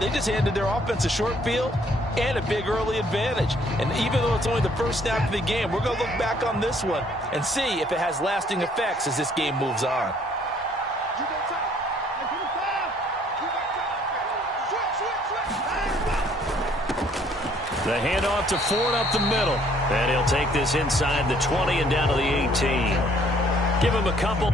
they just handed their offense a short field and a big early advantage. And even though it's only the first snap of the game, we're going to look back on this one and see if it has lasting effects as this game moves on. The handoff to Ford up the middle. And he'll take this inside the 20 and down to the 18. Give him a couple.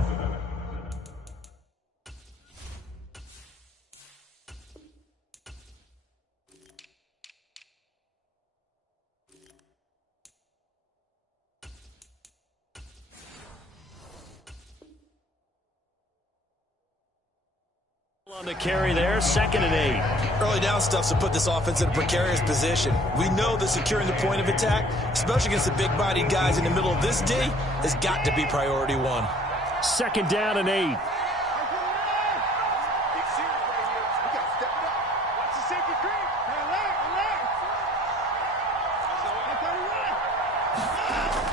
On the carry there, 2nd and 8. Early down stuff to put this offense in a precarious position. We know that securing the point of attack, especially against the big-bodied guys in the middle of this D, has got to be priority one. 2nd down and 8.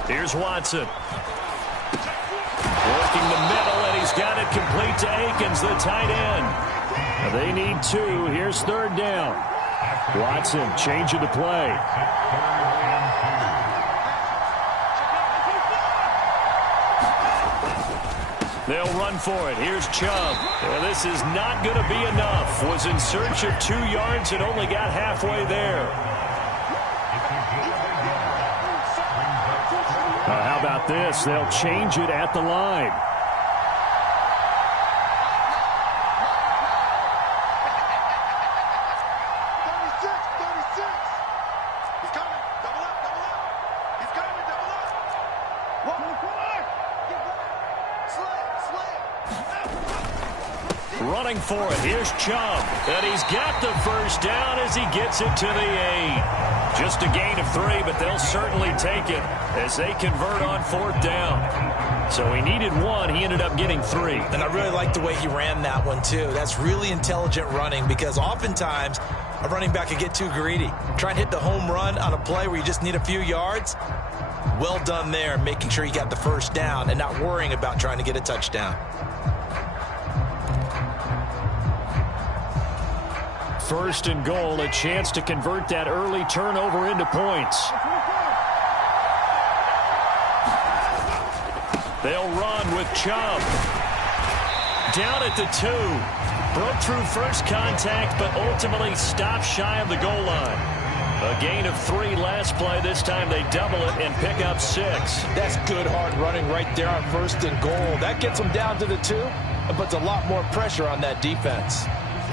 Here's Watson. Working the middle, and he's got it complete to Akins, the tight end. They need 2. Here's 3rd down. Watson changing the play. They'll run for it. Here's Chubb. This is not going to be enough. Was in search of 2 yards and only got halfway there. How about this? They'll change it at the line. Running for it. Here's Chubb. And he's got the first down as he gets it to the 8. Just a gain of 3, but they'll certainly take it as they convert on 4th down. So he needed 1. He ended up getting 3. And I really like the way he ran that one, too. That's really intelligent running because oftentimes a running back can get too greedy. Try and hit the home run on a play where you just need a few yards. Well done there, making sure you got the first down and not worrying about trying to get a touchdown. First and goal, a chance to convert that early turnover into points. They'll run with Chubb. Down at the 2. Broke through first contact, but ultimately stopped shy of the goal line. A gain of 3 last play. This time they double it and pick up 6. That's good hard running right there on 1st and goal. That gets them down to the 2 and puts a lot more pressure on that defense.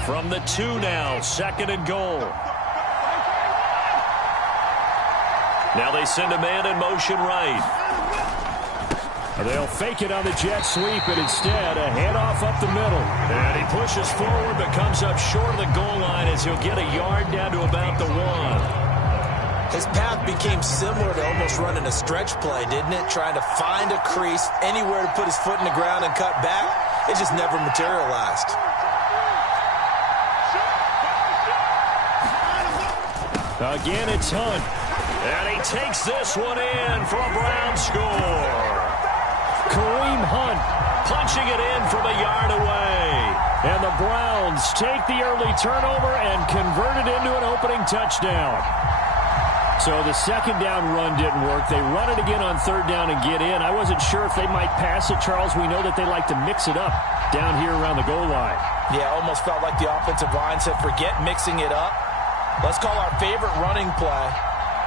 From the 2 now, 2nd and goal. Now they send a man in motion right. They'll fake it on the jet sweep, and instead a handoff up the middle. And he pushes forward but comes up short of the goal line as he'll get a yard down to about the 1. His path became similar to almost running a stretch play, didn't it? Trying to find a crease, anywhere to put his foot in the ground and cut back. It just never materialized. Again, it's Hunt. And he takes this one in for a Brown score. Kareem Hunt punching it in from a yard away. And the Browns take the early turnover and convert it into an opening touchdown. So the 2nd down run didn't work. They run it again on 3rd down and get in. I wasn't sure if they might pass it, Charles. We know that they like to mix it up down here around the goal line. Yeah, almost felt like the offensive line said, forget mixing it up. Let's call our favorite running play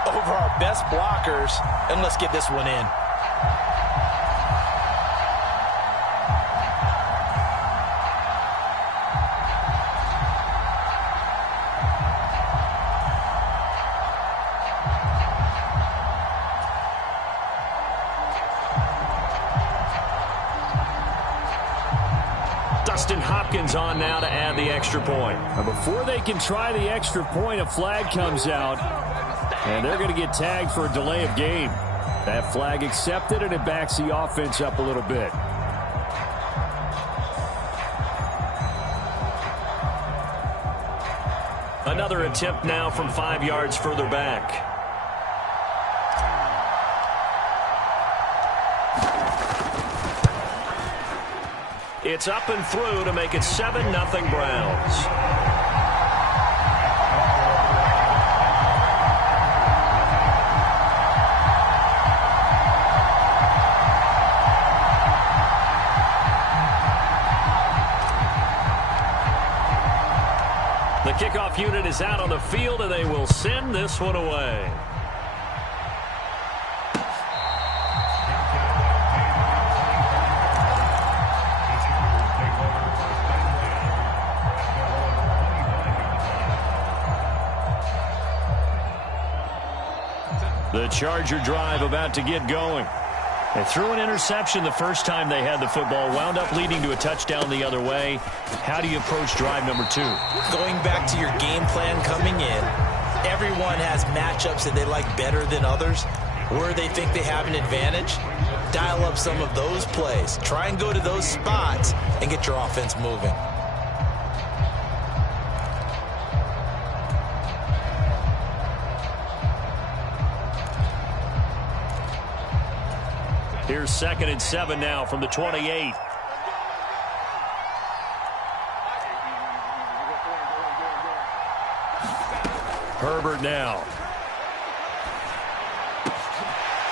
over our best blockers, and let's get this one in. Dustin Hopkins on now to add the extra point. Now before they can try the extra point, a flag comes out, and they're going to get tagged for a delay of game. That flag accepted, and it backs the offense up a little bit. Another attempt now from 5 yards further back. It's up and through to make it 7-0 Browns. The kickoff unit is out on the field, and they will send this one away. The Charger drive about to get going. They threw an interception the first time they had the football, wound up leading to a touchdown the other way. How do you approach drive number 2? Going back to your game plan coming in, everyone has matchups that they like better than others, where they think they have an advantage. Dial up some of those plays. Try and go to those spots and get your offense moving. Here's 2nd and 7 now from the 28. Herbert now.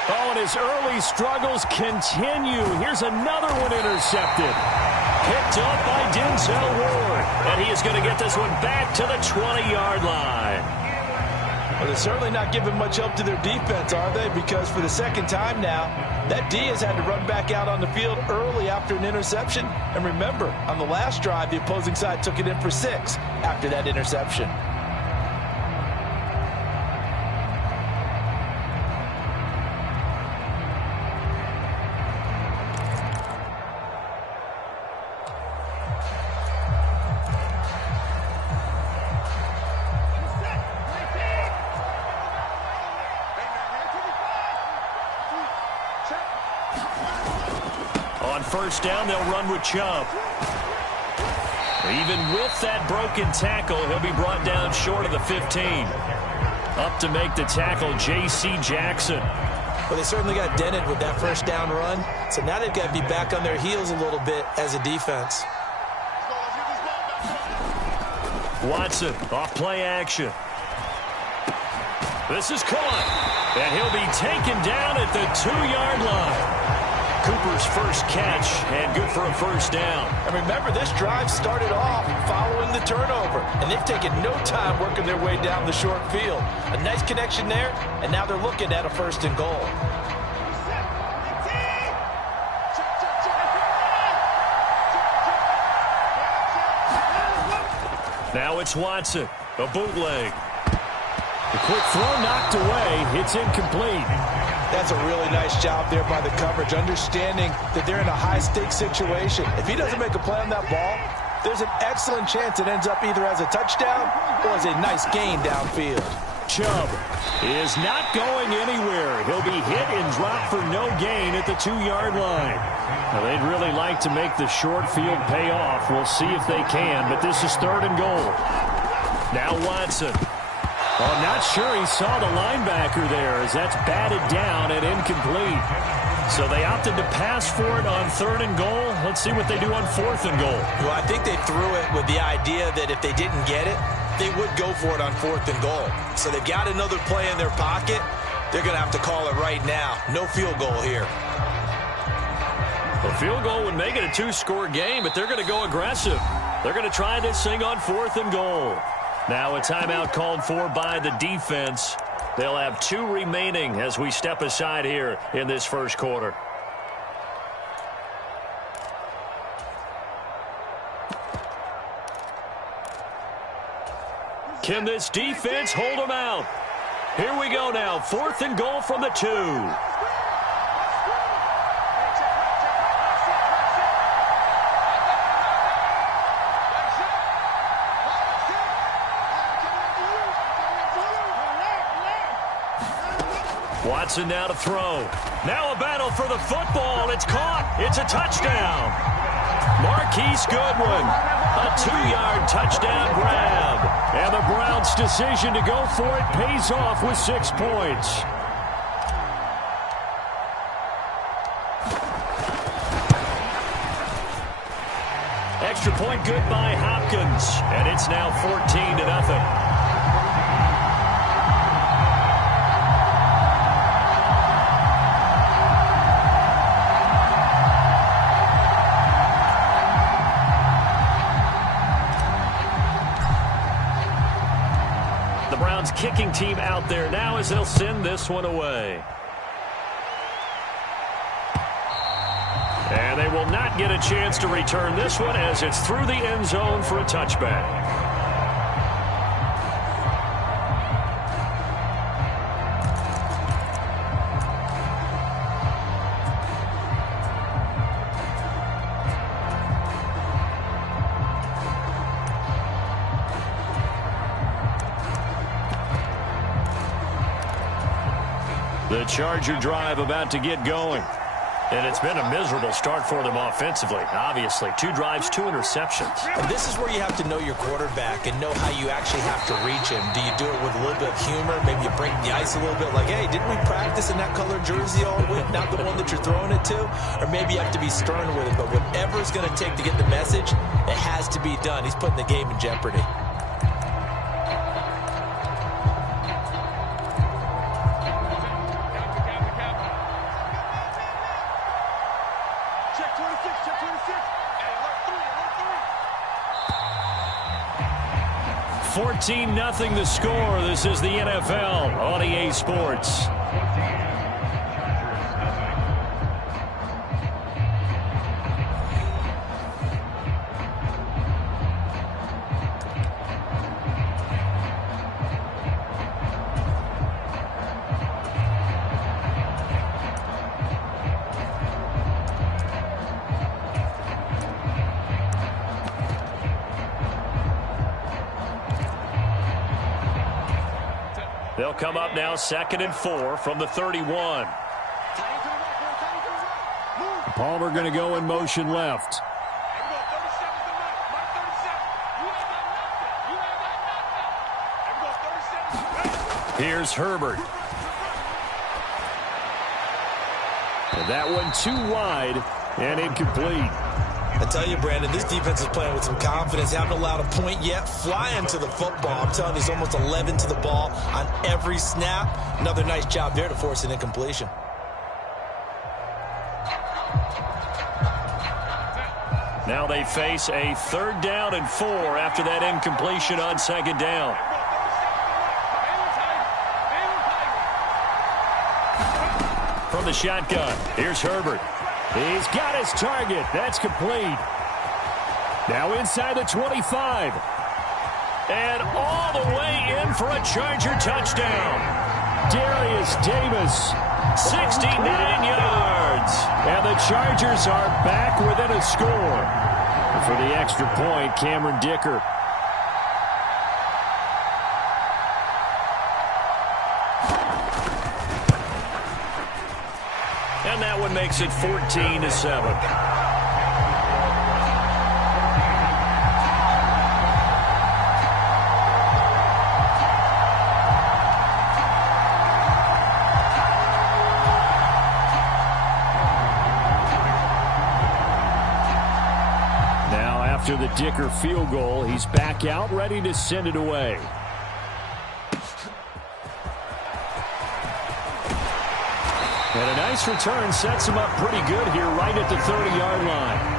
Oh, and his early struggles continue. Here's another one intercepted. Picked up by Denzel Ward. And he is going to get this one back to the 20-yard line. Well, they're certainly not giving much help to their defense, are they? Because for the second time now, that D has had to run back out on the field early after an interception. And remember, on the last drive, the opposing side took it in for 6 after that interception. First down, they'll run with Chubb. Even with that broken tackle, he'll be brought down short of the 15. Up to make the tackle, J.C. Jackson. Well, they certainly got dented with that first down run, so now they've got to be back on their heels a little bit as a defense. Watson, off play action. This is caught, and he'll be taken down at the 2-yard line. Cooper's first catch, and good for a first down. And remember, this drive started off following the turnover, and they've taken no time working their way down the short field. A nice connection there, and now they're looking at a 1st and goal. Now it's Watson, a bootleg. The quick throw knocked away. It's incomplete. That's a really nice job there by the coverage, understanding that they're in a high-stakes situation. If he doesn't make a play on that ball, there's an excellent chance it ends up either as a touchdown or as a nice gain downfield. Chubb is not going anywhere. He'll be hit and dropped for no gain at the 2-yard line. Now, they'd really like to make the short field pay off. We'll see if they can, but this is 3rd and goal. Now Watson. Well, I'm not sure he saw the linebacker there as that's batted down and incomplete. So they opted to pass for it on 3rd and goal. Let's see what they do on 4th and goal. Well, I think they threw it with the idea that if they didn't get it, they would go for it on 4th and goal. So they've got another play in their pocket. They're going to have to call it right now. No field goal here. A field goal would make it a 2-score game, but they're going to go aggressive. They're going to try this thing on 4th and goal. Now a timeout called for by the defense. They'll have 2 remaining as we step aside here in this first quarter. Can this defense hold them out? Here we go now. 4th and goal from the 2. Watson now to throw. Now a battle for the football. It's caught. It's a touchdown. Marquise Goodwin. A 2-yard touchdown grab. And the Browns' decision to go for it pays off with 6 points. Extra point good by Hopkins. And it's now 14-0. Browns kicking team out there now as they'll send this one away. And they will not get a chance to return this one as it's through the end zone for a touchback. The Charger drive about to get going. And it's been a miserable start for them offensively. Obviously, 2 drives, 2 interceptions. And this is where you have to know your quarterback and know how you actually have to reach him. Do you do it with a little bit of humor? Maybe you break the ice a little bit like, hey, didn't we practice in that colored jersey all week? Not the one that you're throwing it to? Or maybe you have to be stern with it. But whatever it's going to take to get the message, it has to be done. He's putting the game in jeopardy. Alert 14-0 the score. This is the NFL on EA Sports. They'll come up now 2nd and 4 from the 31. Palmer going to go in motion left. Here's Herbert. And that one too wide and incomplete. I tell you, Brandon, this defense is playing with some confidence. Haven't allowed a point yet. Flying to the football. I'm telling you, he's almost 11 to the ball on every snap. Another nice job there to force an incompletion. Now they face a 3rd down and 4 after that incompletion on 2nd down. From the shotgun, here's Herbert. He's got his target. That's complete. Now inside the 25. And all the way in for a Charger touchdown. Darius Davis. 69 yards. And the Chargers are back within a score. And for the extra point, Cameron Dicker. And that one makes it 14-7. After the Dicker field goal, he's back out, ready to send it away. And a nice return sets him up pretty good here right at the 30-yard line.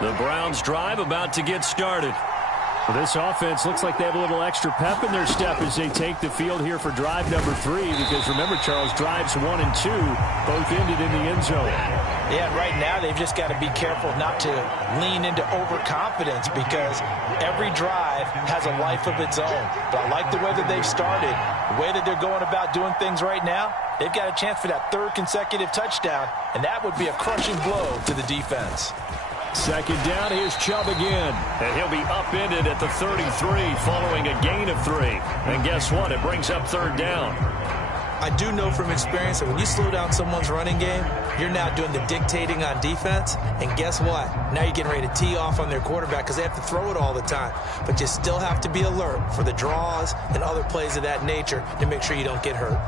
The Browns drive about to get started. Well, this offense looks like they have a little extra pep in their step as they take the field here for drive number 3. Because remember, Charles, drives 1 and 2 both ended in the end zone. Yeah, right now they've just got to be careful not to lean into overconfidence because every drive has a life of its own. But I like the way that they've started, the way that they're going about doing things right now. They've got a chance for that 3rd consecutive touchdown, and that would be a crushing blow to the defense. 2nd down, here's Chubb again. And he'll be upended at the 33 following a gain of 3. And guess what? It brings up 3rd down. I do know from experience that when you slow down someone's running game, you're now doing the dictating on defense. And guess what? Now you're getting ready to tee off on their quarterback because they have to throw it all the time. But you still have to be alert for the draws and other plays of that nature to make sure you don't get hurt.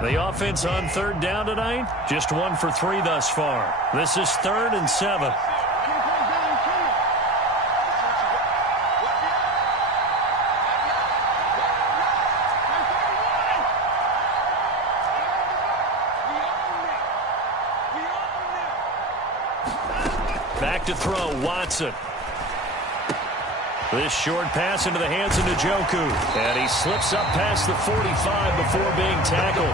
The offense on third down tonight, just 1 for 3 thus far. This is 3rd and 7. Back to throw, Watson. This short pass into the hands of Njoku. And he slips up past the 45 before being tackled.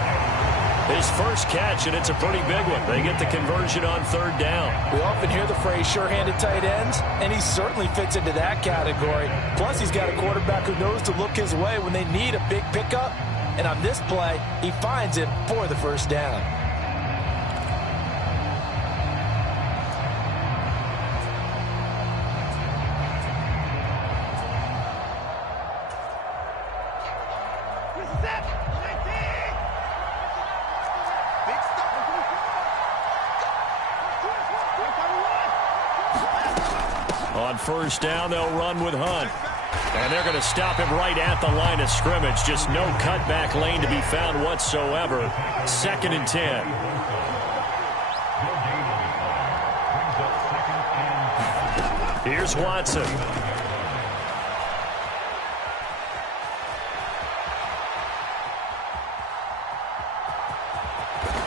His first catch, and it's a pretty big one. They get the conversion on 3rd down. We often hear the phrase sure-handed tight ends, and he certainly fits into that category. Plus, he's got a quarterback who knows to look his way when they need a big pickup. And on this play, he finds it for the first down. On first down, they'll run with Hunt. And they're going to stop him right at the line of scrimmage. Just no cutback lane to be found whatsoever. 2nd and 10. Here's Watson.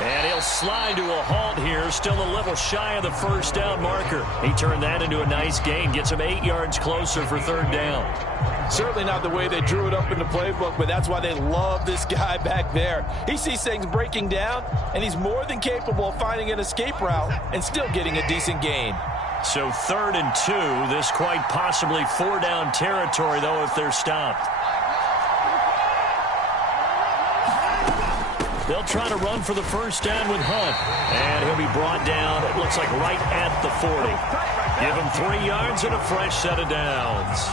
And he'll slide to a halt here, still a little shy of the first down marker. He turned that into a nice gain, gets him 8 yards closer for 3rd down. Certainly not the way they drew it up in the playbook, but that's why they love this guy back there. He sees things breaking down, and he's more than capable of finding an escape route and still getting a decent gain. So 3rd and 2, this quite possibly 4-down territory, though, if they're stopped. They'll try to run for the first down with Hunt. And he'll be brought down, it looks like right at the 40. Give him 3 yards and a fresh set of downs.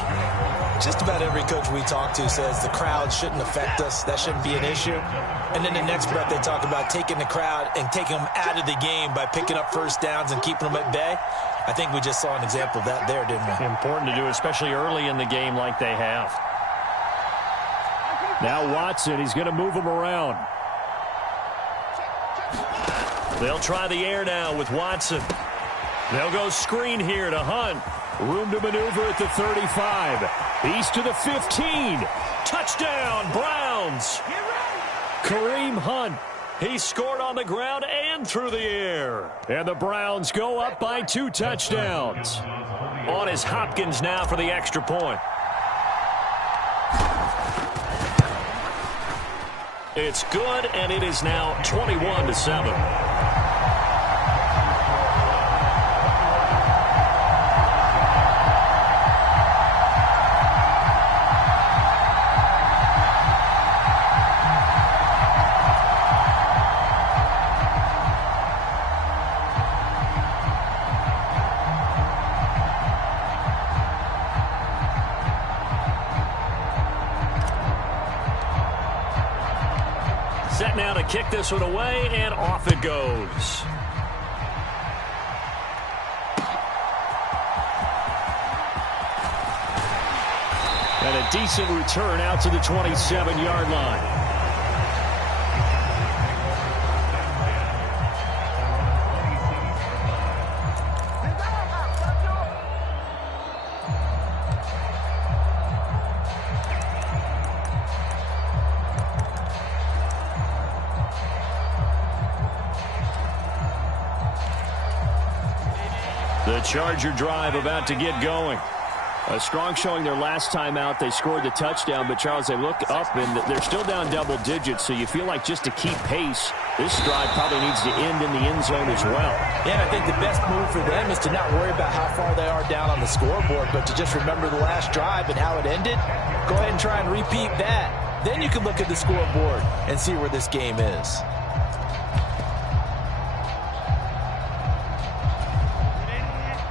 Just about every coach we talk to says the crowd shouldn't affect us. That shouldn't be an issue. And then the next breath they talk about taking the crowd and taking them out of the game by picking up first downs and keeping them at bay. I think we just saw an example of that there, didn't we? Important to do, especially early in the game like they have. Now Watson, he's going to move him around. They'll try the air now with Watson. They'll go screen here to Hunt. Room to maneuver at the 35. He's to the 15. Touchdown, Browns. Kareem Hunt. He scored on the ground and through the air. And the Browns go up by 2 touchdowns. On is Hopkins now for the extra point. It's good, and it is now 21-7. Set now to kick this one away, and off it goes. And a decent return out to the 27-yard line. The Charger drive about to get going. A strong showing their last time out. They scored the touchdown, but, Charles, they look up, and they're still down double digits, so you feel like just to keep pace, this drive probably needs to end in the end zone as well. Yeah, I think the best move for them is to not worry about how far they are down on the scoreboard, but to just remember the last drive and how it ended. Go ahead and try and repeat that. Then you can look at the scoreboard and see where this game is.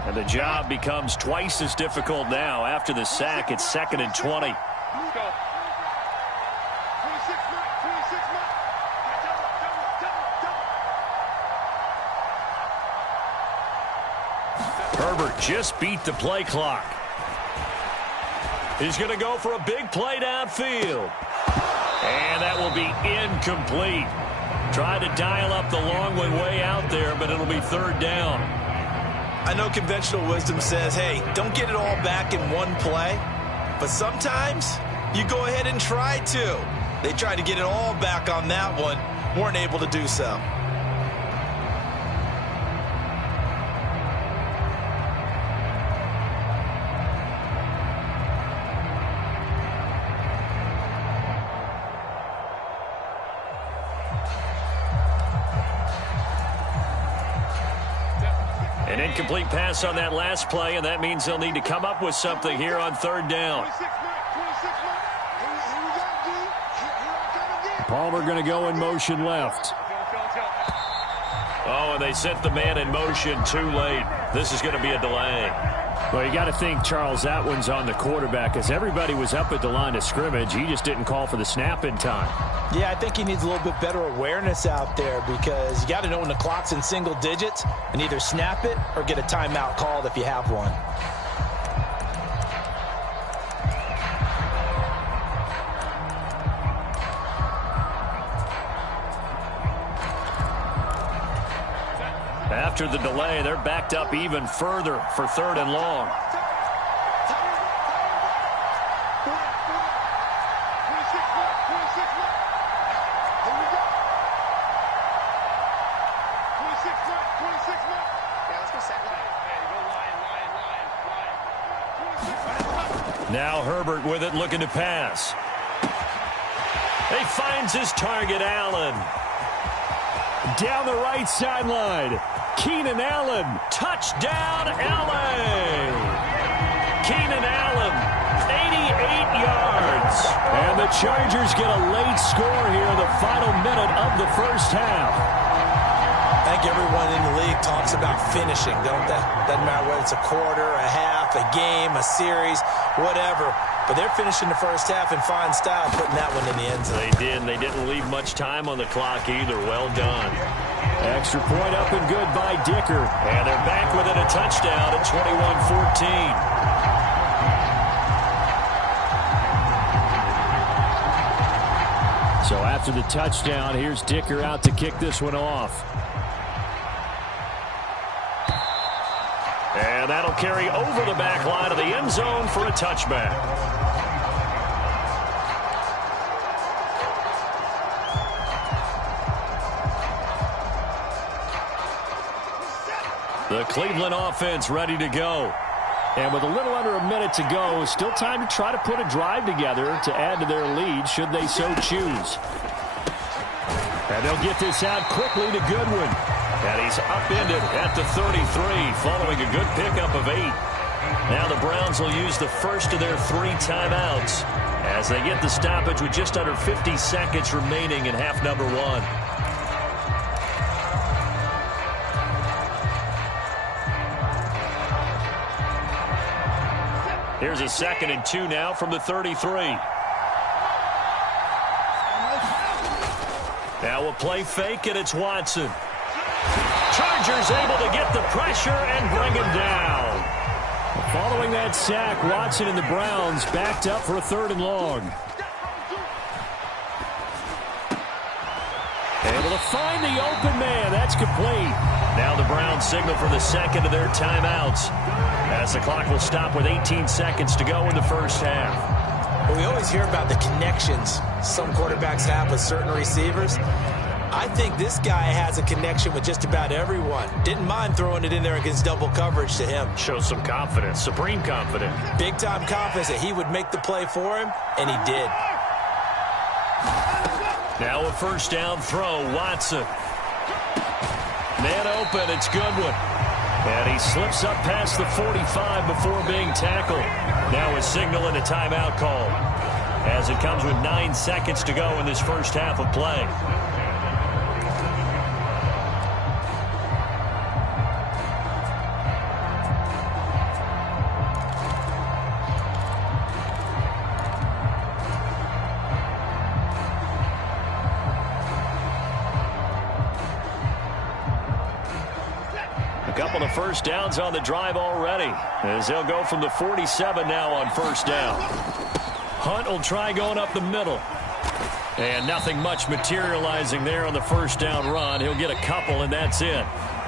And the job becomes twice as difficult now. After the sack, it's 2nd and 20. Herbert just beat the play clock. He's going to go for a big play downfield. And that will be incomplete. Tried to dial up the long one way out there, but it'll be third down. I know conventional wisdom says, hey, don't get it all back in one play. But sometimes you go ahead and try to. They tried to get it all back on that one. Weren't able to do so. An incomplete pass on that last play, and that means they'll need to come up with something here on third down. Palmer going to go in motion left. Oh, and they sent the man in motion too late. This is going to be a delay. Well, you got to think, Charles, that one's on the quarterback, as everybody was up at the line of scrimmage. He just didn't call for the snap in time. Yeah, I think he needs a little bit better awareness out there, because you got to know when the clock's in single digits and either snap it or get a timeout called if you have one. After the delay, they're backed up even further for third and long. Now Herbert with it, looking to pass. He finds his target, Allen. Down the right sideline, Keenan Allen. Touchdown, L.A. Keenan Allen, 88 yards. And the Chargers get a late score here in the final minute of the first half. I think everyone in the league talks about finishing, don't they? Doesn't matter whether it's a quarter, a half, a game, a series, whatever. But they're finishing the first half in fine style, putting that one in the end zone. They did, and they didn't leave much time on the clock either. Well done. Extra point up and good by Dicker. And they're back with it, a touchdown at 21-14. So after the touchdown, here's Dicker out to kick this one off. And that'll carry over the back line of the end zone for a touchback. The Cleveland offense ready to go. And with a little under a minute to go, still time to try to put a drive together to add to their lead should they so choose. And they'll get this out quickly to Goodwin. And he's upended at the 33 following a good pickup of 8. Now the Browns will use the first of their 3 timeouts as they get the stoppage with just under 50 seconds remaining in half number 1. Here's a 2nd and 2 now from the 33. Now a play fake, and it's Watson. Chargers able to get the pressure and bring him down. Following that sack, Watson and the Browns backed up for a 3rd and long. Able to find the open man. That's complete. Now the Browns signal for the 2nd of their timeouts, as the clock will stop with 18 seconds to go in the first half. Well, we always hear about the connections some quarterbacks have with certain receivers. I think this guy has a connection with just about everyone. Didn't mind throwing it in there against double coverage to him. Shows some confidence, supreme confidence. Big-time confidence that he would make the play for him, and he did. Now a first down throw, Watson. Man open, it's Goodwin. And he slips up past the 45 before being tackled. Now a signal and a timeout call, as it comes with 9 seconds to go in this first half of play. couple of first downs on the drive already, as they'll go from the 47 now on first down. Hunt will try going up the middle. And nothing much materializing there on the first down run. He'll get a couple, and that's it.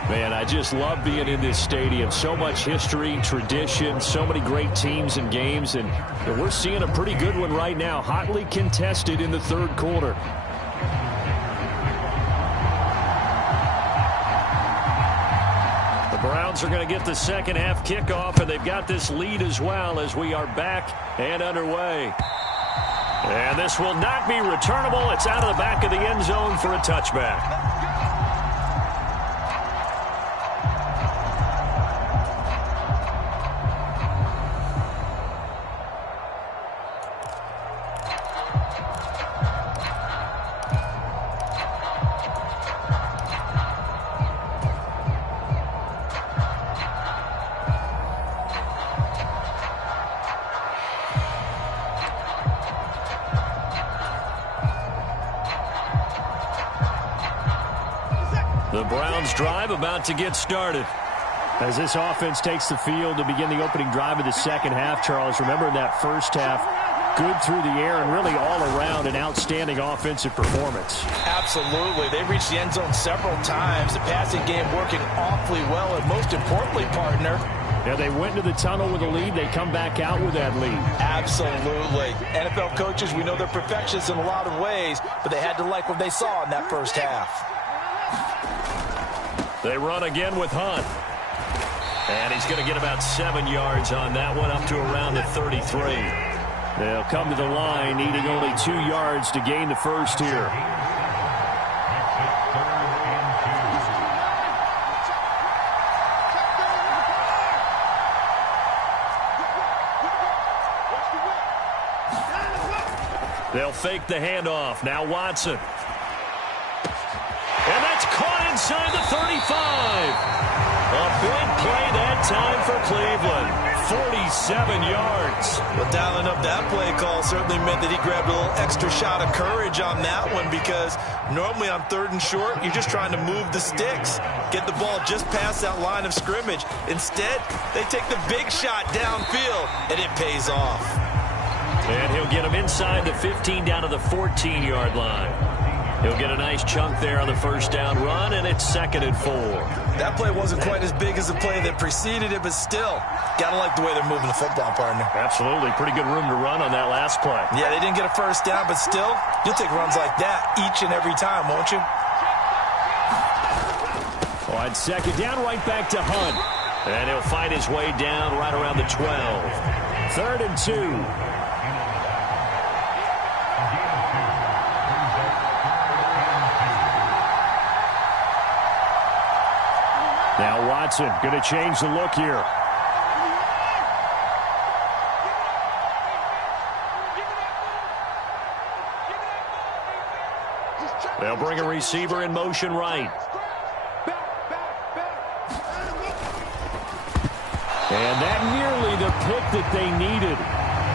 Man, I just love being in this stadium. So much history, tradition, so many great teams and games, and we're seeing a pretty good one right now, hotly contested in the third quarter. The Browns are going to get the second half kickoff, and they've got this lead as well as we are back and underway. And this will not be returnable. It's out of the back of the end zone for a touchback. The Browns drive about to get started. As this offense takes the field to begin the opening drive of the second half, Charles, remember in that first half, good through the air and really all around an outstanding offensive performance. Absolutely. They reached the end zone several times. The passing game working awfully well, and most importantly, partner, yeah, they went into the tunnel with a lead. They come back out with that lead. Absolutely. NFL coaches, we know they're perfectionists in a lot of ways, but they had to like what they saw in that first half. They run again with Hunt. And he's going to get about 7 yards on that one, up to around the 33. They'll come to the line, needing only 2 yards to gain the first here. They'll fake the handoff. Now Watson. And that's caught inside the 35. A big play that time for Cleveland. 47 yards. Well, dialing up that play call certainly meant that he grabbed a little extra shot of courage on that one, because normally on 3rd and short, you're just trying to move the sticks, get the ball just past that line of scrimmage. Instead, they take the big shot downfield, and it pays off. And he'll get him inside the 15 down to the 14-yard line. He'll get a nice chunk there on the first down run, and it's 2nd and 4. That play wasn't quite as big as the play that preceded it, but still, got to like the way they're moving the football, partner. Absolutely. Pretty good room to run on that last play. Yeah, they didn't get a first down, but still, you'll take runs like that each and every time, won't you? On 2nd down, right back to Hunt. And he'll fight his way down right around the 12. 3rd and 2. Now Watson going to change the look here. They'll bring a receiver in motion right. And that nearly the pick that they needed.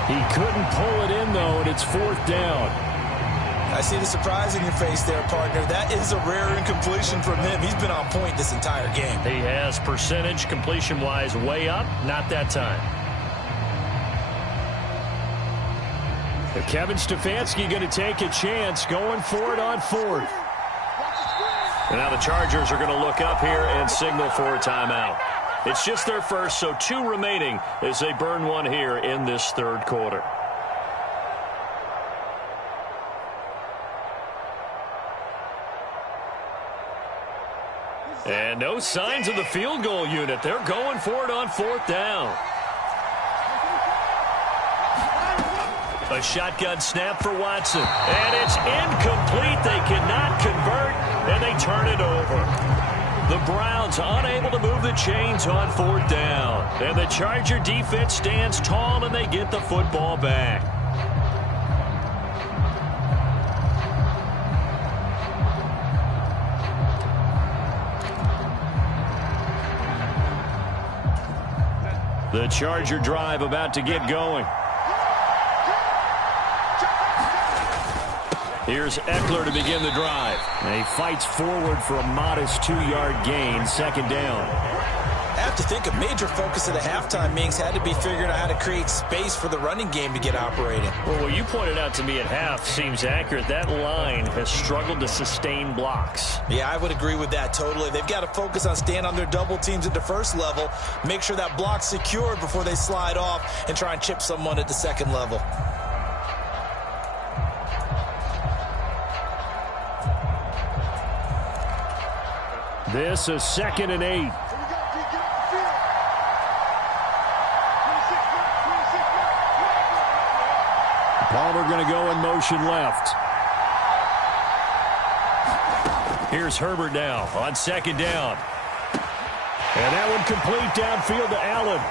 He couldn't pull it in, though, and it's 4th down. I see the surprise in your face there, partner. That is a rare incompletion from him. He's been on point this entire game. He has, percentage completion-wise way up. Not that time. But Kevin Stefanski going to take a chance, going for it on 4th. And now the Chargers are going to look up here and signal for a timeout. It's just their first, so 2 remaining as they burn one here in this 3rd quarter. And no signs of the field goal unit. They're going for it on 4th down. A shotgun snap for Watson. And it's incomplete. They cannot convert, and they turn it over. The Browns unable to move the chains on 4th down. And the Charger defense stands tall, and they get the football back. The Charger drive about to get going. Here's Eckler to begin the drive. And he fights forward for a modest 2-yard gain, 2nd down. have to think a major focus of the halftime meetings had to be figuring out how to create space for the running game to get operating. Well, what you pointed out to me at half seems accurate. That line has struggled to sustain blocks. Yeah, I would agree with that totally. They've got to focus on staying on their double teams at the first level, make sure that block's secured before they slide off and try and chip someone at the second level. This is 2nd and 8. Palmer going to go in motion left. Here's Herbert now on 2nd down. And that one complete downfield to Allen.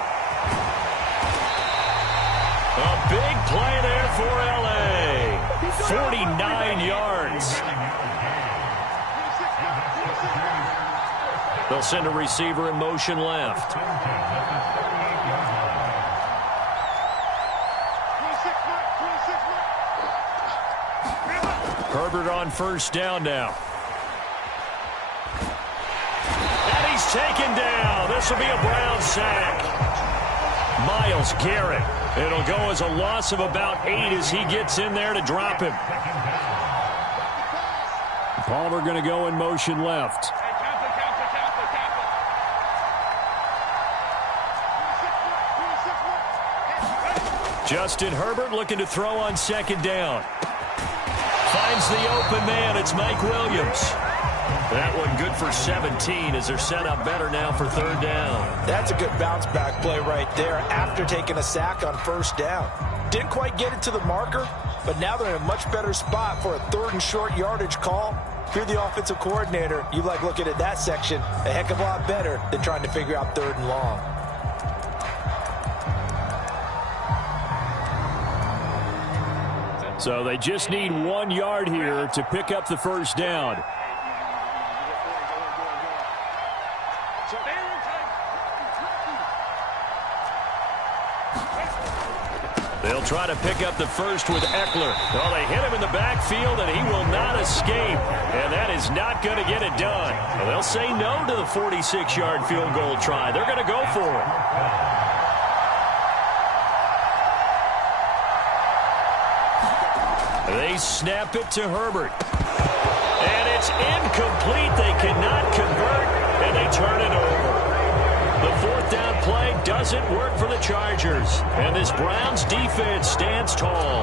A big play there for L.A. 49 yards. They'll send a receiver in motion left. Herbert on 1st down now. And he's taken down. This will be a Brown sack. Myles Garrett. It'll go as a loss of about 8 as he gets in there to drop him. Palmer going to go in motion left. Justin Herbert looking to throw on 2nd down. Finds the open man. It's Mike Williams. That one good for 17 as they're set up better now for 3rd down. That's a good bounce back play right there after taking a sack on 1st down. Didn't quite get it to the marker, but now they're in a much better spot for a 3rd and short yardage call. If you're the offensive coordinator, you like looking at that section a heck of a lot better than trying to figure out 3rd and long. So they just need 1 yard here to pick up the 1st down. They'll try to pick up the 1st with Eckler. Well, they hit him in the backfield, and he will not escape. And that is not going to get it done. Well, they'll say no to the 46-yard field goal try. They're going to go for it. They snap it to Herbert. And it's incomplete. They cannot convert, and they turn it over. The 4th down play doesn't work for the Chargers. And this Browns defense stands tall.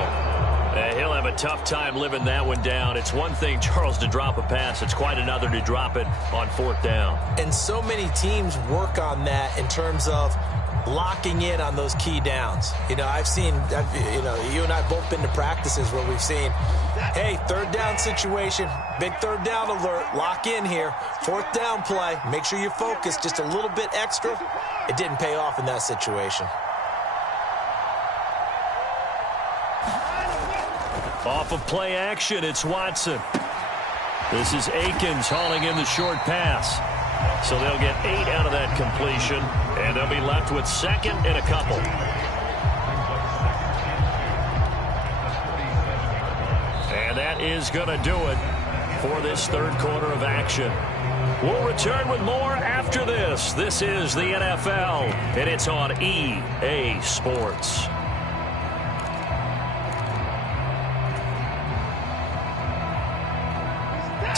He'll have a tough time living that one down. It's one thing, Charles, to drop a pass. It's quite another to drop it on 4th down. And so many teams work on that in terms of locking in on those key downs. You know, I've seen, you and I both been to practices where we've seen, hey, 3rd down situation, big 3rd down alert, lock in here, 4th down play, make sure you focus just a little bit extra. It didn't pay off in that situation. Off of play action, it's Watson. This is Akins hauling in the short pass. So they'll get 8 out of that completion, and they'll be left with 2nd and a couple. And that is going to do it for this 3rd quarter of action. We'll return with more after this. This is the NFL, and it's on EA Sports.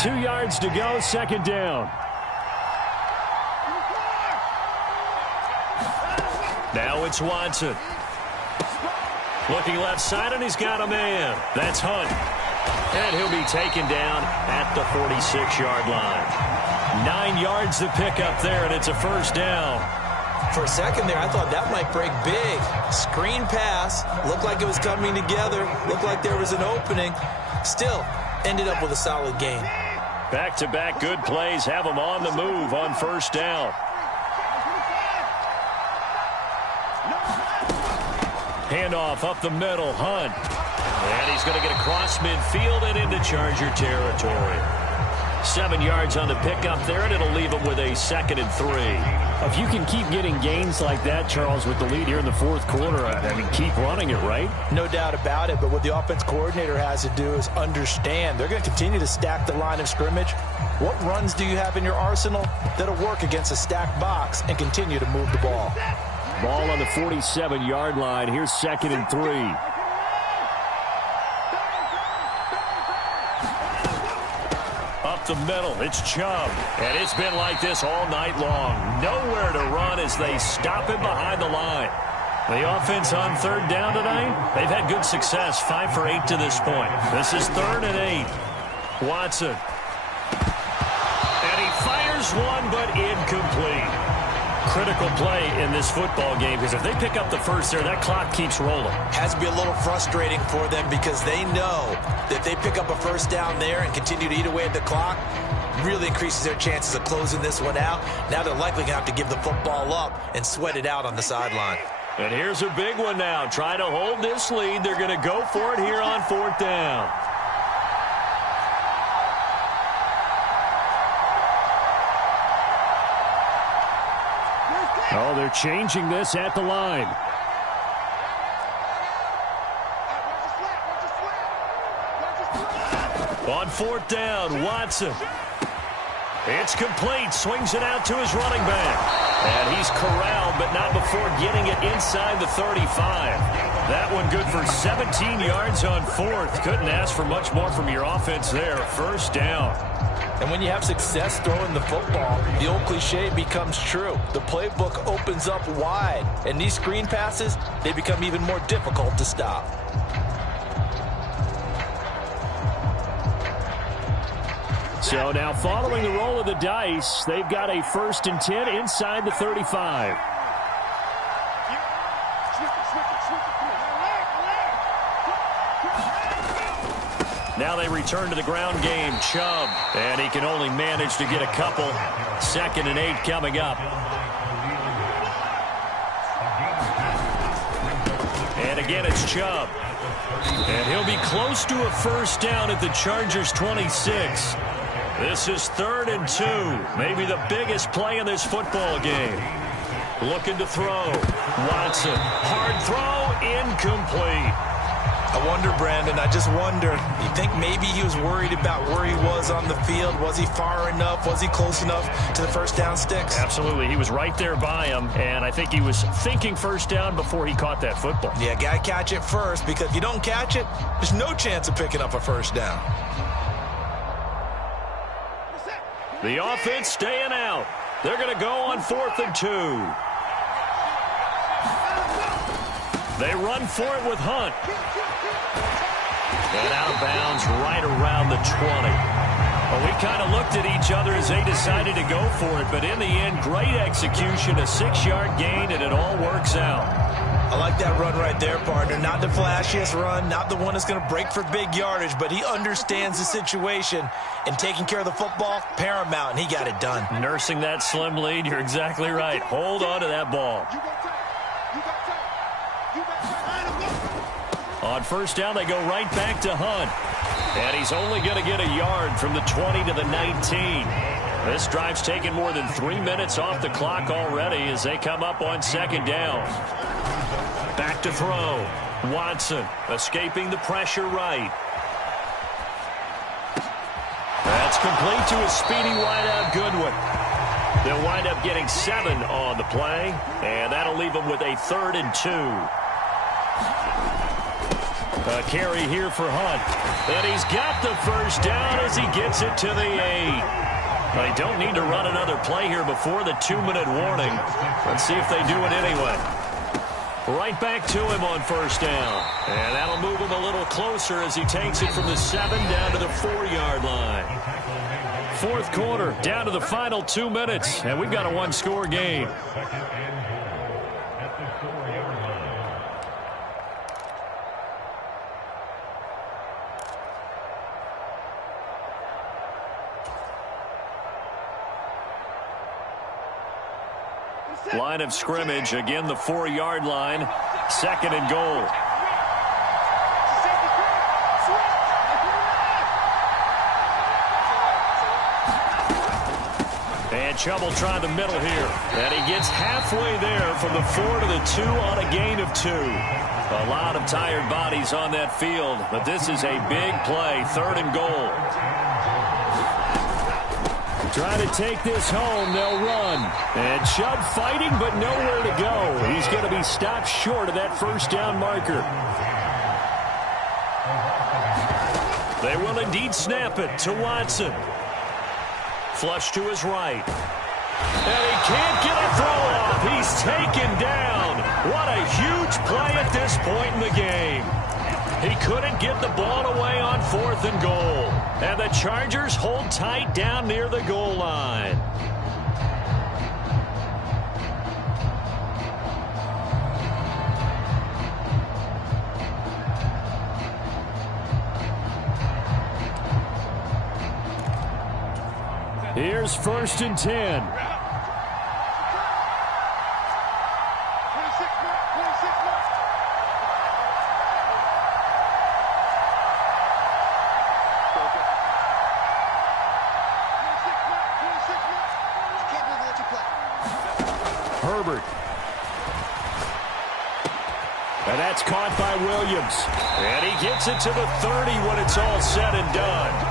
Two yards to go, 2nd down. Now it's Watson. Looking left side, and he's got a man. That's Hunt. And he'll be taken down at the 46-yard line. 9 yards to pick up there, and it's a 1st down. For a second there, I thought that might break big. Screen pass. Looked like it was coming together. Looked like there was an opening. Still, ended up with a solid gain. Back-to-back good plays have him on the move on 1st down. Handoff up the middle, Hunt. And he's going to get across midfield and into Charger territory. 7 yards on the pickup there, and it'll leave them with a 2nd and 3. If you can keep getting gains like that, Charles, with the lead here in the fourth quarter, I mean, keep running it, right? No doubt about it, but what the offense coordinator has to do is understand they're going to continue to stack the line of scrimmage. What runs do you have in your arsenal that'll work against a stacked box and continue to move the ball? Ball on the 47-yard line. Here's 2nd and 3. The middle, it's Chubb, and it's been like this all night long. Nowhere to run as they stop him behind the line. The offense on 3rd down tonight, they've had good success, 5 for 8 to this point. This is 3rd and 8. Watson, and he fires one, but incomplete. Critical play in this football game, because if they pick up the first there, that clock keeps rolling. Has to be a little frustrating for them because they know that if they pick up a first down there and continue to eat away at the clock, really increases their chances of closing this one out. Now they're likely going to have to give the football up and sweat it out on the sideline. And here's a big one now. Trying to hold this lead. They're going to go for it here on 4th down. Oh, they're changing this at the line. On 4th down, Watson. It's complete. Swings it out to his running back. And he's corralled, but not before getting it inside the 35. That one good for 17 yards on 4th. Couldn't ask for much more from your offense there. 1st down. And when you have success throwing the football, the old cliche becomes true. The playbook opens up wide, and these screen passes, they become even more difficult to stop. So now following the roll of the dice, they've got a 1st and 10 inside the 35. Now they return to the ground game. Chubb, and he can only manage to get a couple. 2nd and 8 coming up. And again, it's Chubb. And he'll be close to a 1st down at the Chargers' 26. This is 3rd and 2. Maybe the biggest play in this football game. Looking to throw. Watson. Hard throw. Incomplete. I wonder, Brandon, I just wonder, you think maybe he was worried about where he was on the field? Was he far enough? Was he close enough to the 1st down sticks? Absolutely. He was right there by him, and I think he was thinking 1st down before he caught that football. Yeah, got to catch it first, because if you don't catch it, there's no chance of picking up a 1st down. The offense staying out. They're going to go on 4th and 2. They run for it with Hunt. And out of bounds right around the 20. Well, we kind of looked at each other as they decided to go for it, but in the end, great execution, a 6-yard gain, and it all works out. I like that run right there, partner. Not the flashiest run, not the one that's going to break for big yardage, but he understands the situation, and taking care of the football, paramount, and he got it done. Nursing that slim lead, you're exactly right. Hold on to that ball. On 1st down, they go right back to Hunt. And he's only going to get a yard from the 20 to the 19. This drive's taken more than 3 minutes off the clock already as they come up on 2nd down. Back to throw. Watson escaping the pressure right. That's complete to a speedy wideout Goodwin. They'll wind up getting 7 on the play, and that'll leave them with a 3rd and 2. A carry here for Hunt. And he's got the 1st down as he gets it to the 8. They don't need to run another play here before the 2-minute warning. Let's see if they do it anyway. Right back to him on 1st down. And that'll move him a little closer as he takes it from the 7 down to the 4-yard line. 4th quarter, down to the final 2 minutes. And we've got a 1-score game. Line of scrimmage, again the 4-yard line, 2nd and goal. And Chubb will try the middle here. And he gets halfway there from the 4 to the 2 on a gain of 2. A lot of tired bodies on that field, but this is a big play, 3rd and goal. Try to take this home, they'll run. And Chubb fighting, but nowhere to go. He's going to be stopped short of that first down marker. They will indeed snap it to Watson. Flush to his right. And he can't get a throw off. He's taken down. What a huge play at this point in the game. He couldn't get the ball away on 4th and goal. And the Chargers hold tight down near the goal line. Here's 1st and 10. Herbert. And that's caught by Williams. And he gets it to the 30 when it's all said and done.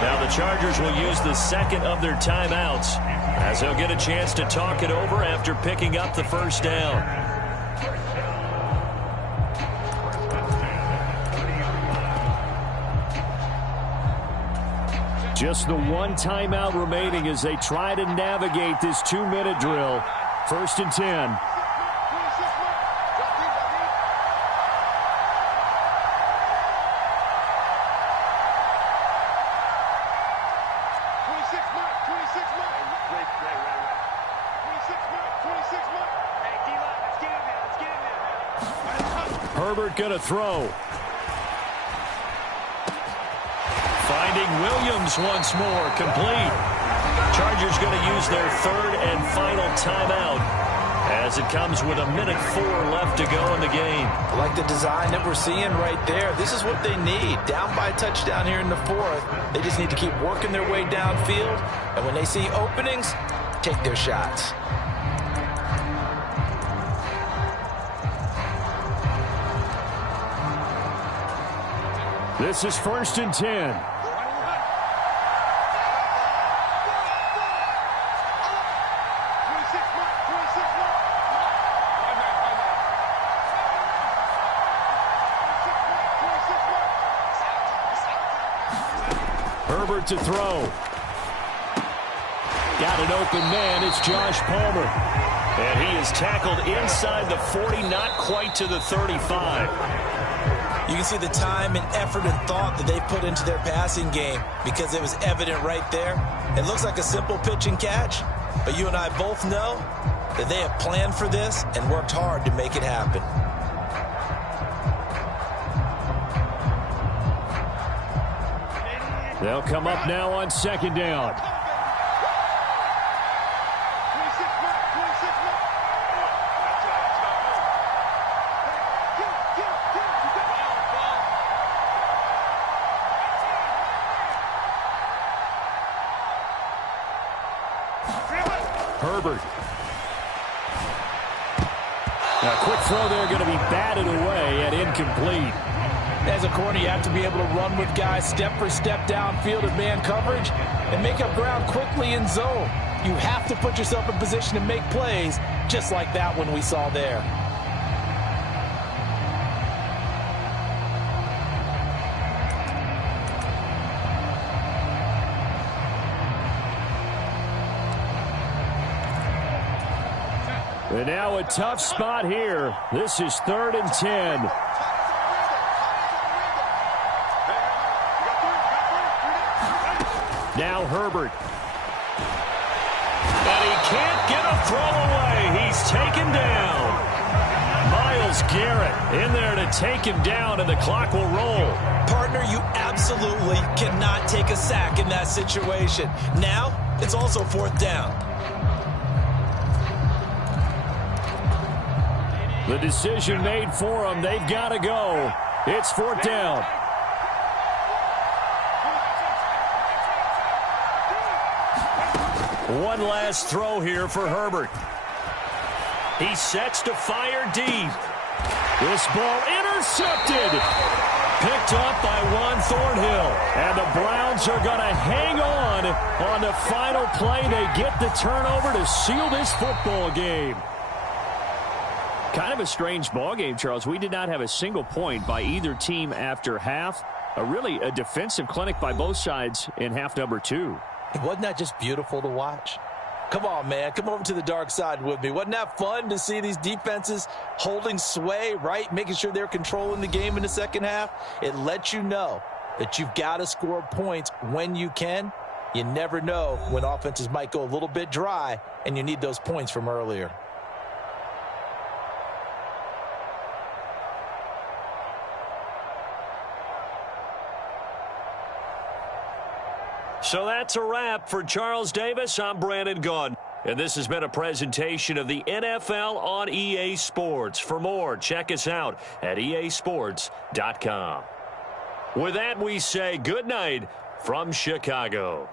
Now the Chargers will use the second of their timeouts as they'll get a chance to talk it over after picking up the first down. Just the one timeout remaining as they try to navigate this 2-minute drill. 1st and 10. Herbert gonna throw. Finding Williams once more, complete. Chargers going to use their 3rd and final timeout as it comes with 1:04 left to go in the game. I like the design that we're seeing right there. This is what they need. Down by a touchdown here in the 4th. They just need to keep working their way downfield. And when they see openings, take their shots. This is 1st and 10. Herbert to throw. Got an open man. It's Josh Palmer. And he is tackled inside the 40, not quite to the 35. You can see the time and effort and thought that they put into their passing game because it was evident right there. It looks like a simple pitch and catch, but you and I both know that they have planned for this and worked hard to make it happen. They'll come up now on 2nd down. Herbert. Now, a quick throw there going to be batted away and incomplete. As a corner, you have to be able to run with guys step for step downfield of man coverage and make up ground quickly in zone. You have to put yourself in position to make plays just like that one we saw there. And now a tough spot here. This is 3rd and 10. Now Herbert. And he can't get a throw away. He's taken down. Myles Garrett in there to take him down, and the clock will roll. Partner, you absolutely cannot take a sack in that situation. Now, it's also 4th down. The decision made for them. They've got to go. It's 4th down. One last throw here for Herbert. He sets to fire deep. This ball intercepted. Picked up by Juan Thornhill. And the Browns are going to hang on the final play. They get the turnover to seal this football game. Kind of a strange ball game, Charles. We did not have a single point by either team after half. Really a defensive clinic by both sides in half number 2. Wasn't that just beautiful to watch? Come on, man. Come over to the dark side with me. Wasn't that fun to see these defenses holding sway, right? Making sure they're controlling the game in the second half. It lets you know that you've got to score points when you can. You never know when offenses might go a little bit dry, and you need those points from earlier. So that's a wrap for Charles Davis. I'm Brandon Gaudin. And this has been a presentation of the NFL on EA Sports. For more, check us out at easports.com. With that, we say good night from Chicago.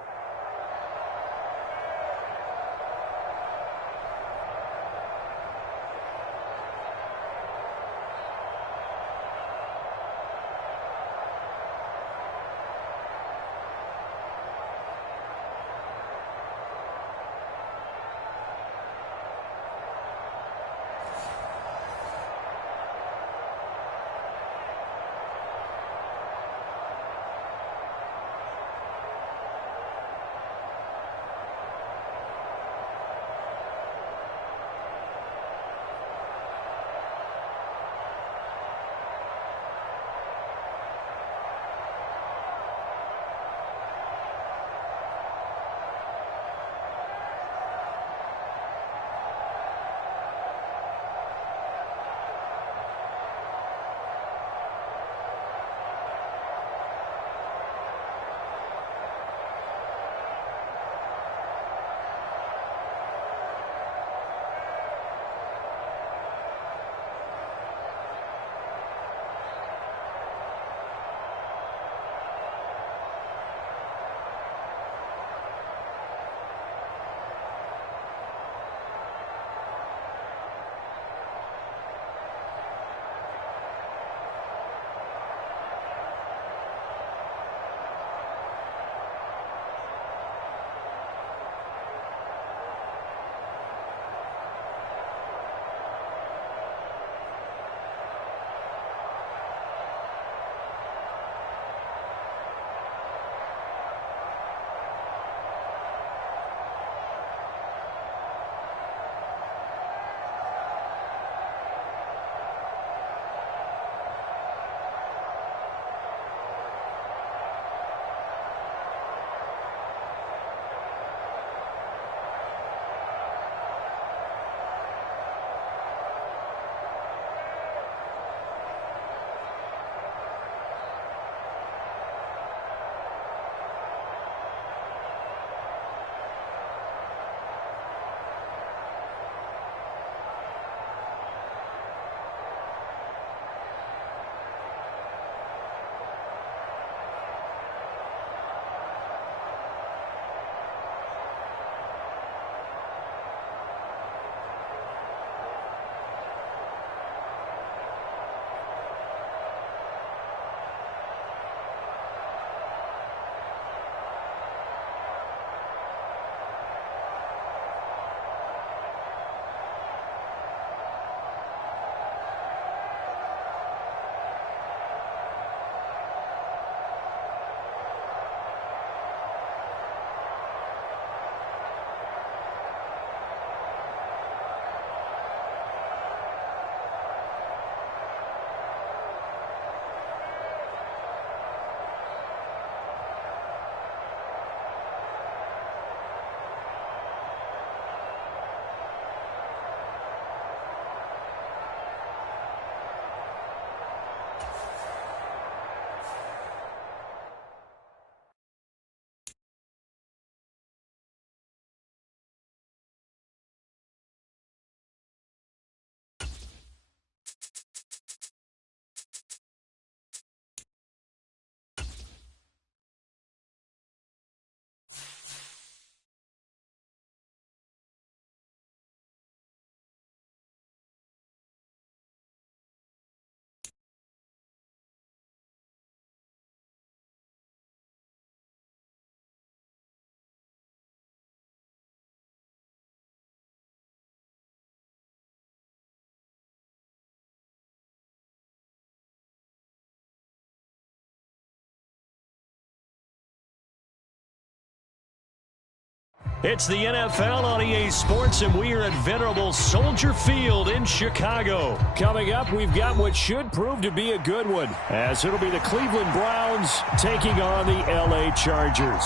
It's the NFL on EA Sports, and we are at venerable Soldier Field in Chicago. Coming up, we've got what should prove to be a good one, as it'll be the Cleveland Browns taking on the LA Chargers.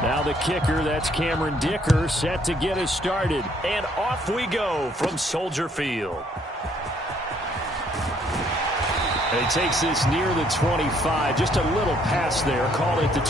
Now the kicker, that's Cameron Dicker, set to get us started. And off we go from Soldier Field. And he takes this near the 25. Just a little pass there. Call it the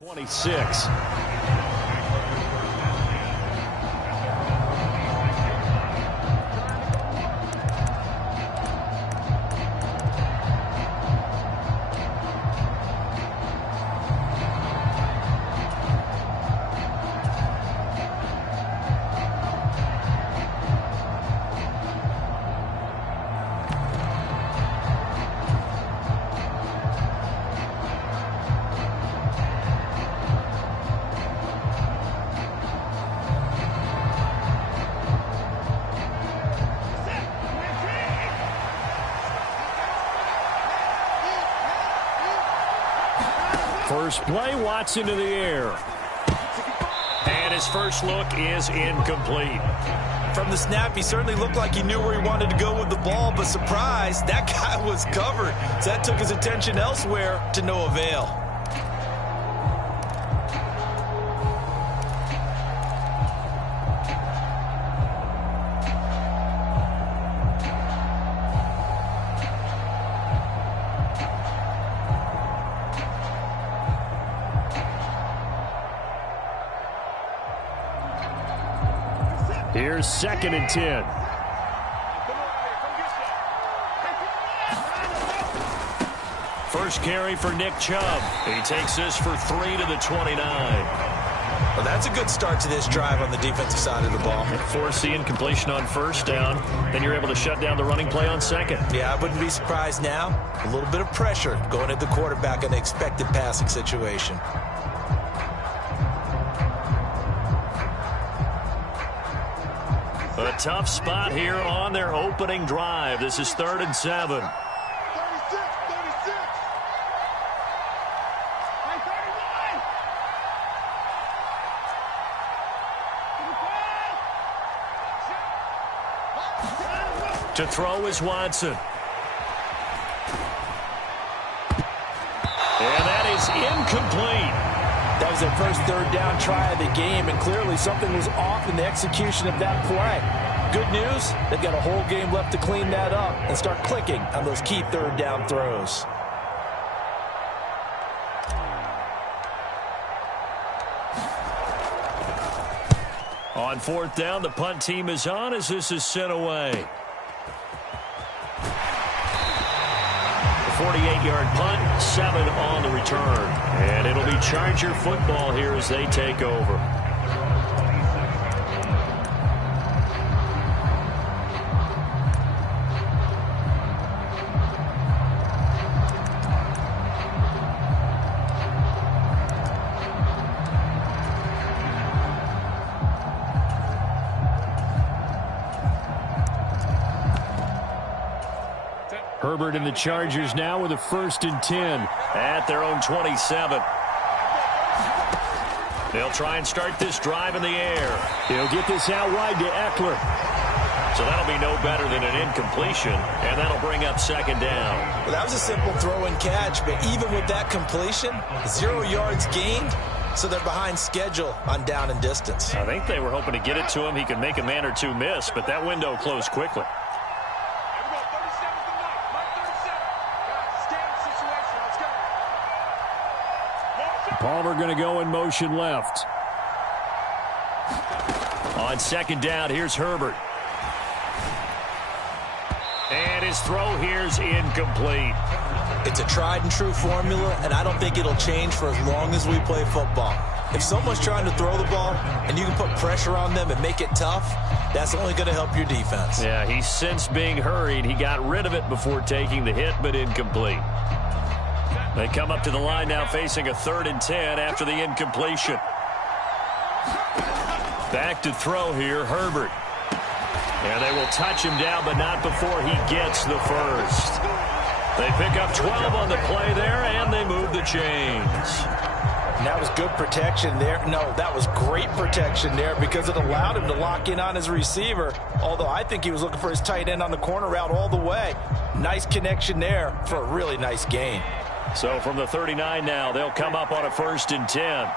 26. First play, Watson to the air. And his first look is incomplete. From the snap, he certainly looked like he knew where he wanted to go with the ball, but surprise, that guy was covered. So that took his attention elsewhere to no avail. Here's 2nd and 10. First carry for Nick Chubb. He takes this for 3 to the 29. Well, that's a good start to this drive on the defensive side of the ball. Force the incompletion on first down. Then you're able to shut down the running play on second. Yeah, I wouldn't be surprised now. A little bit of pressure going at the quarterback in the expected passing situation. A tough spot here on their opening drive. This is 3rd and 7. To throw is Watson. And that is incomplete. That was their first 3rd down try of the game, and clearly something was off in the execution of that play. Good news, they've got a whole game left to clean that up and start clicking on those key 3rd down throws. On 4th down, the punt team is on as this is sent away. 48-yard punt, 7 on the return. And it'll be Charger football here as they take over. Herbert and the Chargers now with a 1st and 10. At their own 27. They'll try and start this drive in the air. He'll get this out wide to Eckler. So that'll be no better than an incompletion, and that'll bring up 2nd down. Well, that was a simple throw and catch, but even with that completion, 0 yards gained, so they're behind schedule on down and distance. I think they were hoping to get it to him. He could make a man or two miss, but that window closed quickly. Palmer going to go in motion left. On second down, here's Herbert. And his throw here's incomplete. It's a tried-and-true formula, and I don't think it'll change for as long as we play football. If someone's trying to throw the ball and you can put pressure on them and make it tough, that's only going to help your defense. Yeah, he's since being hurried. He got rid of it before taking the hit, but incomplete. They come up to the line now facing a 3rd and 10 after the incompletion. Back to throw here, Herbert. And they will touch him down, but not before he gets the first. They pick up 12 on the play there, and they move the chains. And that was good protection there. No, that was great protection there because it allowed him to lock in on his receiver, although I think he was looking for his tight end on the corner route all the way. Nice connection there for a really nice gain. So from the 39 now, they'll come up on a 1st and 10.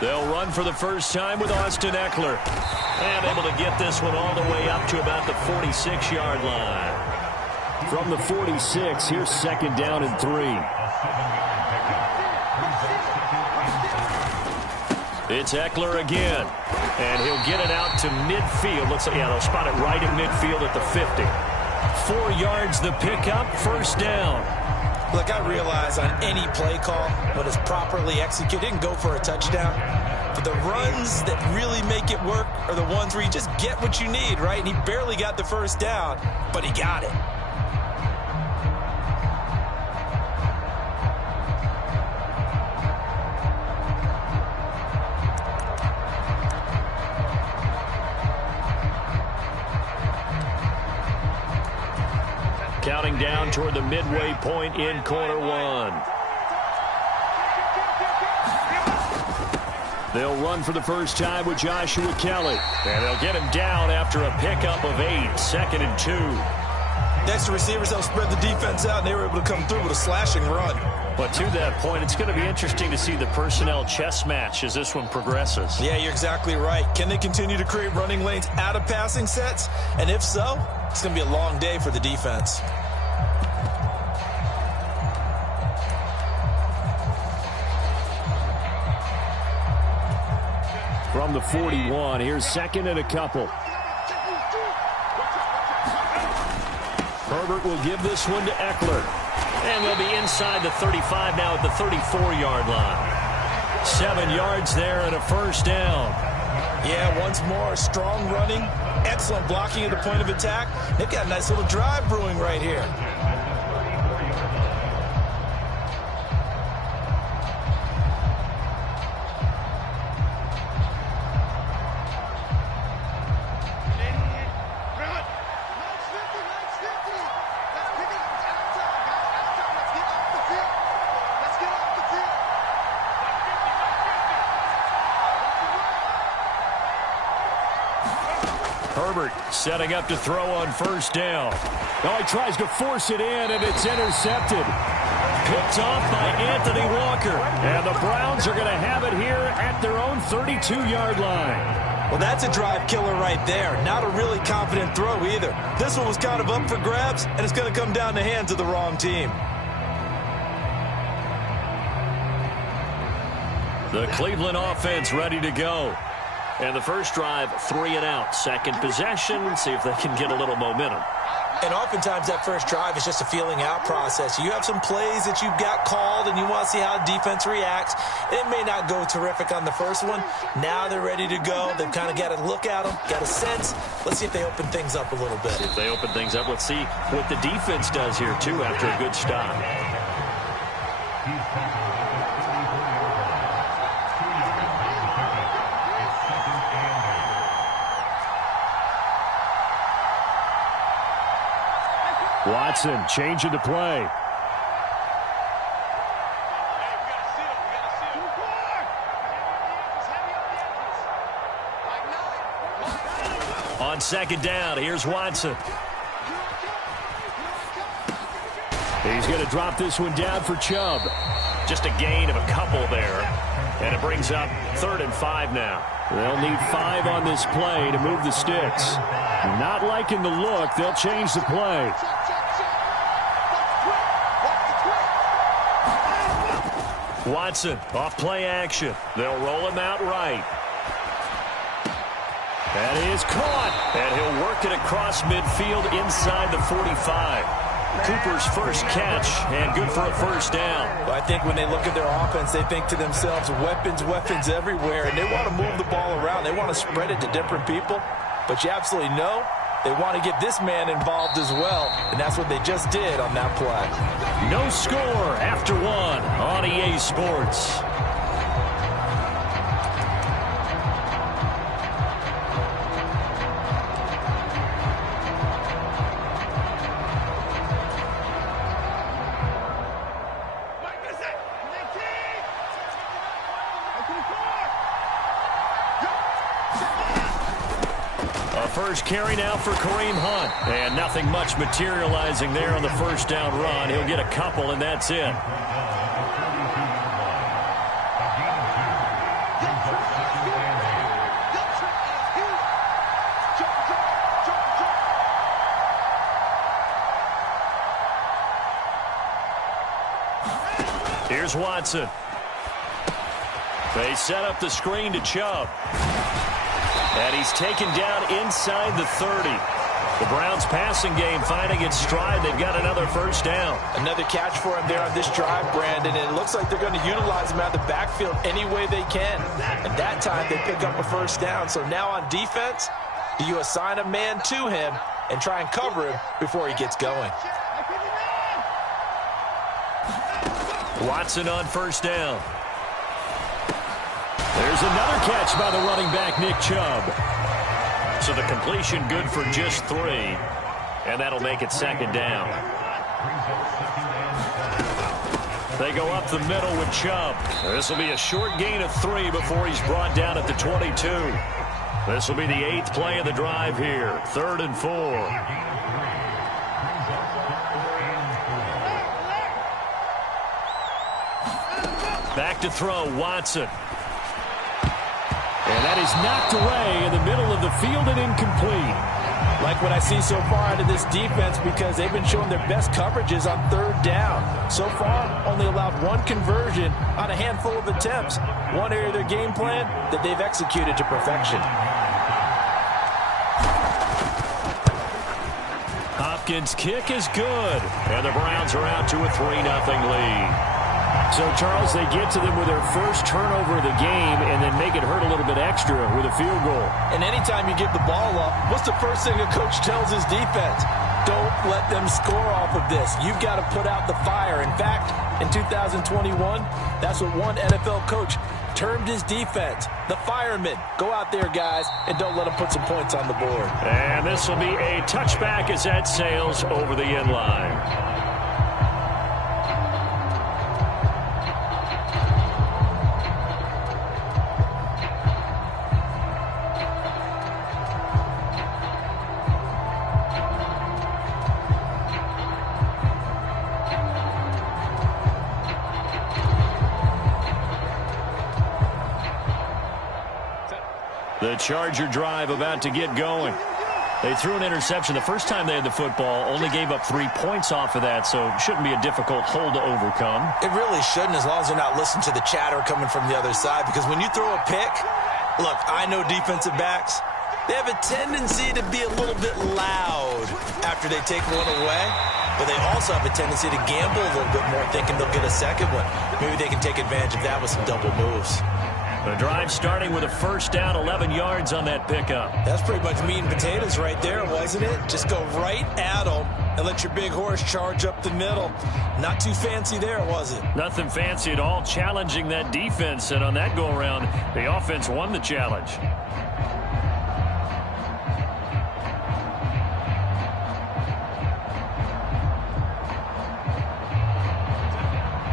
They'll run for the first time with Austin Ekeler. And able to get this one all the way up to about the 46-yard line. From the 46, here's 2nd down and 3. It's Ekeler again. And he'll get it out to midfield. Looks like, yeah, they'll spot it right in midfield at the 50. 4 yards the pickup, 1st down. Look, I realize on any play call, when it's properly executed, and go for a touchdown. But the runs that really make it work are the ones where you just get what you need, right? And he barely got the 1st down, but he got it. Counting down toward the midway point in quarter 1. They'll run for the first time with Joshua Kelly. And they'll get him down after a pickup of 8, 2nd and 2. Next, the receivers help spread the defense out, and they were able to come through with a slashing run. But to that point, it's going to be interesting to see the personnel chess match as this one progresses. Yeah, you're exactly right. Can they continue to create running lanes out of passing sets? And if so, it's going to be a long day for the defense. From the 41, here's 2nd and a couple. Herbert will give this one to Ekeler. And they'll be inside the 35 now at the 34-yard line. 7 yards there and a 1st down. Yeah, once more, strong running, excellent blocking at the point of attack. They've got a nice little drive brewing right here. Herbert setting up to throw on 1st down. Oh, he tries to force it in, and it's intercepted. Picked off by Anthony Walker. And the Browns are going to have it here at their own 32-yard line. Well, that's a drive killer right there. Not a really confident throw either. This one was kind of up for grabs, and it's going to come down the hands of the wrong team. The Cleveland offense ready to go. And the first drive, 3 and out. Second possession, see if they can get a little momentum. And oftentimes that first drive is just a feeling out process. You have some plays that you've got called and you want to see how defense reacts. It may not go terrific on the first one. Now they're ready to go. They've kind of got to look at them, got a sense. Let's see if they open things up a little bit. If they open things up, let's see what the defense does here, too, after a good stop. Watson changing the play. On second down, here's Watson. He's going to drop this one down for Chubb. Just a gain of a couple there. And it brings up 3rd and 5 now. They'll need 5 on this play to move the sticks. Not liking the look, they'll change the play. Watson off play action. They'll roll him out right. That is caught, and he'll work it across midfield inside the 45. Cooper's first catch, and good for a first down. I think when they look at their offense, they think to themselves, weapons, weapons everywhere, and they want to move the ball around. They want to spread it to different people, but you absolutely know they want to get this man involved as well, and that's what they just did on that play. No score after one on EA Sports. First carry now for Kareem Hunt. And nothing much materializing there on the first down run. He'll get a couple, and that's it. Here's Watson. They set up the screen to Chubb. And he's taken down inside the 30. The Browns passing game finding its stride. They've got another first down. Another catch for him there on this drive, Brandon. And it looks like they're going to utilize him out of the backfield any way they can. And that time they pick up a first down. So now on defense, do you assign a man to him and try and cover him before he gets going? Watson on first down. There's another catch by the running back, Nick Chubb. So the completion good for just 3. And that'll make it second down. They go up the middle with Chubb. This will be a short gain of 3 before he's brought down at the 22. This will be the 8th play of the drive here. 3rd and 4. Back to throw, Watson. And that is knocked away in the middle of the field and incomplete. Like what I see so far out of this defense, because they've been showing their best coverages on 3rd down. So far, only allowed 1 conversion on a handful of attempts. One area of their game plan that they've executed to perfection. Hopkins' kick is good. And the Browns are out to a 3-0 lead. So, Charles, they get to them with their first turnover of the game and then make it hurt a little bit extra with a field goal. And anytime you give the ball up, what's the first thing a coach tells his defense? Don't let them score off of this. You've got to put out the fire. In fact, in 2021, that's what one NFL coach termed his defense, the firemen. Go out there, guys, and don't let them put some points on the board. And this will be a touchback as that sails over the end line. The Charger drive about to get going. They threw an interception the first time they had the football, only gave up 3 points off of that, so it shouldn't be a difficult hole to overcome. It really shouldn't, as long as they're not listening to the chatter coming from the other side, because when you throw a pick, look, I know defensive backs, they have a tendency to be a little bit loud after they take one away, but they also have a tendency to gamble a little bit more, thinking they'll get a second one. Maybe they can take advantage of that with some double moves. The drive starting with a first down, 11 yards on that pickup. That's pretty much meat and potatoes right there, wasn't it? Just go right at them and let your big horse charge up the middle. Not too fancy there, was it? Nothing fancy at all, challenging that defense, and on that go-around, the offense won the challenge.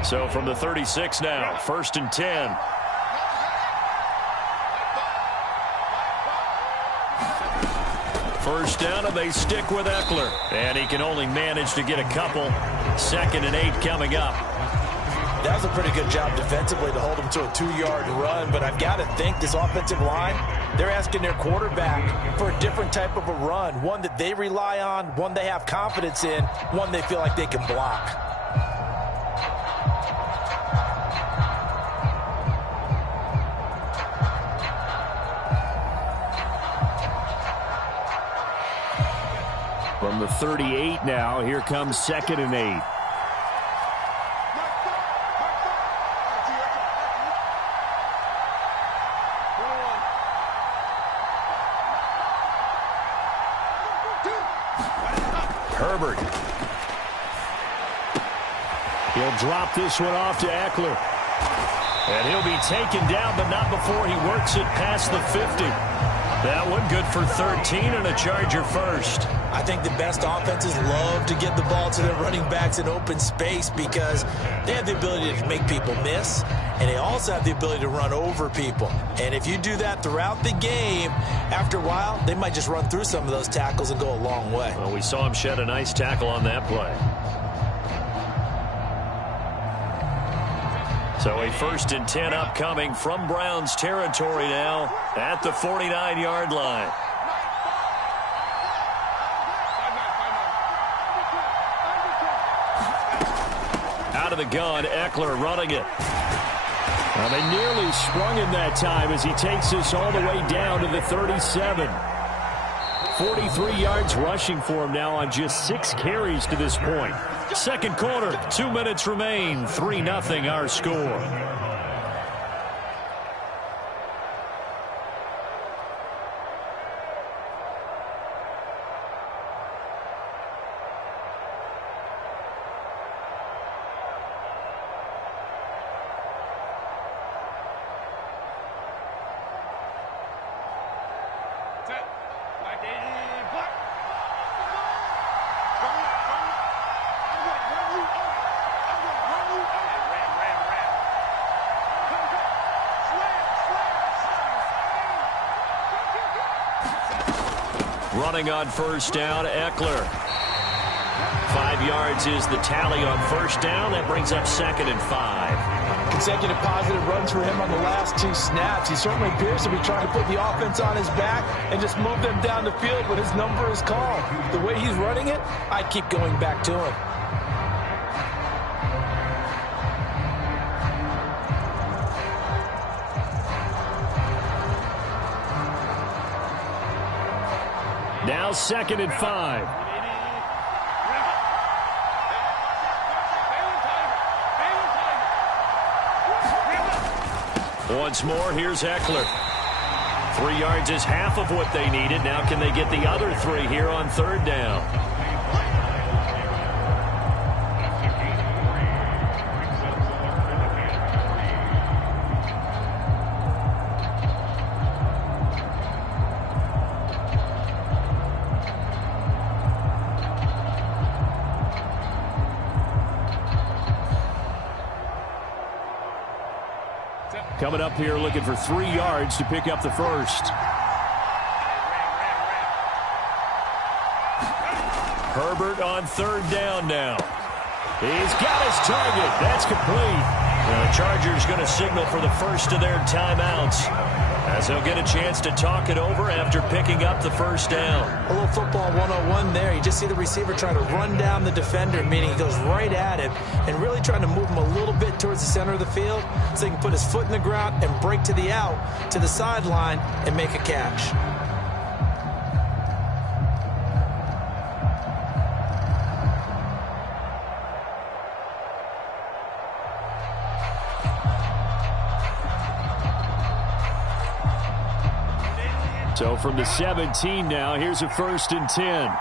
So from the 36 now, 1st and 10. First down, and they stick with Eckler. And he can only manage to get a couple. 2nd and 8 coming up. That was a pretty good job defensively to hold him to a 2-yard run, but I've got to think this offensive line, they're asking their quarterback for a different type of a run, one that they rely on, one they have confidence in, one they feel like they can block. From the 38 now, here comes 2nd and 8. Herbert. He'll drop this one off to Eckler. And he'll be taken down, but not before he works it past the 50. That one good for 13 and a Charger first. I think the best offenses love to get the ball to their running backs in open space because they have the ability to make people miss, and they also have the ability to run over people. And if you do that throughout the game, after a while, they might just run through some of those tackles and go a long way. Well, we saw him shed a nice tackle on that play. So a 1st and 10 upcoming from Browns territory now at the 49-yard line. Out of the gun, Eckler running it. Well, they nearly sprung him that time as he takes this all the way down to the 37. 43 yards rushing for him now on just 6 carries to this point. Second quarter, 2 minutes remain, 3-0 our score. Running on first down, Eckler. 5 yards is the tally on first down. That brings up 2nd and 5. Consecutive positive runs for him on the last 2 snaps. He certainly appears to be trying to put the offense on his back and just move them down the field when his number is called. The way he's running it, I keep going back to him. Now 2nd and 5. Once more, here's Eckler. 3 yards is half of what they needed. Now can they get the other 3 here on 3rd down? Coming up here looking for 3 yards to pick up the first. Herbert on 3rd down now. He's got his target. That's complete. The Chargers going to signal for the first of their timeouts as they'll get a chance to talk it over after picking up the first down. A little football 101 there. You just see the receiver trying to run down the defender, meaning he goes right at him and really trying to move him a little bit towards the center of the field so he can put his foot in the ground and break to the out, to the sideline, and make a catch. So from the 17 now, here's a 1st and 10.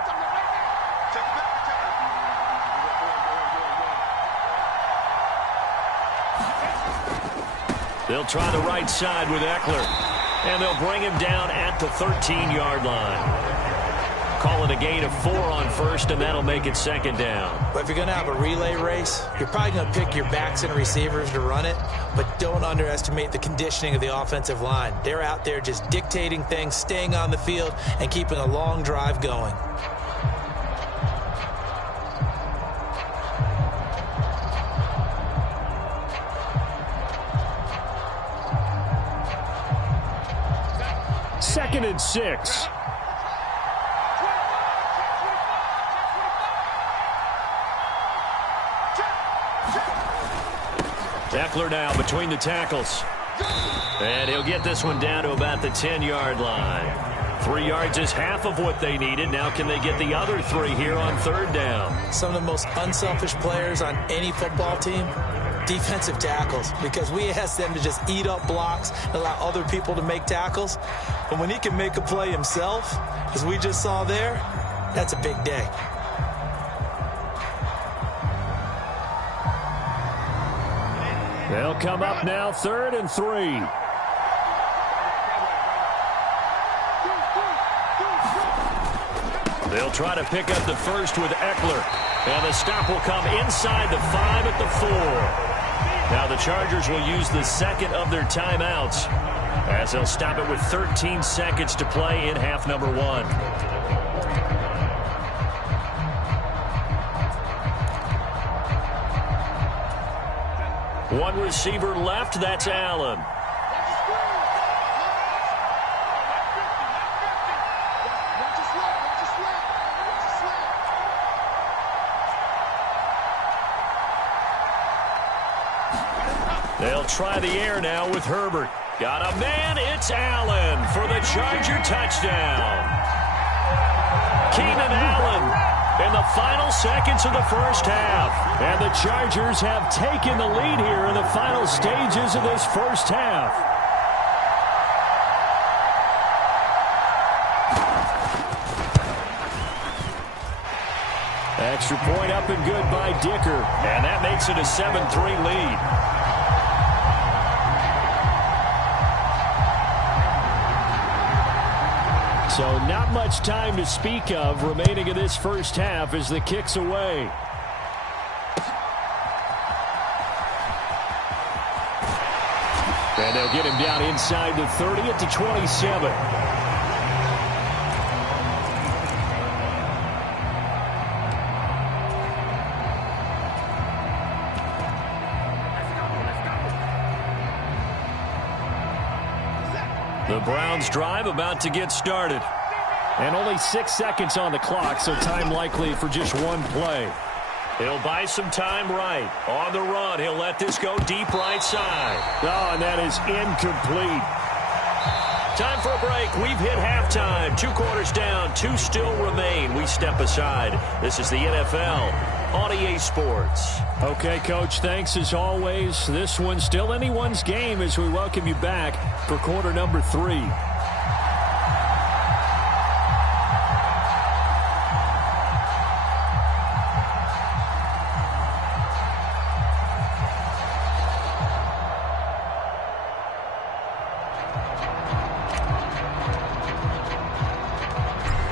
They'll try the right side with Eckler, and they'll bring him down at the 13-yard line. Call it a gain of 4 on first, and that'll make it 2nd down. But if you're going to have a relay race, you're probably going to pick your backs and receivers to run it, but don't underestimate the conditioning of the offensive line. They're out there just dictating things, staying on the field, and keeping a long drive going. Second and 6. Eckler now between the tackles. And he'll get this one down to about the 10-yard line. 3 yards is half of what they needed. Now can they get the other 3 here on 3rd down? Some of the most unselfish players on any football team, defensive tackles, because we ask them to just eat up blocks, allow other people to make tackles. But when he can make a play himself, as we just saw there, that's a big day. They'll come up now 3rd and 3. They'll try to pick up the first with Eckler. And the stop will come inside the 5 at the 4. Now the Chargers will use the second of their timeouts as they'll stop it with 13 seconds to play in half number 1. One receiver left, that's Allen. They'll try the air now with Herbert. Got a man, it's Allen for the Charger touchdown. Keenan Allen in the final seconds of the first half. And the Chargers have taken the lead here in the final stages of this first half. Extra point up and good by Dicker. And that makes it a 7-3 lead. So not much time to speak of remaining in this first half as the kick's away. And they'll get him down inside the 30 at the 27. The Browns drive about to get started. And only 6 seconds on the clock, so time likely for just one play. He'll buy some time right. On the run, he'll let this go deep right side. Oh, and that is incomplete. Time for a break. We've hit halftime. 2 quarters down, 2 still remain. We step aside. This is the NFL on EA Sports. Okay, Coach, thanks as always. This one's still anyone's game as we welcome you back for quarter number 3.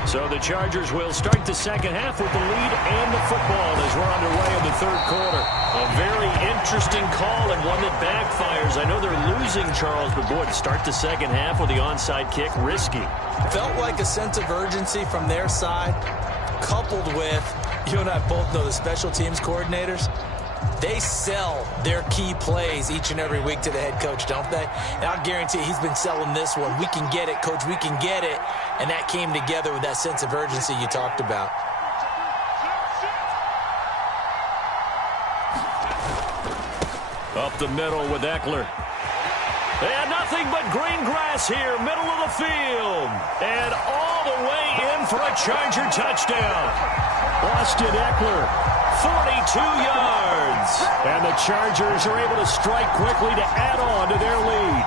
So the Chargers will start the second half with the lead and the football as we're underway in the 3rd quarter. A very interesting call and one that backfires. I know they're losing, Charles, but boy, to start the second half with the onside kick, risky. Felt like a sense of urgency from their side, coupled with, you and I both know the special teams coordinators, they sell their key plays each and every week to the head coach, don't they? And I guarantee he's been selling this one. We can get it, coach, we can get it. And that came together with that sense of urgency you talked about. Up the middle with Eckler. And nothing but green grass here, middle of the field. And all the way in for a Charger touchdown. Austin Eckler, 42 yards. And the Chargers are able to strike quickly to add on to their lead.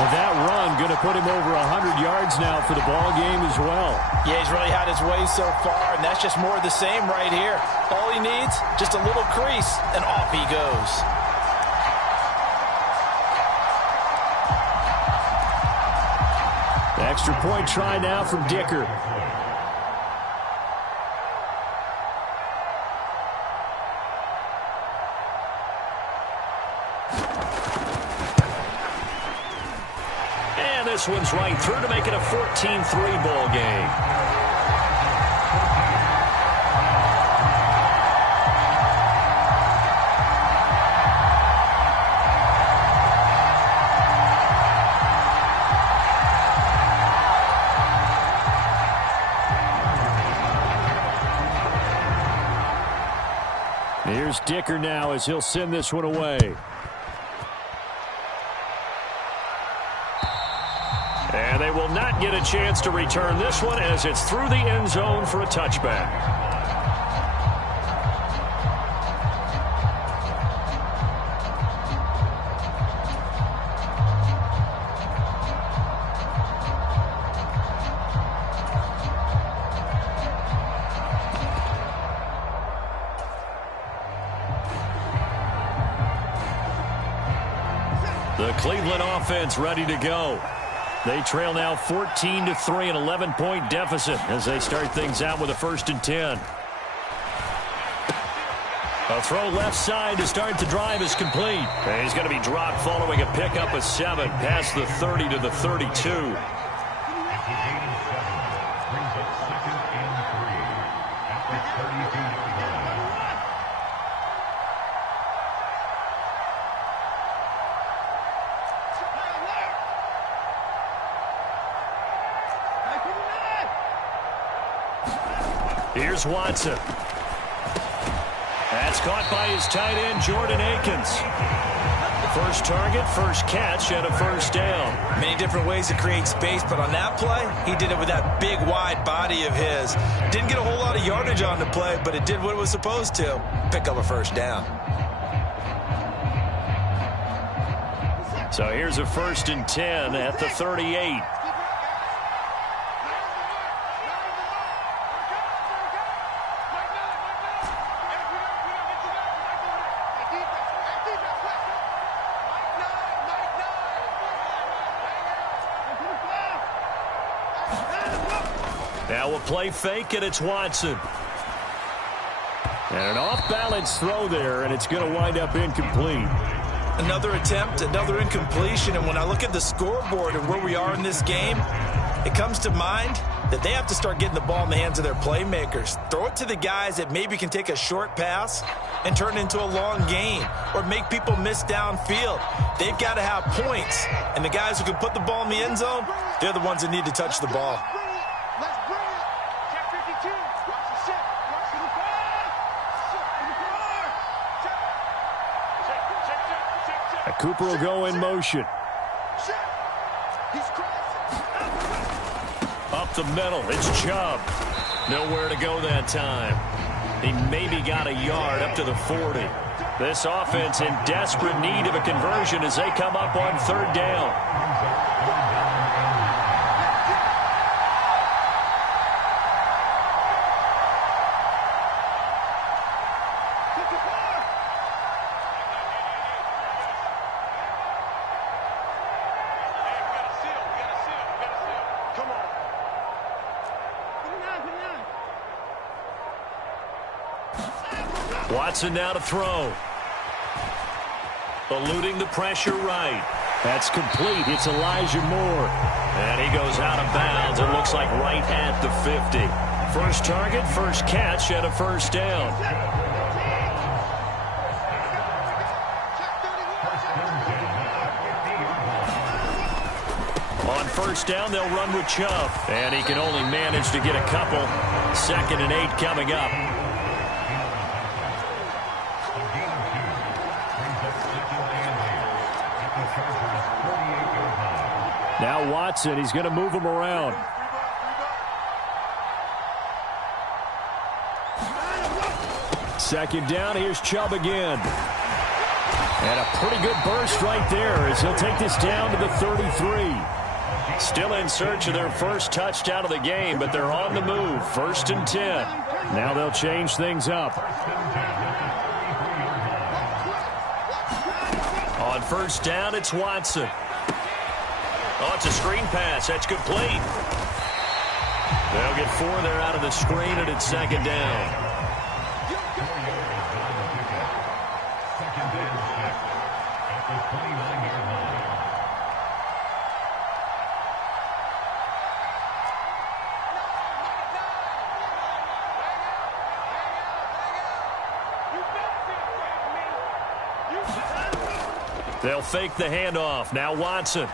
And that run going to put him over 100 yards now for the ball game as well. Yeah, he's really had his way so far, and that's just more of the same right here. All he needs, just a little crease, and off he goes. The extra point try now from Dicker. This one's right through to make it a 14-3 ball game. Here's Dicker now as he'll send this one away. And they will not get a chance to return this one as it's through the end zone for a touchback. The Cleveland offense ready to go. They trail now 14-3, an 11-point deficit as they start things out with a 1st and 10. A throw left side to start the drive is complete. And he's going to be dropped following a pickup of 7 past the 30 to the 32. Here's Watson. That's caught by his tight end, Jordan Akins. First target, first catch, and a 1st down. Many different ways to create space, but on that play, he did it with that big, wide body of his. Didn't get a whole lot of yardage on the play, but it did what it was supposed to. Pick up a 1st down. So here's a 1st and 10 at the 38. Now a play fake, and it's Watson. And an off-balance throw there, and it's going to wind up incomplete. Another attempt, another incompletion, and when I look at the scoreboard and where we are in this game, it comes to mind that they have to start getting the ball in the hands of their playmakers. Throw it to the guys that maybe can take a short pass and turn it into a long gain or make people miss downfield. They've got to have points, and the guys who can put the ball in the end zone, they're the ones that need to touch the ball. Cooper will go in motion. Up the middle, it's Chubb. Nowhere to go that time. He maybe got a yard up to the 40. This offense in desperate need of a conversion as they come up on 3rd down. Watson now to throw. Eluding the pressure right. That's complete. It's Elijah Moore. And he goes out of bounds. It looks like right at the 50. First target, first catch, and a 1st down. On 1st down, they'll run with Chubb. And he can only manage to get a couple. 2nd and 8 coming up. Now Watson, he's going to move him around. Second down, here's Chubb again. And a pretty good burst right there as he'll take this down to the 33. Still in search of their first touchdown of the game, but they're on the move. 1st and 10. Now they'll change things up. On 1st down, it's Watson. Oh, it's a screen pass. That's complete. They'll get 4 there out of the screen, and it's 2nd down. They'll fake the handoff. Now Watson.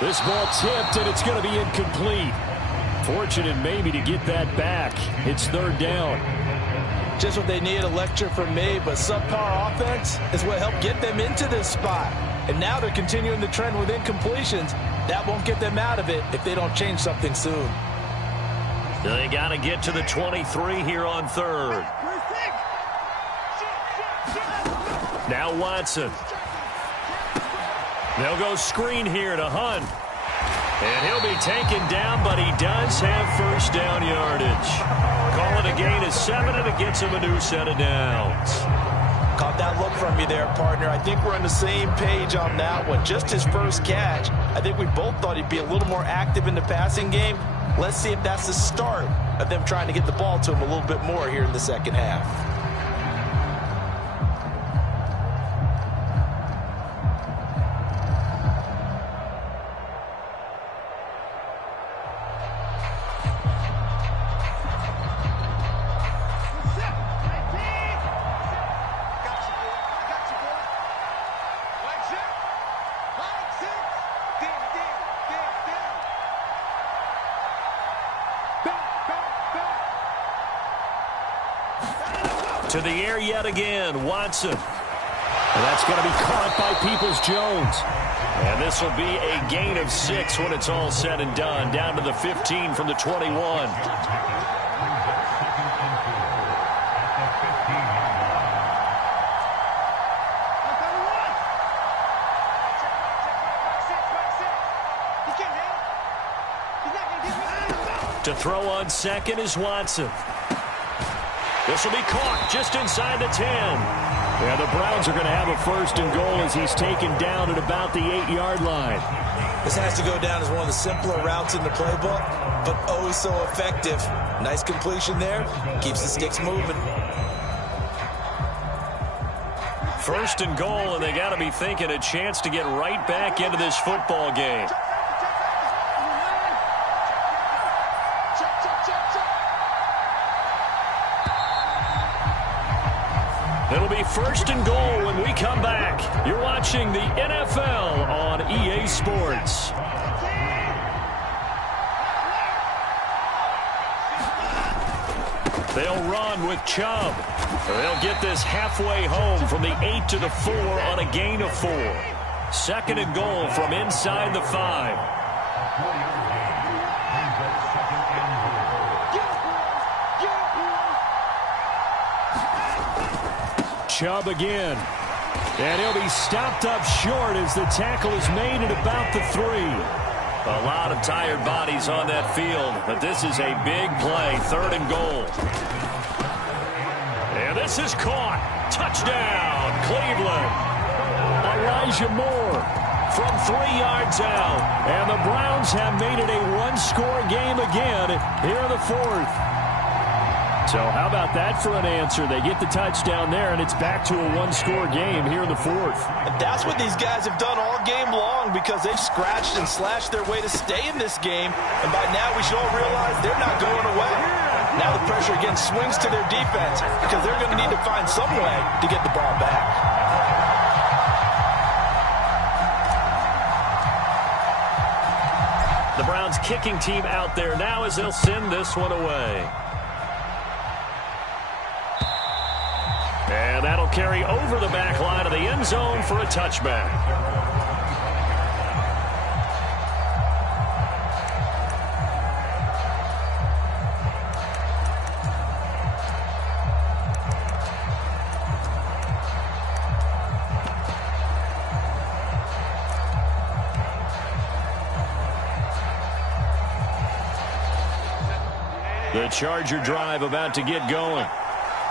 This ball tipped, and it's going to be incomplete. Fortunate maybe to get that back. It's 3rd down. Just what they need, a lecture from me, but subpar offense is what helped get them into this spot. And now they're continuing the trend with incompletions. That won't get them out of it if they don't change something soon. They got to get to the 23 here on third. Now Watson. They'll go screen here to Hunt. And he'll be taken down, but he does have first down yardage. Call it a gain of 7, and it gets him a new set of downs. Caught that look from you there, partner. I think we're on the same page on that one. Just his first catch. I think we both thought he'd be a little more active in the passing game. Let's see if that's the start of them trying to get the ball to him a little bit more here in the second half. To the air yet again, Watson. And that's going to be caught by Peoples-Jones. And this will be a gain of 6 when it's all said and done. Down to the 15 from the 21. To throw on second is Watson. This will be caught just inside the 10. Yeah, the Browns are going to have a first and goal as he's taken down at about the 8-yard line. This has to go down as one of the simpler routes in the playbook, but oh so effective. Nice completion there. Keeps the sticks moving. First and goal, and they got to be thinking a chance to get right back into this football game. It'll be first and goal when we come back. You're watching the NFL on EA Sports. They'll run with Chubb. They'll get this halfway home from the 8 to the 4 on a gain of 4. Second and goal from inside the 5. Chubb again. And he'll be stopped up short as the tackle is made at about the 3. A lot of tired bodies on that field, but this is a big play. Third and goal. And this is caught. Touchdown, Cleveland. Elijah Moore from 3 yards out. And the Browns have made it a one-score game again here in the 4th. So how about that for an answer? They get the touchdown there, and it's back to a one-score game here in the 4th. And that's what these guys have done all game long because they've scratched and slashed their way to stay in this game. And by now we should all realize they're not going away. Now the pressure again swings to their defense because they're going to need to find some way to get the ball back. The Browns kicking team out there now as they'll send this one away. And that'll carry over the back line of the end zone for a touchback. The Charger drive about to get going.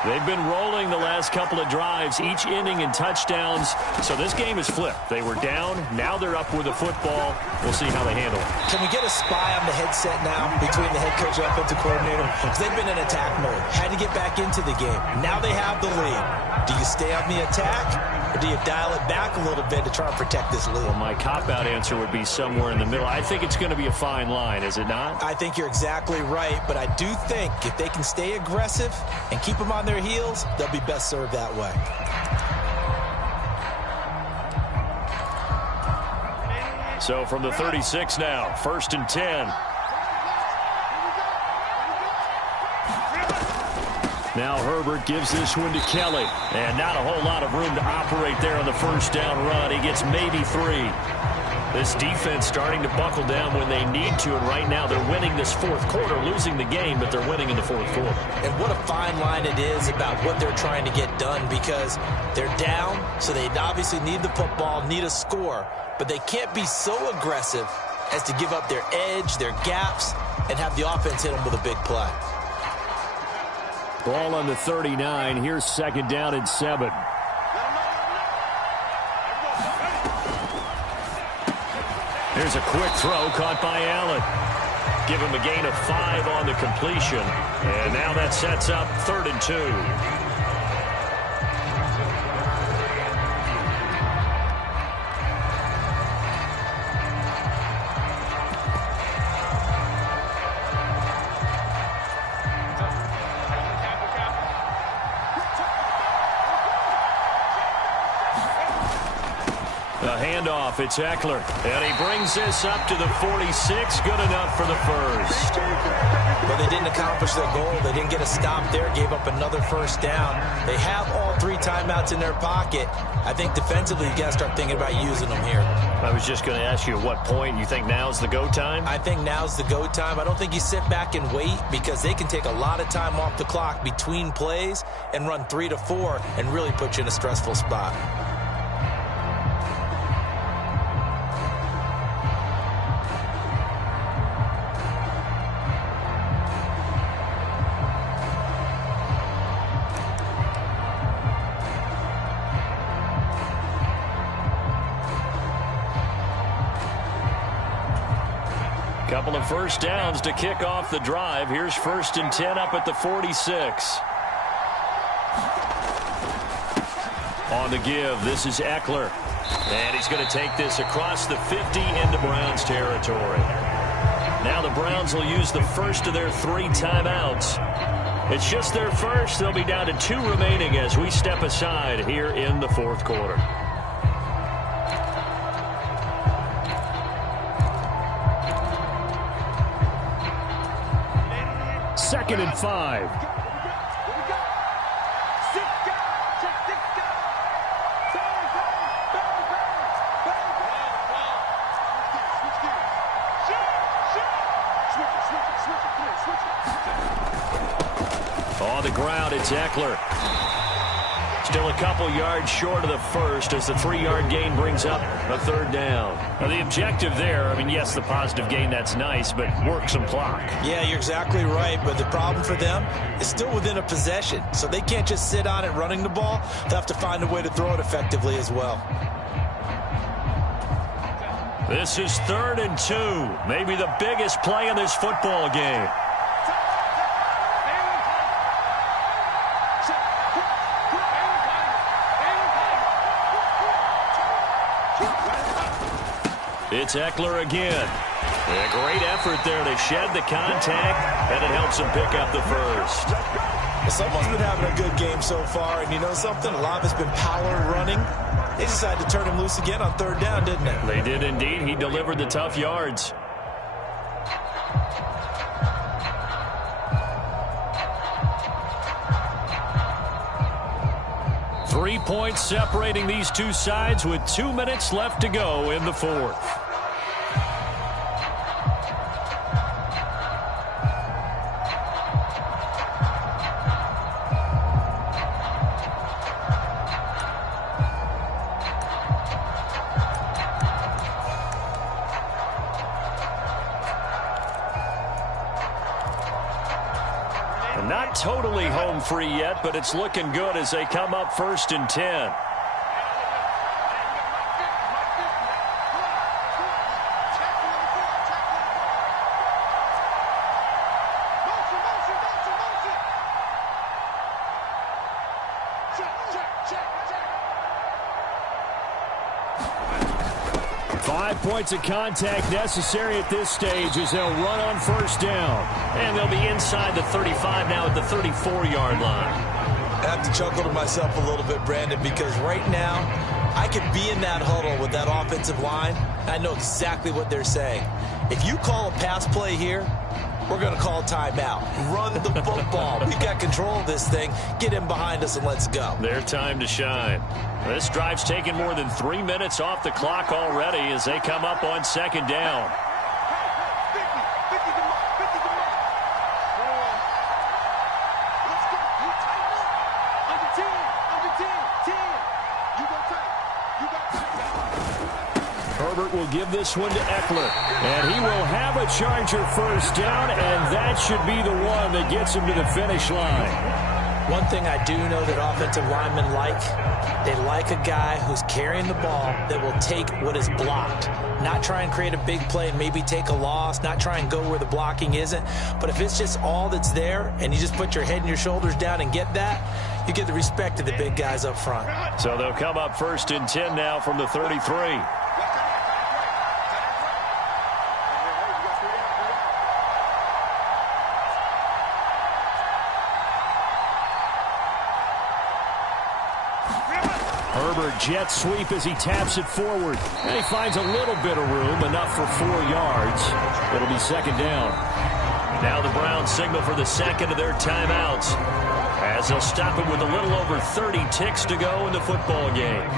They've been rolling the last couple of drives, each inning in touchdowns. So this game is flipped. They were down. Now they're up with the football. We'll see how they handle it. Can we get a spy on the headset now between the head coach and offensive coordinator? Because they've been in attack mode. Had to get back into the game. Now they have the lead. Do you stay on the attack, or do you dial it back a little bit to try and protect this lead? Well, my cop-out answer would be somewhere in the middle. I think it's going to be a fine line, is it not? I think you're exactly right, but I do think if they can stay aggressive and keep them on their heels, they'll be best served that way. So from the 36 now, 1st and 10. Now Herbert gives this one to Kelly. And not a whole lot of room to operate there on the first down run. He gets maybe 3. This defense starting to buckle down when they need to, and right now they're winning this fourth quarter, losing the game, but they're winning in the fourth quarter. And what a fine line it is about what they're trying to get done, because they're down, so they obviously need the football, need a score, but they can't be so aggressive as to give up their edge, their gaps, and have the offense hit them with a big play. Ball on the 39. Here's second down and 7. Here's a quick throw caught by Allen. Give him a gain of 5 on the completion. And now that sets up 3rd and 2. Handoff, it's Eckler, and he brings this up to the 46, good enough for the first. Well, they didn't accomplish their goal. They didn't get a stop there, gave up another first down. They have all 3 timeouts in their pocket. I think defensively you got to start thinking about using them here. I was just going to ask you at what point you think now's the go time? I think now's the go time. I don't think you sit back and wait, because they can take a lot of time off the clock between plays and run 3 to 4 and really put you in a stressful spot. Couple of first downs to kick off the drive. Here's 1st and 10 up at the 46. On the give, this is Eckler. And he's going to take this across the 50 into Browns territory. Now the Browns will use the first of their 3 timeouts. It's just their first. They'll be down to 2 remaining as we step aside here in the fourth quarter. 2nd and 5. On the ground, it's Eckler. Still a couple yards short of the first as the 3-yard gain brings up a 3rd down. Now the objective there, I mean, yes, the positive gain, that's nice, but work some clock. Yeah, you're exactly right, but the problem for them is still within a possession, so they can't just sit on it running the ball. They'll have to find a way to throw it effectively as well. This is 3rd and 2, maybe the biggest play in this football game. It's Eckler again. A great effort there to shed the contact, and it helps him pick up the first. Well, someone's been having a good game so far, and you know something? A lot has been power running. They decided to turn him loose again on 3rd down, didn't they? They did indeed. He delivered the tough yards. Three points separating these two sides with 2 minutes left to go in the fourth. Not totally home free yet, but it's looking good as they come up 1st and 10. Points of contact necessary at this stage as they'll run on 1st down. And they'll be inside the 35 now at the 34-yard line. I have to chuckle to myself a little bit, Brandon, because right now I could be in that huddle with that offensive line. I know exactly what they're saying. If you call a pass play here, we're going to call timeout. Run the football. We've got control of this thing. Get in behind us and let's go. Their time to shine. This drive's taken more than 3 minutes off the clock already as they come up on second down. Herbert will give this one to Eckler. And he will have a Charger first down, and that should be the one that gets him to the finish line. One thing I do know that offensive linemen like, they like a guy who's carrying the ball that will take what is blocked. Not try and create a big play and maybe take a loss, not try and go where the blocking isn't. But if it's just all that's there and you just put your head and your shoulders down and get that, you get the respect of the big guys up front. So they'll come up 1st and 10 now from the 33. Herbert jet sweep as he taps it forward. And he finds a little bit of room, enough for 4 yards. It'll be second down. Now the Browns signal for the second of their timeouts, as they'll stop it with a little over 30 ticks to go in the football game.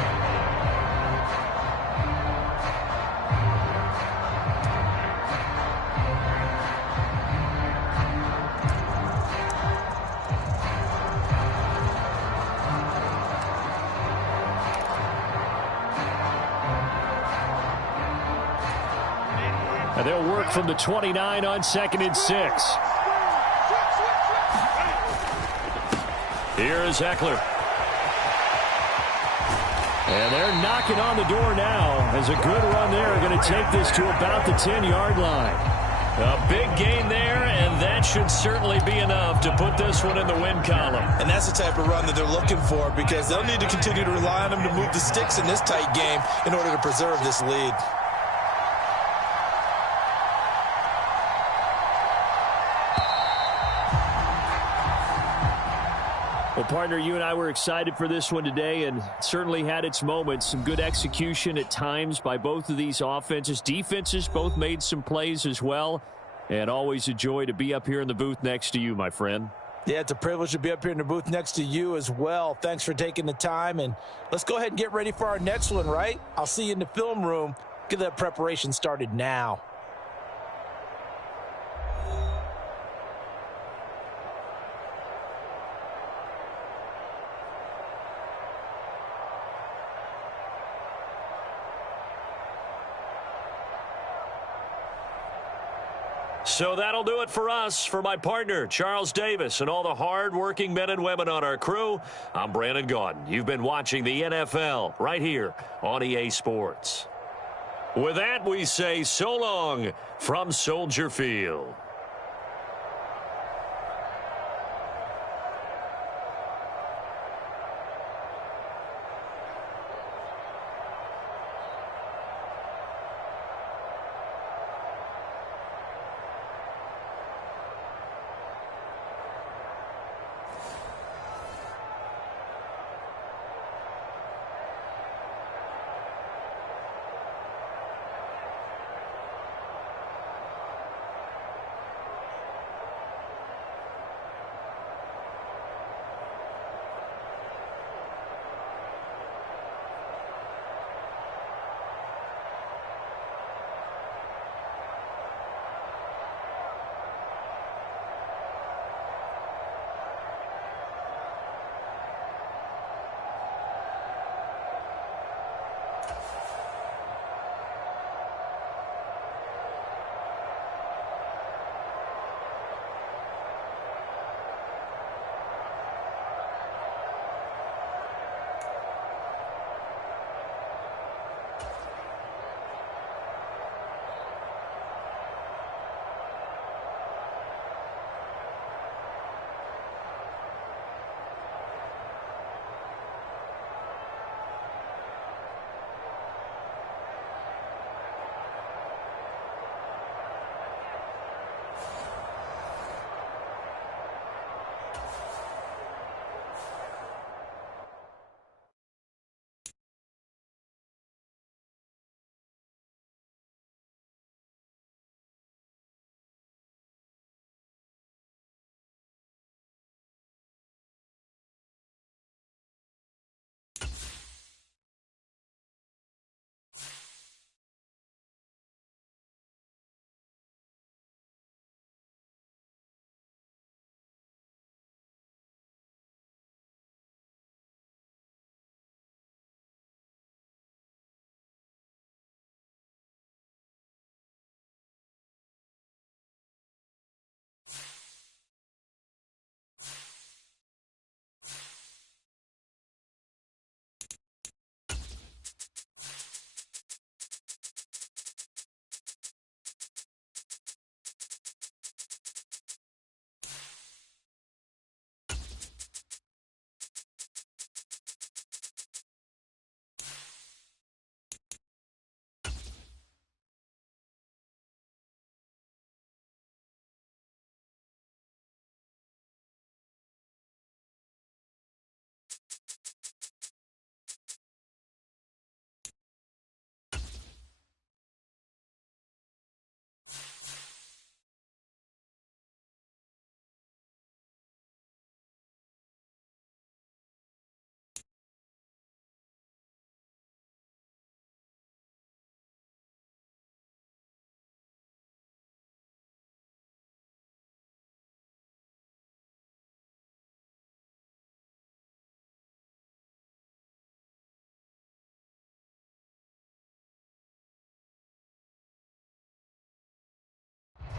And they'll work from the 29 on 2nd and 6. Here is Eckler. And they're knocking on the door now as a good run there. Going to take this to about the 10-yard line. A big gain there, and that should certainly be enough to put this one in the win column. And that's the type of run that they're looking for, because they'll need to continue to rely on them to move the sticks in this tight game in order to preserve this lead. Well, partner, you and I were excited for this one today, and certainly had its moments. Some good execution at times by both of these offenses. Defenses both made some plays as well, and always a joy to be up here in the booth next to you, my friend. Yeah, it's a privilege to be up here in the booth next to you as well. Thanks for taking the time, and let's go ahead and get ready for our next one, right? I'll see you in the film room. Get that preparation started now. So that'll do it for us. For my partner, Charles Davis, and all the hard-working men and women on our crew, I'm Brandon Gaudin. You've been watching the NFL right here on EA Sports. With that, we say so long from Soldier Field.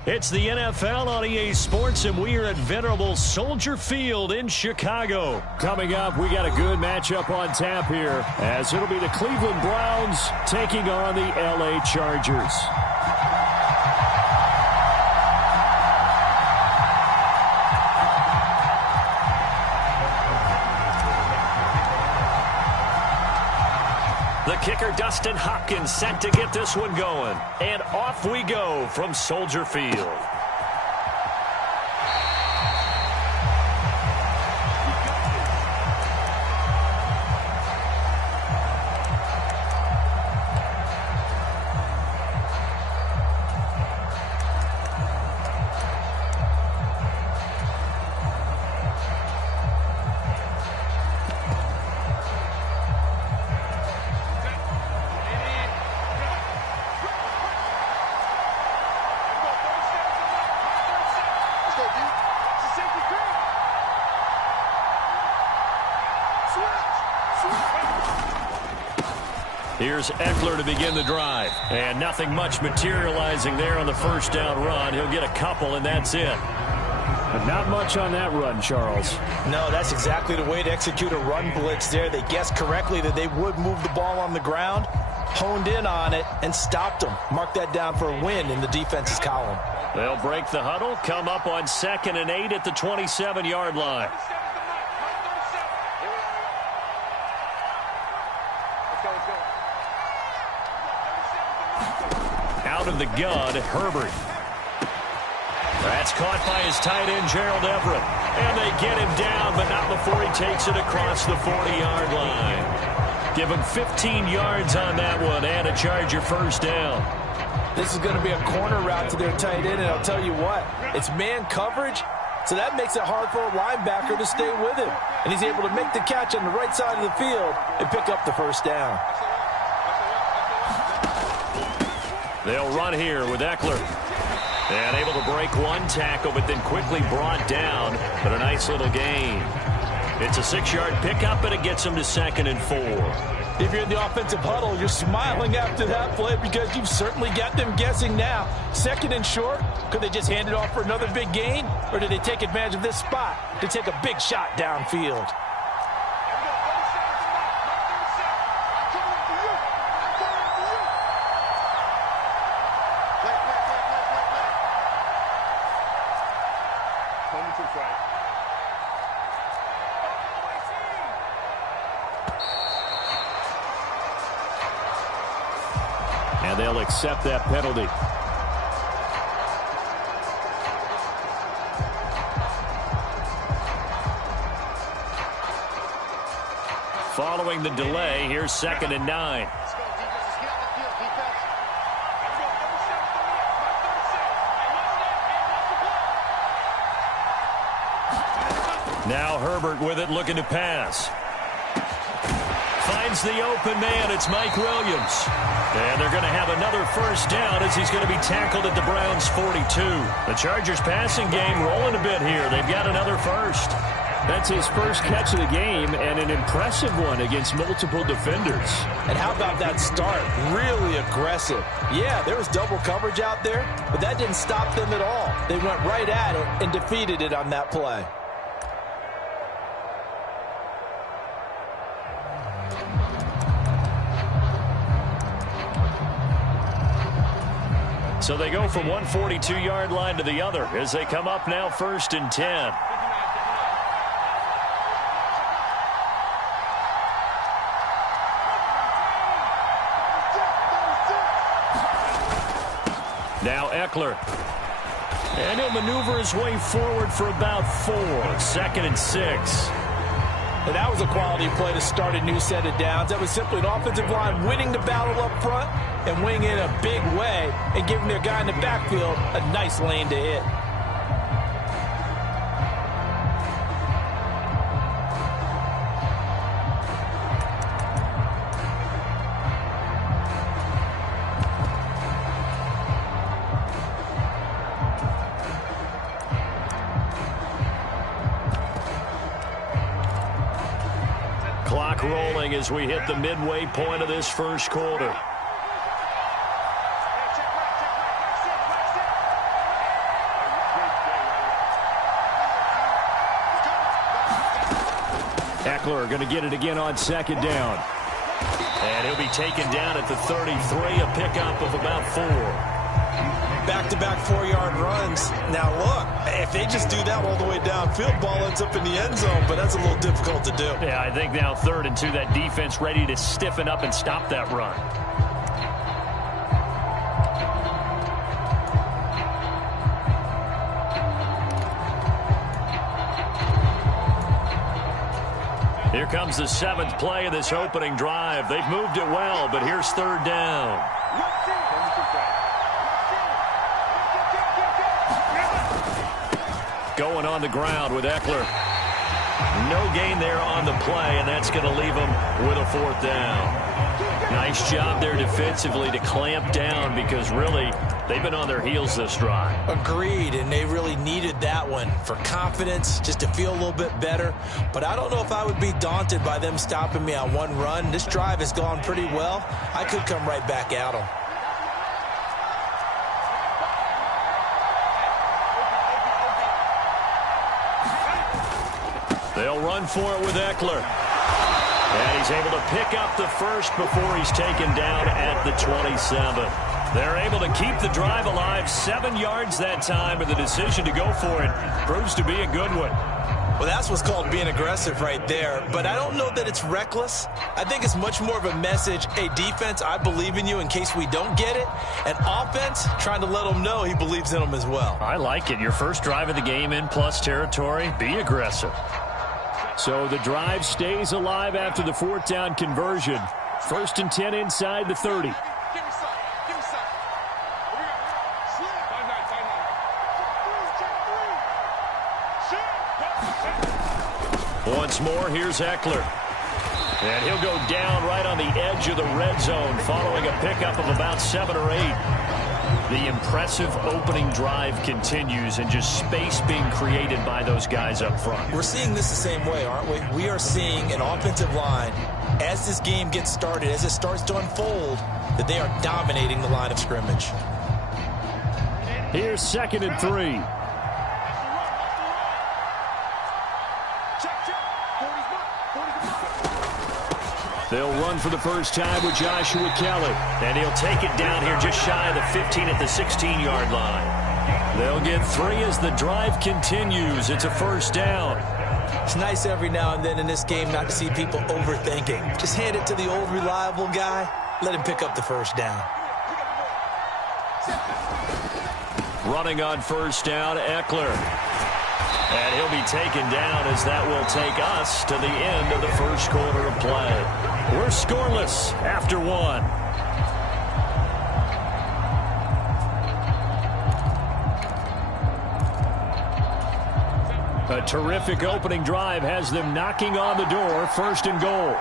It's the NFL on EA Sports, and we are at venerable Soldier Field in Chicago. Coming up, we got a good matchup on tap here, as it'll be the Cleveland Browns taking on the LA Chargers. The kicker, Dustin Hopkins, set to get this one going. And off we go from Soldier Field. Here's Eckler to begin the drive. And nothing much materializing there on the first down run. He'll get a couple, and that's it. But not much on that run, Charles. No, that's exactly the way to execute a run blitz there. They guessed correctly that they would move the ball on the ground, honed in on it, and stopped them. Mark that down for a win in the defense's column. They'll break the huddle, come up on 2nd and 8 at the 27-yard line. Out of the gun, Herbert. That's caught by his tight end, Gerald Everett. And they get him down, but not before he takes it across the 40-yard line. Give him 15 yards on that one and a Charger first down. This is going to be a corner route to their tight end, and I'll tell you what, it's man coverage, so that makes it hard for a linebacker to stay with him. And he's able to make the catch on the right side of the field and pick up the first down. They'll run here with Eckler. And able to break one tackle, but then quickly brought down. But a nice little gain. It's a 6-yard pickup, and it gets them to 2nd and 4. If you're in the offensive huddle, you're smiling after that play because you've certainly got them guessing now. 2nd and short, could they just hand it off for another big gain? Or did they take advantage of this spot to take a big shot downfield? And they'll accept that penalty. Following the delay, here's 2nd and 9. Now Herbert with it, looking to pass. Finds the open man. It's Mike Williams. And they're going to have another first down as he's going to be tackled at the Browns' 42. The Chargers passing game rolling a bit here. They've got another first. That's his first catch of the game, and an impressive one against multiple defenders. And how about that start? Really aggressive. Yeah, there was double coverage out there, but that didn't stop them at all. They went right at it and defeated it on that play. So they go from one 42-yard line to the other as they come up now 1st and 10. Now Eckler. And he'll maneuver his way forward for about 4. 2nd and 6. And that was a quality play to start a new set of downs. That was simply an offensive line winning the battle up front and winning in a big way and giving their guy in the backfield a nice lane to hit. Clock rolling as we hit the midway point of this first quarter. Eckler going to get it again on second down. And he'll be taken down at the 33, a pickup of about 4. Back-to-back 4-yard runs. Now, look, if they just do that all the way downfield, ball ends up in the end zone, but that's a little difficult to do. Yeah, I think now 3rd and 2, that defense ready to stiffen up and stop that run. Here comes the 7th play of this opening drive. They've moved it well, but here's 3rd down. Going on the ground with Eckler. No gain there on the play, and that's going to leave him with a 4th down. Nice job there defensively to clamp down because really they've been on their heels this drive. Agreed, and they really needed that one for confidence, just to feel a little bit better. But I don't know if I would be daunted by them stopping me on one run. This drive has gone pretty well. I could come right back at them. They'll run for it with Eckler. And he's able to pick up the first before he's taken down at the 27. They're able to keep the drive alive, 7 yards that time, and the decision to go for it proves to be a good one. Well, that's what's called being aggressive right there. But I don't know that it's reckless. I think it's much more of a message, hey, defense, I believe in you in case we don't get it. And offense, trying to let them know he believes in them as well. I like it. Your first drive of the game in plus territory, be aggressive. So the drive stays alive after the 4th down conversion. 1st and 10 inside the 30. Once more, here's Eckler. And he'll go down right on the edge of the red zone following a pickup of about 7 or 8. The impressive opening drive continues and just space being created by those guys up front. We're seeing this the same way, aren't we? We are seeing an offensive line, as this game gets started, as it starts to unfold, that they are dominating the line of scrimmage. Here's 2nd and 3. They'll run for the first time with Joshua Kelly. And he'll take it down here just shy of the 15 at the 16-yard line. They'll get 3 as the drive continues. It's a 1st down. It's nice every now and then in this game not to see people overthinking. Just hand it to the old reliable guy. Let him pick up the 1st down. Running on 1st down, Eckler. And he'll be taken down as that will take us to the end of the 1st quarter of play. We're scoreless after 1. A terrific opening drive has them knocking on the door. 1st and goal.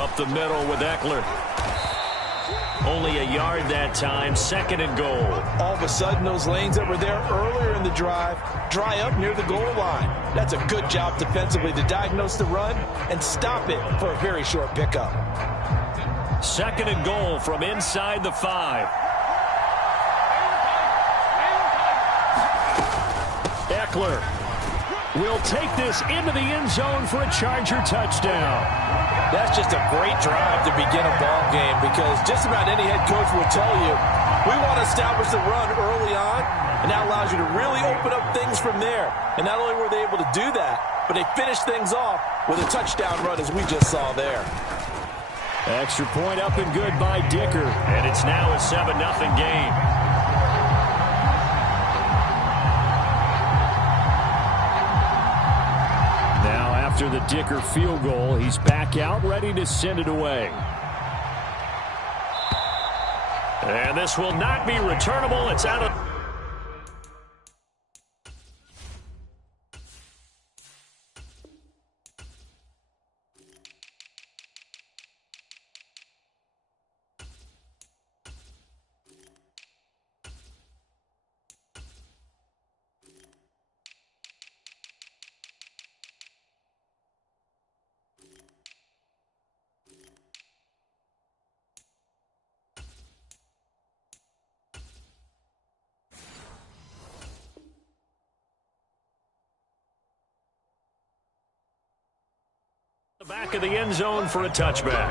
Up the middle with Eckler. Only a yard that time, 2nd and goal. All of a sudden, those lanes that were there earlier in the drive dry up near the goal line. That's a good job defensively to diagnose the run and stop it for a very short pickup. 2nd and goal from inside the 5. Eckler will take this into the end zone for a Charger touchdown. That's just a great drive to begin a ball game because just about any head coach will tell you, we want to establish the run early on, and that allows you to really open up things from there. And not only were they able to do that, but they finished things off with a touchdown run as we just saw there. Extra point up and good by Dicker. And it's now a 7-0 game. After the Dicker field goal, he's back out, ready to send it away. And this will not be returnable. It's out of... back of the end zone for a touchback.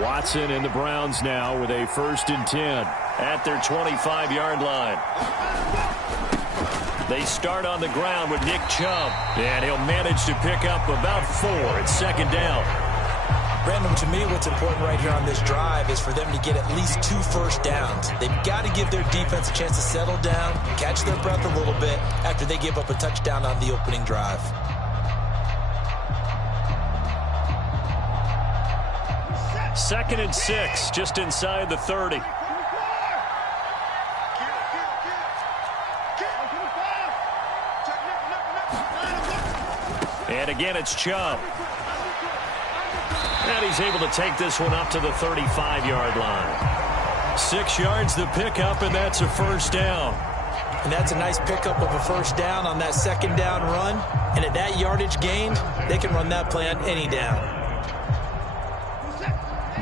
Watson and the Browns now with a 1st and 10 at their 25-yard line. They start on the ground with Nick Chubb, and he'll manage to pick up about 4 at 2nd down. Brandon, to me, what's important right here on this drive is for them to get at least 2 first downs. They've got to give their defense a chance to settle down, catch their breath a little bit after they give up a touchdown on the opening drive. 2nd and 6, just inside the 30. And again, it's Chubb. And he's able to take this one up to the 35-yard line. 6 yards the pickup, and that's a 1st down. And that's a nice pickup of a 1st down on that 2nd down run. And at that yardage gained, they can run that play on any down.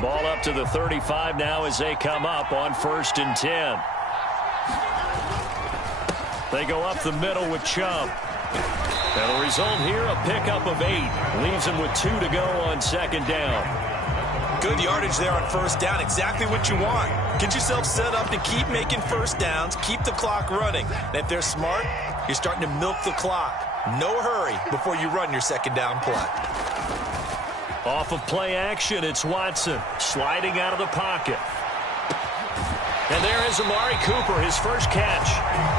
Ball up to the 35 now as they come up on 1st and 10. They go up the middle with Chubb. And the result here, a pickup of 8. Leaves him with 2 to go on 2nd down. Good yardage there on 1st down. Exactly what you want. Get yourself set up to keep making 1st downs. Keep the clock running. And if they're smart, you're starting to milk the clock. No hurry before you run your 2nd down play. Off of play action, it's Watson sliding out of the pocket. And there is Amari Cooper, his first catch.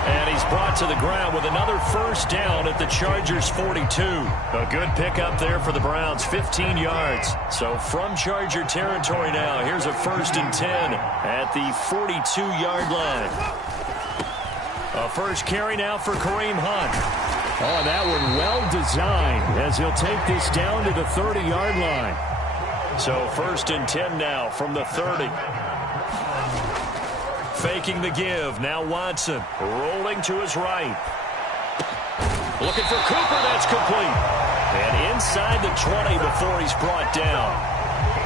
And he's brought to the ground with another 1st down at the Chargers' 42. A good pickup there for the Browns, 15 yards. So from Charger territory now, here's a 1st and 10 at the 42-yard line. A first carry now for Kareem Hunt. Oh, and that one well designed as he'll take this down to the 30-yard line. So 1st and 10 now from the 30. Faking the give. Now Watson rolling to his right. Looking for Cooper. That's complete. And inside the 20 before he's brought down.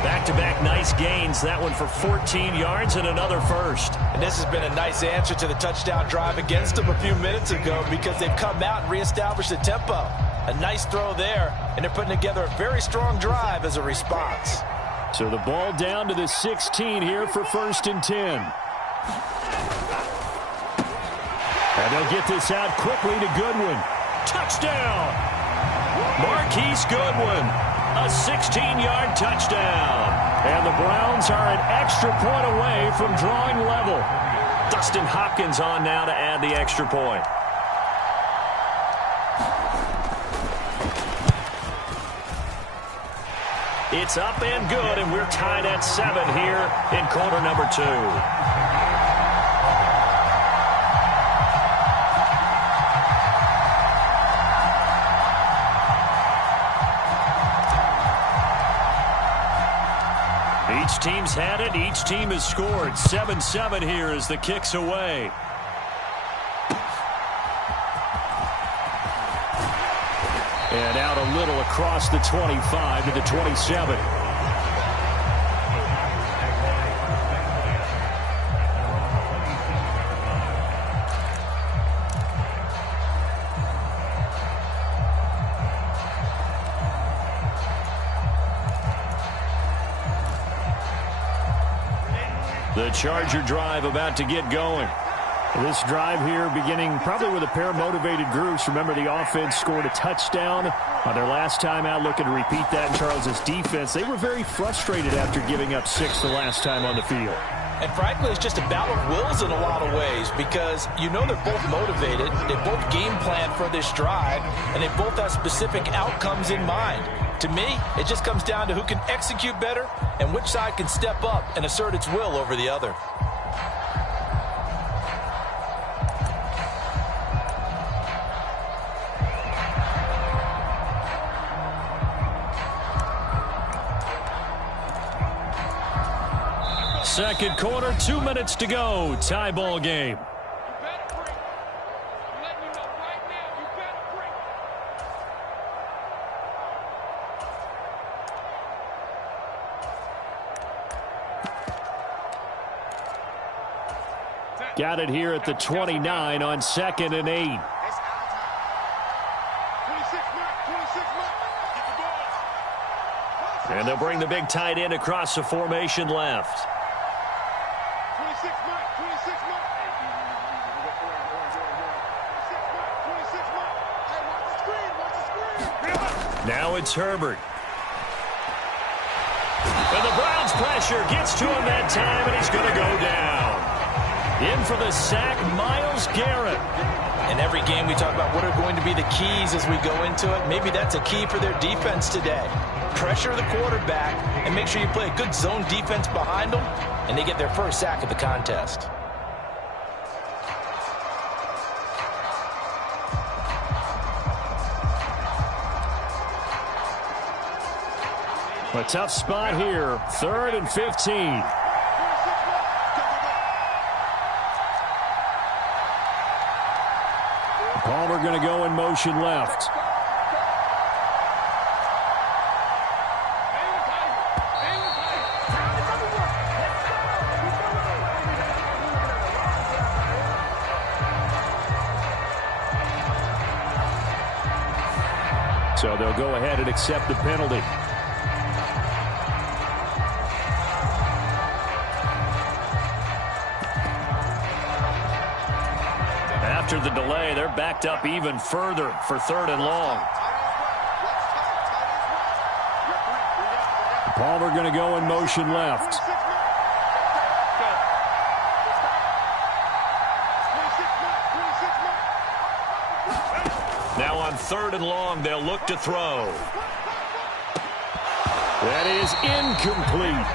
Back-to-back nice gains. That one for 14 yards and another 1st. And this has been a nice answer to the touchdown drive against them a few minutes ago because they've come out and reestablished the tempo. A nice throw there, and they're putting together a very strong drive as a response. So the ball down to the 16 here for 1st and 10. And they'll get this out quickly to Goodwin. Touchdown! Marquise Goodwin, a 16-yard touchdown. And the Browns are an extra point away from drawing level. Dustin Hopkins on now to add the extra point. It's up and good, and we're tied at 7 here in quarter number 2. Each team's had it. Each team has scored. 7-7 here as the kick's away. And out a little across the 25 to the 27. The Charger drive about to get going. This drive here beginning probably with a pair of motivated groups. Remember, the offense scored a touchdown on their last time out. Looking to repeat that in Charles' defense. They were very frustrated after giving up 6 the last time on the field. And frankly, it's just a battle of wills in a lot of ways because you know they're both motivated. They both game plan for this drive, and they both have specific outcomes in mind. To me, it just comes down to who can execute better and which side can step up and assert its will over the other. Second quarter, 2 minutes to go. Tie ball game. Got it here at the 29 on 2nd and 8. And they'll bring the big tight end across the formation left. Now it's Herbert. And the Browns pressure gets to him that time, and he's going to go down. In for the sack, Myles Garrett. In every game we talk about what are going to be the keys as we go into it. Maybe that's a key for their defense today. Pressure the quarterback and make sure you play a good zone defense behind them, and they get their first sack of the contest. A tough spot here. 3rd and 15. Palmer going to go in motion left. So they'll go ahead and accept the penalty. After the delay, they're backed up even further for 3rd and long. Palmer going to go in motion left. Now on 3rd and long, they'll look to throw. That is incomplete.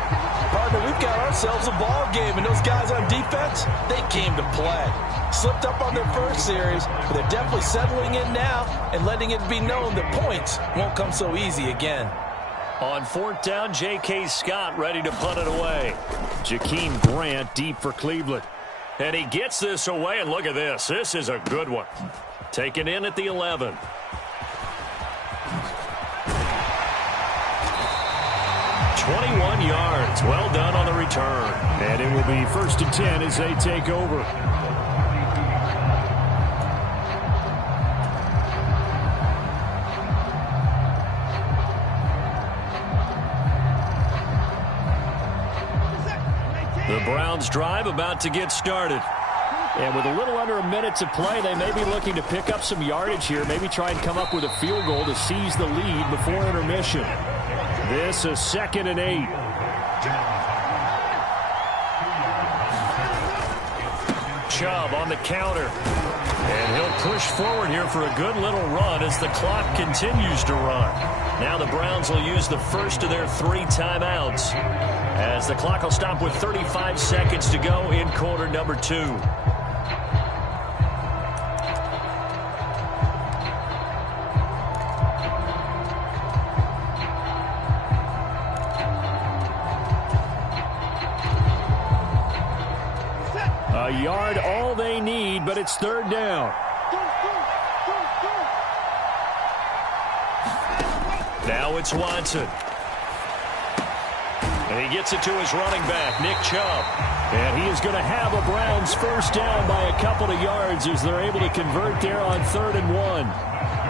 Partner, we've got ourselves a ball game, and those guys on defense, they came to play. Slipped up on their first series, but they're definitely settling in now and letting it be known that points won't come so easy again. On 4th down, J.K. Scott ready to punt it away. Jakeem Grant deep for Cleveland. And he gets this away, and look at this. This is a good one. Taken in at the 11. "21 yards. Well done on the return. And it will be 1st and 10 as they take over. The Browns drive about to get started. And with a little under a minute to play, they may be looking to pick up some yardage here. Maybe try and come up with a field goal to seize the lead before intermission. This is 2nd and 8. Chubb on the counter. And he'll push forward here for a good little run as the clock continues to run. Now the Browns will use the first of their 3 timeouts, as the clock will stop with 35 seconds to go in quarter number 2. A yard all they need, but it's 3rd down. Now it's Watson. And he gets it to his running back, Nick Chubb. And he is going to have a Browns first down by a couple of yards as they're able to convert there on 3rd and 1.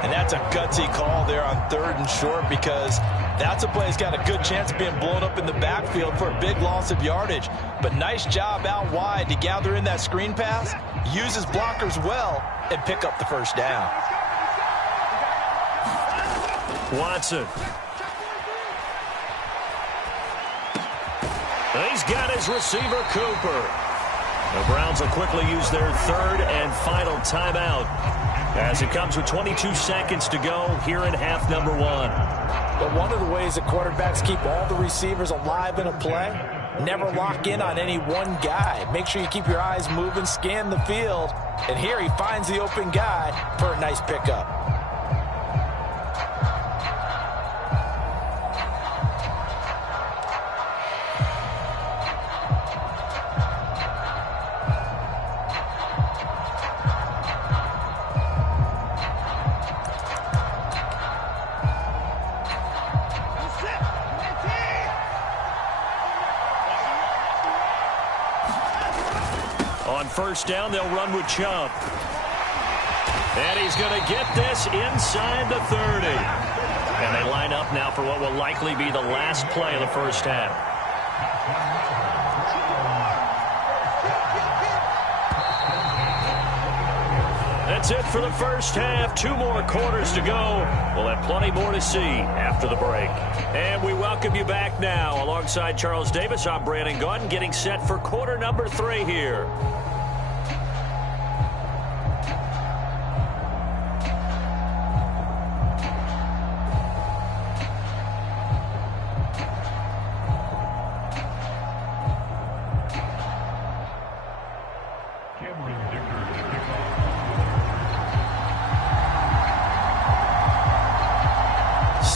And that's a gutsy call there on 3rd and short, because that's a play that's got a good chance of being blown up in the backfield for a big loss of yardage. But nice job out wide to gather in that screen pass, use his blockers well, and pick up the first down. Watson. He's got his receiver, Cooper. The Browns will quickly use their 3rd and final timeout, as it comes with 22 seconds to go here in half number 1. But one of the ways that quarterbacks keep all the receivers alive in a play, never lock in on any one guy. Make sure you keep your eyes moving, scan the field. And here he finds the open guy for a nice pickup. On On first down, they'll run with Chubb. And he's going to get this inside the 30. And they line up now for what will likely be the last play of the first half. That's it for the first half. 2 more quarters to go. We'll have plenty more to see after the break. And we welcome you back now. Alongside Charles Davis, I'm Brandon Gaudin, getting set for quarter number 3 here.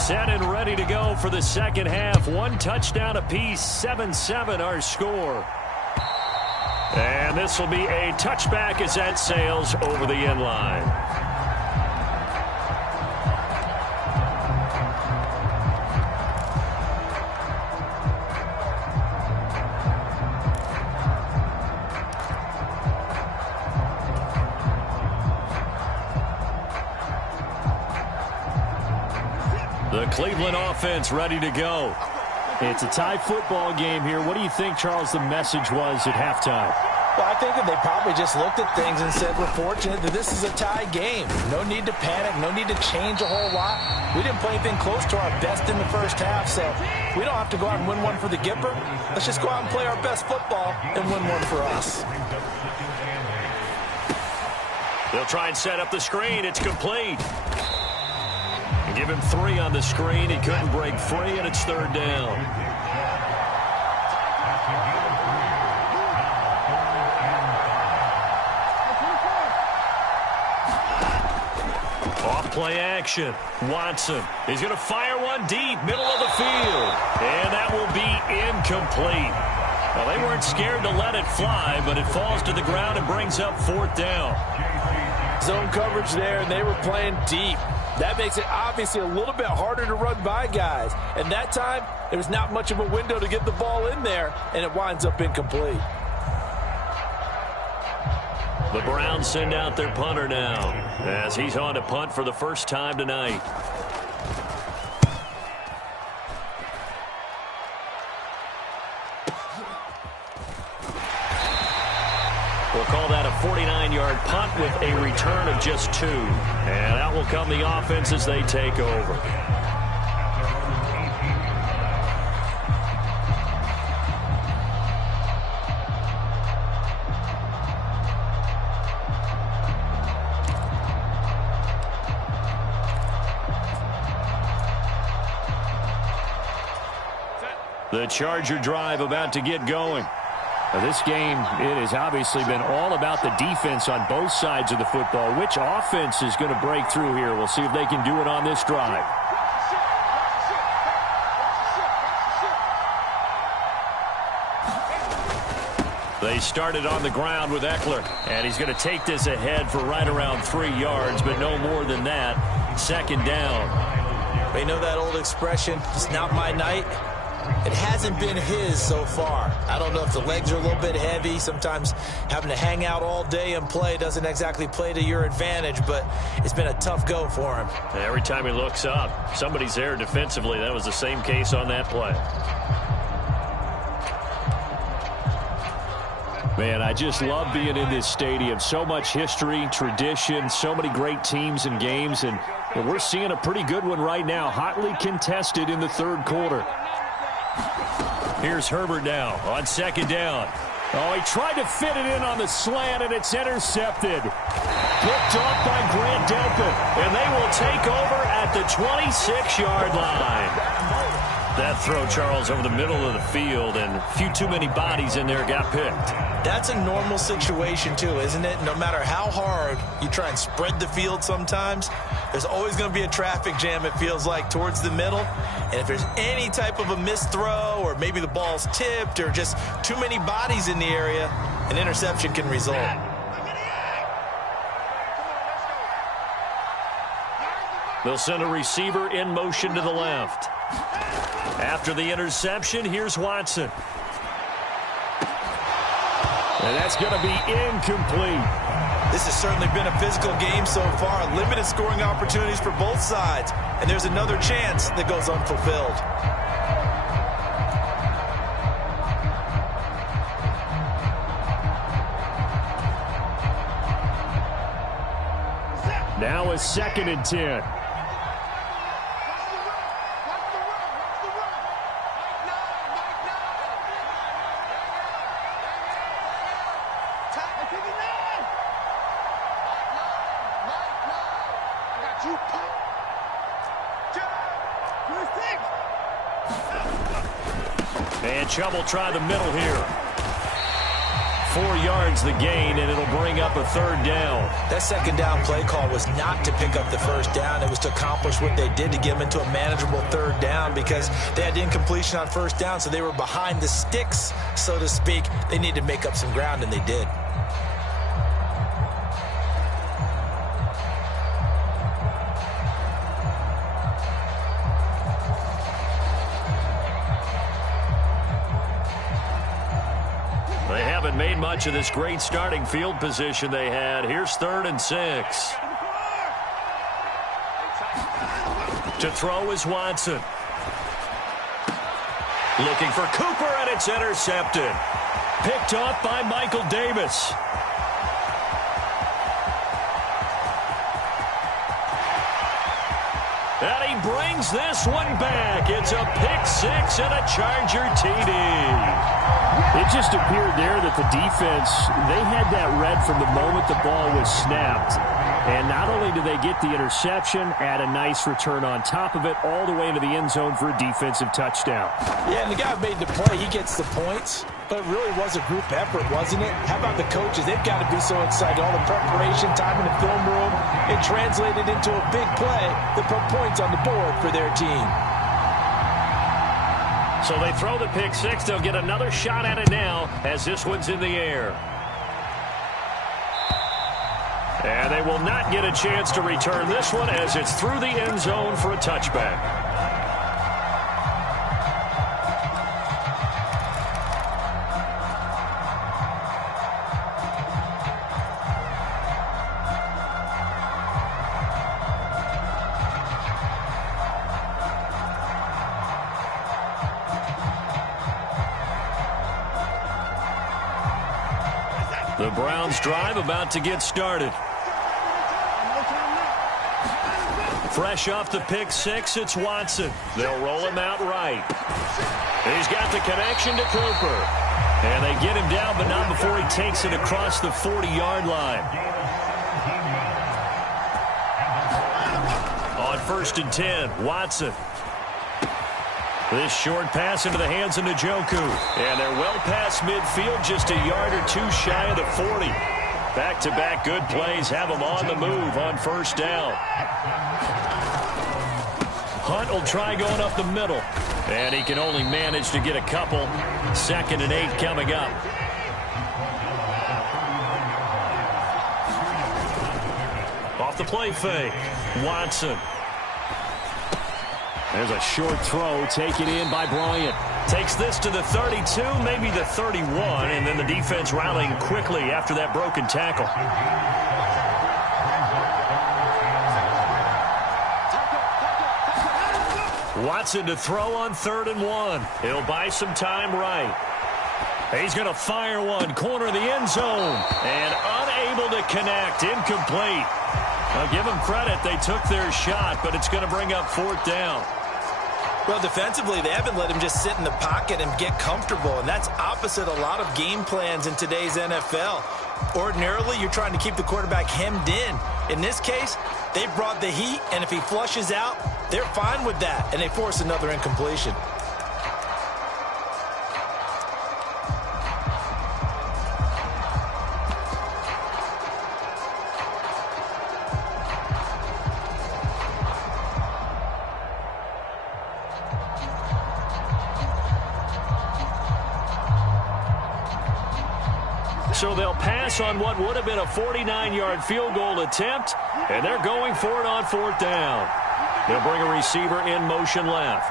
Set and ready to go for the second half. 1 touchdown apiece, 7-7 our score. And this will be a touchback as that sails over the end line. The Cleveland offense ready to go. It's a tie football game here. What do you think, Charles, the message was at halftime? Well, I think that they probably just looked at things and said, we're fortunate that this is a tie game. No need to panic. No need to change a whole lot. We didn't play anything close to our best in the first half, so we don't have to go out and win one for the Gipper. Let's just go out and play our best football and win one for us. They'll try and set up the screen. It's complete. Give him 3 on the screen. He couldn't break free, and it's third down. Off play action. Watson. He's going to fire one deep, middle of the field. And that will be incomplete. Well, they weren't scared to let it fly, but it falls to the ground and brings up 4th down. Zone coverage there, and they were playing deep. That makes it obviously a little bit harder to run by guys. And that time, there was not much of a window to get the ball in there, and it winds up incomplete. The Browns send out their punter now as he's on to punt for the first time tonight. We'll call that a 49-yard punt with a return of just 2. And out will come the offense as they take over. The Charger drive about to get going. Now, this game, it has obviously been all about the defense on both sides of the football. Which offense is going to break through here? We'll see if they can do it on this drive. They started on the ground with Eckler, and he's going to take this ahead for right around 3 yards, but no more than that. 2nd down. They know that old expression, it's not my night. It hasn't been his so far. I don't know if the legs are a little bit heavy. Sometimes having to hang out all day and play doesn't exactly play to your advantage, but it's been a tough go for him. And every time he looks up, somebody's there defensively. That was the same case on that play. Man, I just love being in this stadium. So much history, tradition, so many great teams and games, and we're seeing a pretty good one right now, hotly contested in the 3rd quarter. Here's Herbert now on 2nd down. Oh, he tried to fit it in on the slant, and it's intercepted. Picked off by Grant Delpit. And they will take over at the 26-yard line. That throw, Charles, over the middle of the field, and a few too many bodies in there got picked. That's a normal situation, too, isn't it? No matter how hard you try and spread the field sometimes, there's always going to be a traffic jam, it feels like, towards the middle. And if there's any type of a missed throw, or maybe the ball's tipped, or just too many bodies in the area, an interception can result. They'll send a receiver in motion to the left. After the interception, here's Watson. And that's going to be incomplete. This has certainly been a physical game so far. Limited scoring opportunities for both sides. And there's another chance that goes unfulfilled. Now a 2nd and 10. And Chubb will try the middle here. 4 yards the gain, and it'll bring up a 3rd down. That 2nd down play call was not to pick up the 1st down. It was to accomplish what they did to get them into a manageable 3rd down because they had incompletion on 1st down, so they were behind the sticks, so to speak. They needed to make up some ground, and they did. Made much of this great starting field position they had. Here's 3rd and 6. To throw is Watson. Looking for Cooper, and it's intercepted. Picked off by Michael Davis. And he brings this one back. It's a pick 6 and a Charger TD. It just appeared there that the defense, they had that read from the moment the ball was snapped. And not only did they get the interception, add a nice return on top of it, all the way into the end zone for a defensive touchdown. Yeah, and the guy who made the play, he gets the points. But it really was a group effort, wasn't it? How about the coaches? They've got to be so excited. All the preparation time in the film room, it translated into a big play that put points on the board for their team. So they throw the pick 6. They'll get another shot at it now as this one's in the air. And they will not get a chance to return this one as it's through the end zone for a touchback. The Browns drive about to get started. Fresh off the pick 6, it's Watson. They'll roll him out right. He's got the connection to Cooper. And they get him down, but not before he takes it across the 40-yard line. On 1st and 10, Watson. This short pass into the hands of Njoku. And they're well past midfield, just a yard or 2 shy of the 40. Back-to-back good plays have them on the move on 1st down. Hunt will try going up the middle. And he can only manage to get a couple. 2nd and 8 coming up. Off the play fake. Watson. There's a short throw taken in by Bryant. Takes this to the 32, maybe the 31, and then the defense rallying quickly after that broken tackle. Watson to throw on 3rd and 1. He'll buy some time right. He's going to fire one, corner of the end zone, and unable to connect, incomplete. I'll give them credit. They took their shot, but it's going to bring up 4th down. Well, defensively, they haven't let him just sit in the pocket and get comfortable, and that's opposite a lot of game plans in today's NFL. Ordinarily, you're trying to keep the quarterback hemmed in. In this case, they brought the heat, and if he flushes out, they're fine with that, and they force another incompletion. So they'll pass on what would have been a 49-yard field goal attempt, and they're going for it on 4th down. They'll bring a receiver in motion left.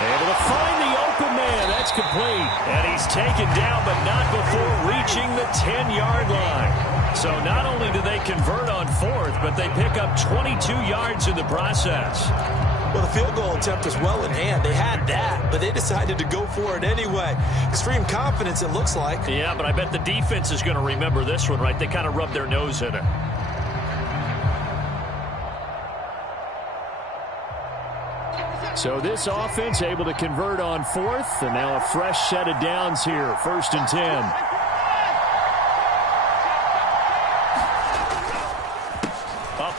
Able to find the open man. That's complete. And he's taken down, but not before reaching the 10-yard line. So not only do they convert on fourth, but they pick up 22 yards in the process. Well, the field goal attempt was well in hand. They had that, but they decided to go for it anyway. Extreme confidence, it looks like. Yeah, but I bet the defense is going to remember this one, right? They kind of rubbed their nose in it. So this offense able to convert on fourth, and now a fresh set of downs here, 1st and 10.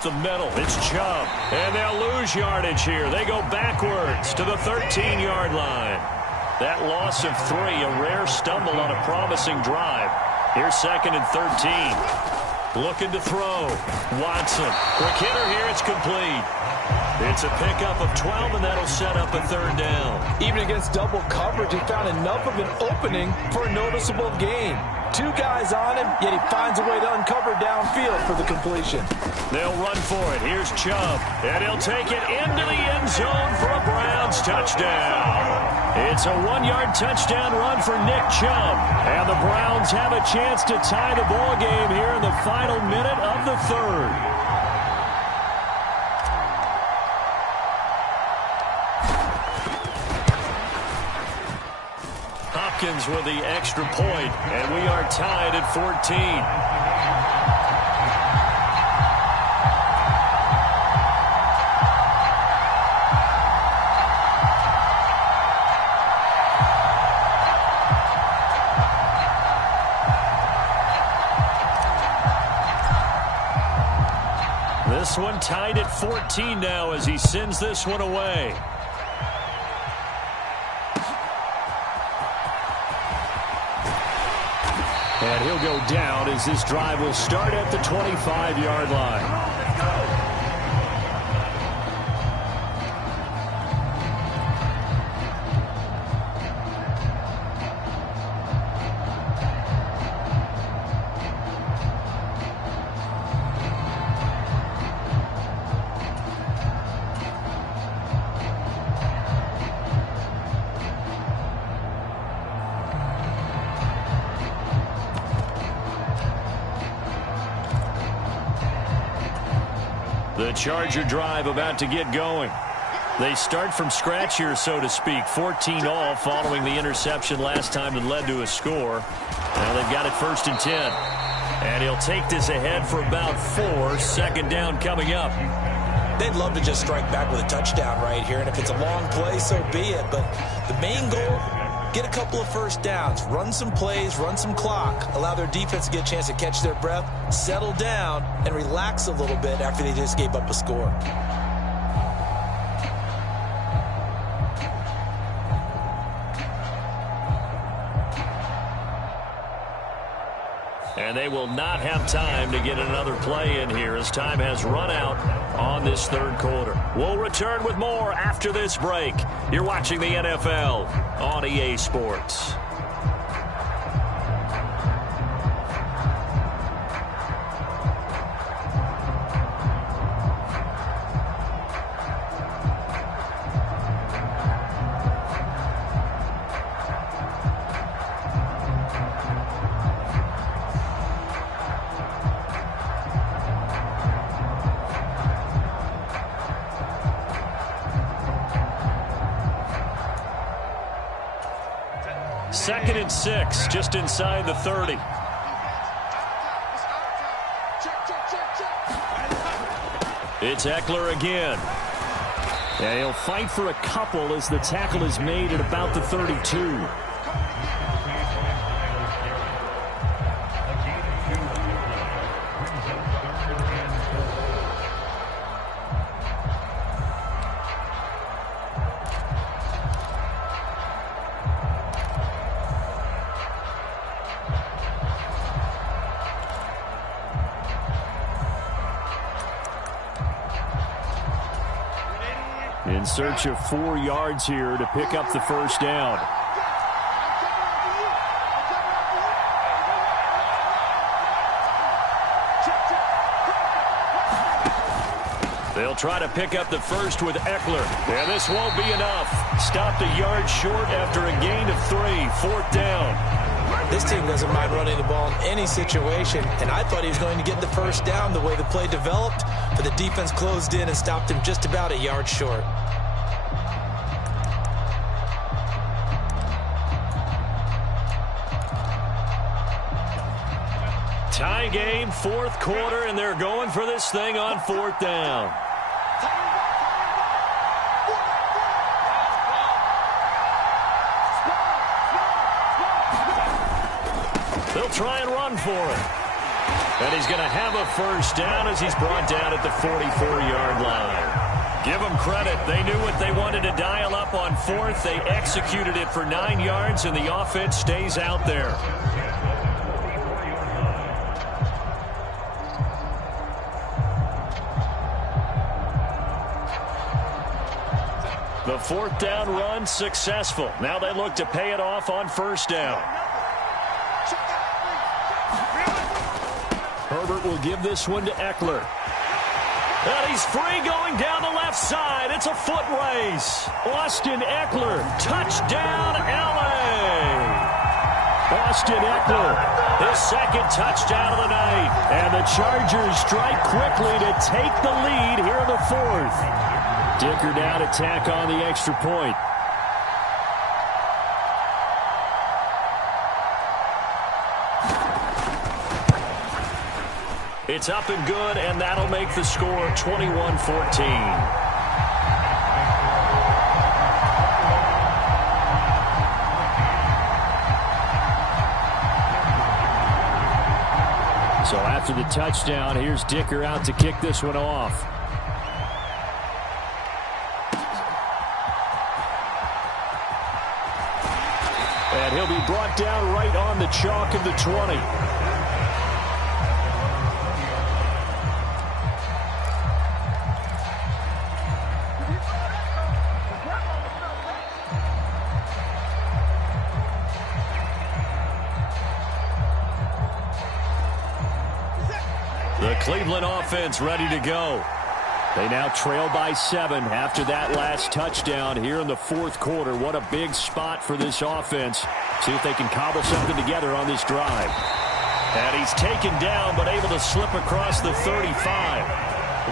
The middle, it's Chubb, and they'll lose yardage here. They go backwards to the 13-yard line. That loss of 3, a rare stumble on a promising drive. Here's 2nd and 13. Looking to throw. Watson. Quick hitter here, it's complete. It's a pickup of 12, and that'll set up a 3rd down. Even against double coverage, he found enough of an opening for a noticeable gain. 2 guys on him, yet he finds a way to uncover downfield for the completion. They'll run for it. Here's Chubb, and he'll take it into the end zone for a Browns touchdown. It's a 1-yard touchdown run for Nick Chubb, and the Browns have a chance to tie the ball game here in the final minute of the 3rd. Hopkins with the extra point, and we are tied at 14. This one tied at 14 now as he sends this one away. And he'll go down as this drive will start at the 25-yard line. The Charger drive about to get going. They start from scratch here, so to speak. 14 all following the interception last time that led to a score. Now they've got it 1st and 10. And he'll take this ahead for about 4. 2nd down coming up. They'd love to just strike back with a touchdown right here, and if it's a long play, so be it. But the main goal, get a couple of 1st downs, run some plays, run some clock, allow their defense to get a chance to catch their breath, settle down, and relax a little bit after they just gave up a score. And they will not have time to get another play in here as time has run out on this 3rd quarter. We'll return with more after this break. You're watching the NFL on EA Sports. Second and 6, just inside the 30. It's Eckler again. And he'll fight for a couple as the tackle is made at about the 32. In search of 4 yards here to pick up the 1st down. They'll try to pick up the 1st with Eckler. And this won't be enough. stopped a yard short after a gain of 3. 4th down. This team doesn't mind running the ball in any situation, and I thought he was going to get the first down the way the play developed, but the defense closed in and stopped him just about a yard short. Tie game, 4th quarter, and they're going for this thing on 4th down. They'll try and run for it. And he's going to have a first down as he's brought down at the 44-yard line. Give them credit. They knew what they wanted to dial up on 4th. They executed it for 9 yards, and the offense stays out there. The 4th down run successful. Now they look to pay it off on 1st down. Herbert will give this one to Eckler. And he's free going down the left side. It's a foot race. Austin Eckler, touchdown LA. Austin Eckler, his 2nd touchdown of the night. And the Chargers strike quickly to take the lead here in the 4th. Dicker now to tack on the extra point. It's up and good, and that'll make the score 21-14. So after the touchdown, here's Dicker out to kick this one off. And he'll be brought down right on the chalk of the 20. The Cleveland offense ready to go. They now trail by 7 after that last touchdown here in the 4th quarter. What a big spot for this offense. See if they can cobble something together on this drive. And he's taken down but able to slip across the 35.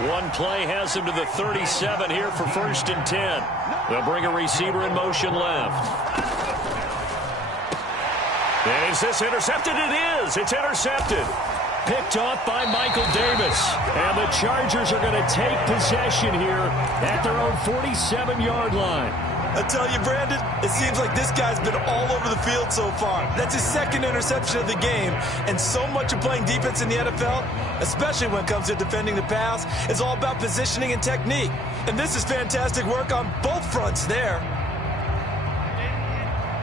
One play has him to the 37 here for 1st and 10. They'll bring a receiver in motion left. And is this intercepted? It is. It's intercepted. Picked off by Michael Davis. And the Chargers are going to take possession here at their own 47-yard line. I tell you, Brandon, it seems like this guy's been all over the field so far. That's his 2nd interception of the game. And so much of playing defense in the NFL, especially when it comes to defending the pass, is all about positioning and technique. And this is fantastic work on both fronts there.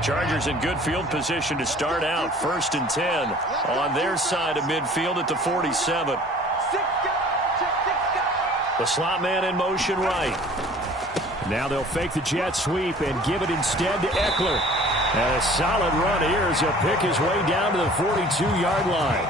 Chargers in good field position to start out. 1st and 10 on their side of midfield at the 47. The slot man in motion right. Now they'll fake the jet sweep and give it instead to Eckler. And a solid run here as he'll pick his way down to the 42-yard line.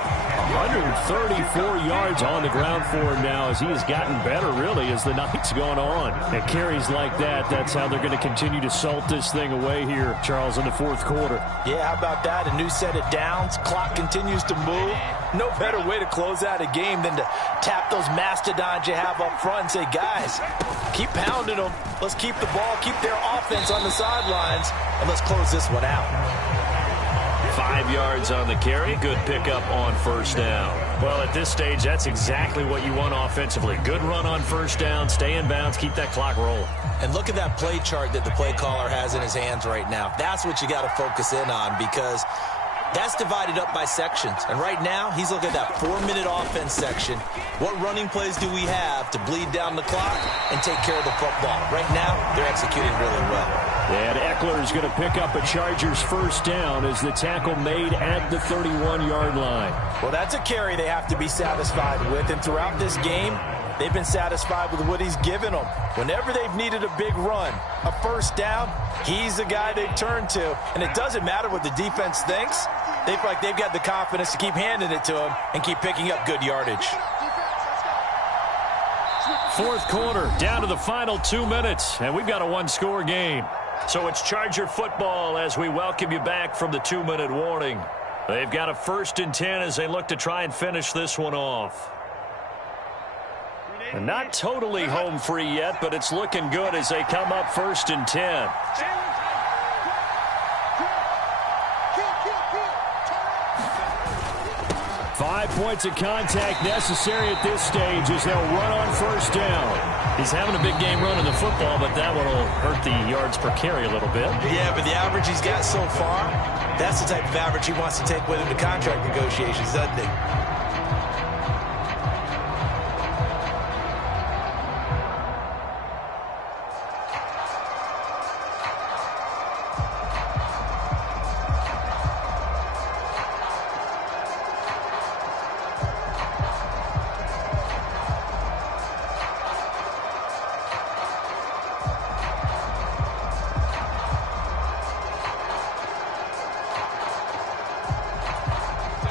134 yards on the ground for him now as he has gotten better, really, as the night's gone on. And carries like that, that's how they're going to continue to salt this thing away here, Charles, in the 4th quarter. Yeah, how about that? A new set of downs. Clock continues to move. No better way to close out a game than to tap those mastodons you have up front and say, guys, keep pounding them. Let's keep the ball, keep their offense on the sidelines, and let's close this one out. 5 yards on the carry. Good pickup on 1st down. Well, at this stage, that's exactly what you want offensively. Good run on 1st down. Stay in bounds. Keep that clock rolling. And look at that play chart that the play caller has in his hands right now. That's what you got to focus in on because that's divided up by sections. And right now, he's looking at that 4-minute offense section. What running plays do we have to bleed down the clock and take care of the football? Right now, they're executing really well. And Eckler is going to pick up a Chargers 1st down as the tackle made at the 31-yard line. Well, that's a carry they have to be satisfied with. And throughout this game, they've been satisfied with what he's given them. Whenever they've needed a big run, a 1st down, he's the guy they've turned to. And it doesn't matter what the defense thinks. They feel like they've got the confidence to keep handing it to him and keep picking up good yardage. 4th quarter, down to the final 2 minutes, and we've got a 1-score game. So it's Charger football as we welcome you back from the 2-minute warning. They've got a 1st and 10 as they look to try and finish this one off. And not totally home free yet, but it's looking good as they come up 1st and 10. Five points of contact necessary at this stage as they'll run on 1st down. He's having a big game running the football, but that one will hurt the yards per carry a little bit. Yeah, but the average he's got so far, that's the type of average he wants to take with him to contract negotiations, doesn't he?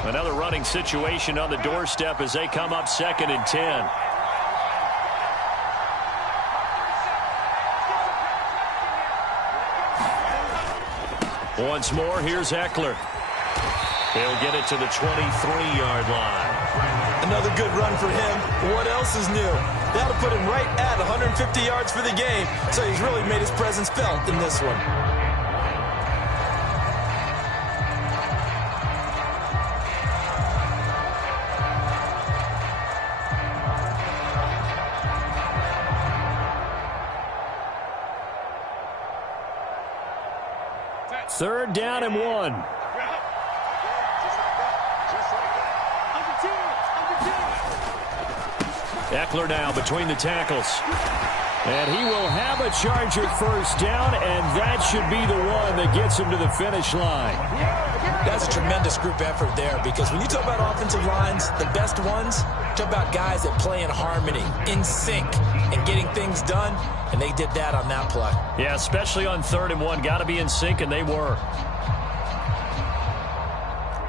Another running situation on the doorstep as they come up 2nd and 10. Once more, here's Eckler. He'll get it to the 23-yard line. Another good run for him. What else is new? That'll put him right at 150 yards for the game, so he's really made his presence felt in this one. Third down and 1. Eckler now between the tackles. And he will have a Charger 1st down, and that should be the one that gets him to the finish line. That's a tremendous group effort there, because when you talk about offensive lines, the best ones, talk about guys that play in harmony, in sync, and getting things done, and they did that on that play. Yeah, especially on 3rd and 1. Got to be in sync, and they were.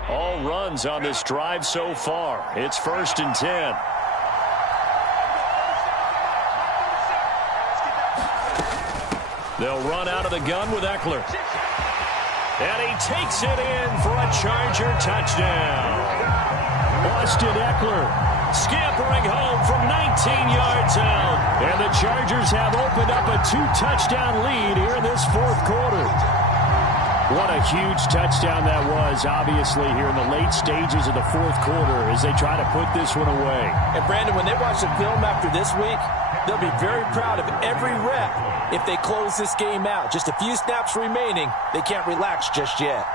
All runs on this drive so far. It's 1st and 10. They'll run out of the gun with Eckler. And he takes it in for a Charger touchdown. Austin Eckler Scampering home from 19 yards out. And the Chargers have opened up a 2-touchdown lead here in this 4th quarter. What a huge touchdown that was, obviously, here in the late stages of the 4th quarter as they try to put this one away. And, Brandon, when they watch the film after this week, they'll be very proud of every rep if they close this game out. Just a few snaps remaining. They can't relax just yet.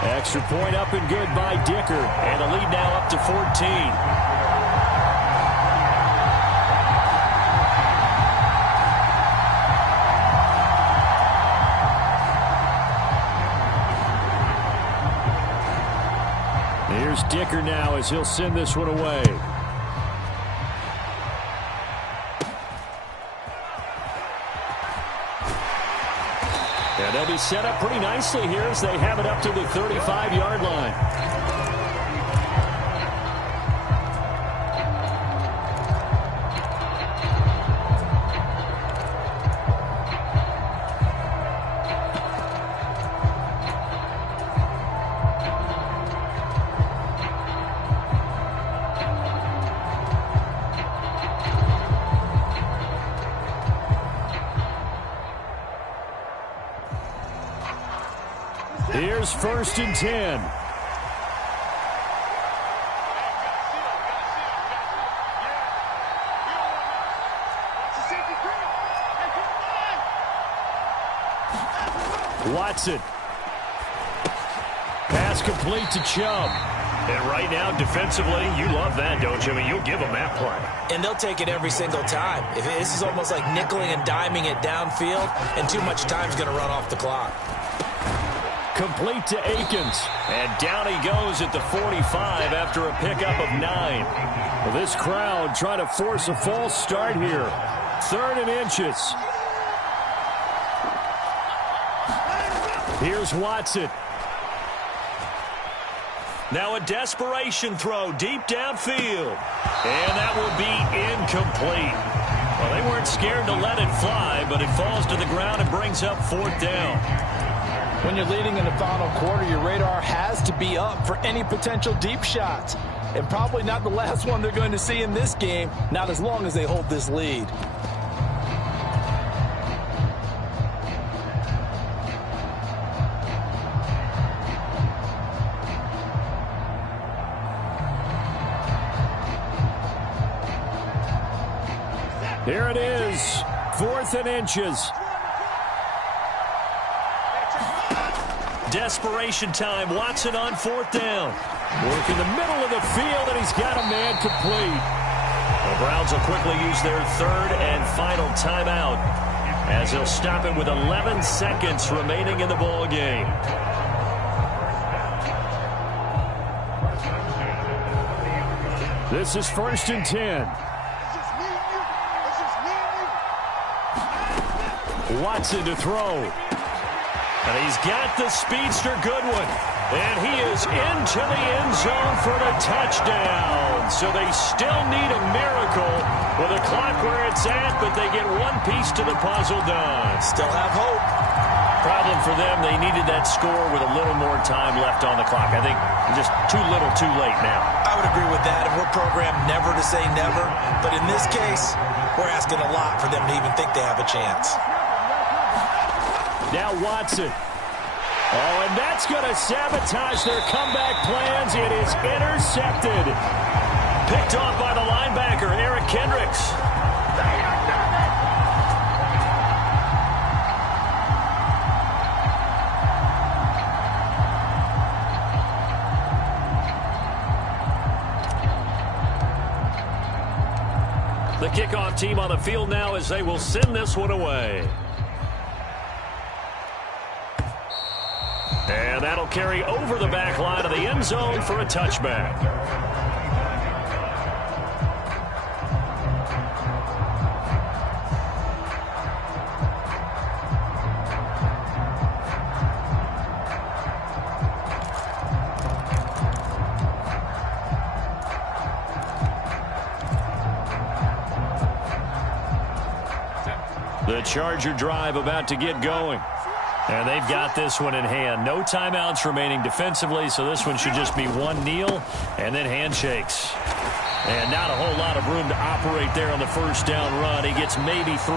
Extra point up and good by Dicker. And the lead now up to 14. Here's Dicker now as he'll send this one away. And they'll be set up pretty nicely here as they have it up to the 35-yard line. Here's 1st and 10. Watson. Pass complete to Chubb. And right now, defensively, you love that, don't you? I mean, you'll give them that play. And they'll take it every single time. If this is almost like nickeling and diming it downfield, and too much time's going to run off the clock. Complete to Akins. And down he goes at the 45 after a pickup of 9. Well, this crowd trying to force a false start here. 3rd and inches. Here's Watson. Now a desperation throw deep downfield. And that will be incomplete. Well, they weren't scared to let it fly, but it falls to the ground and brings up 4th down. When you're leading in the final quarter, your radar has to be up for any potential deep shots. And probably not the last one they're going to see in this game, not as long as they hold this lead. Here it is, 4th and inches. Desperation time. Watson on 4th down. Work in the middle of the field, and he's got a man complete. The Browns will quickly use their 3rd and final timeout as they'll stop it with 11 seconds remaining in the ball game. This is 1st and 10. Watson to throw. And he's got the speedster Goodwin. And he is into the end zone for the touchdown. So they still need a miracle with a clock where it's at, but they get one piece to the puzzle done. Still have hope. Problem for them, they needed that score with a little more time left on the clock. I think just too little too late now. I would agree with that, and we're programmed never to say never. But in this case, we're asking a lot for them to even think they have a chance. Now Watson. Oh, and that's going to sabotage their comeback plans. It is intercepted. Picked off by the linebacker, Eric Kendricks. The kickoff team on the field now as they will send this one away. And that'll carry over the back line of the end zone for a touchback. The Charger drive about to get going. And they've got this one in hand. No timeouts remaining defensively, so this one should just be one kneel and then handshakes. And not a whole lot of room to operate there on the 1st down run. He gets maybe 3.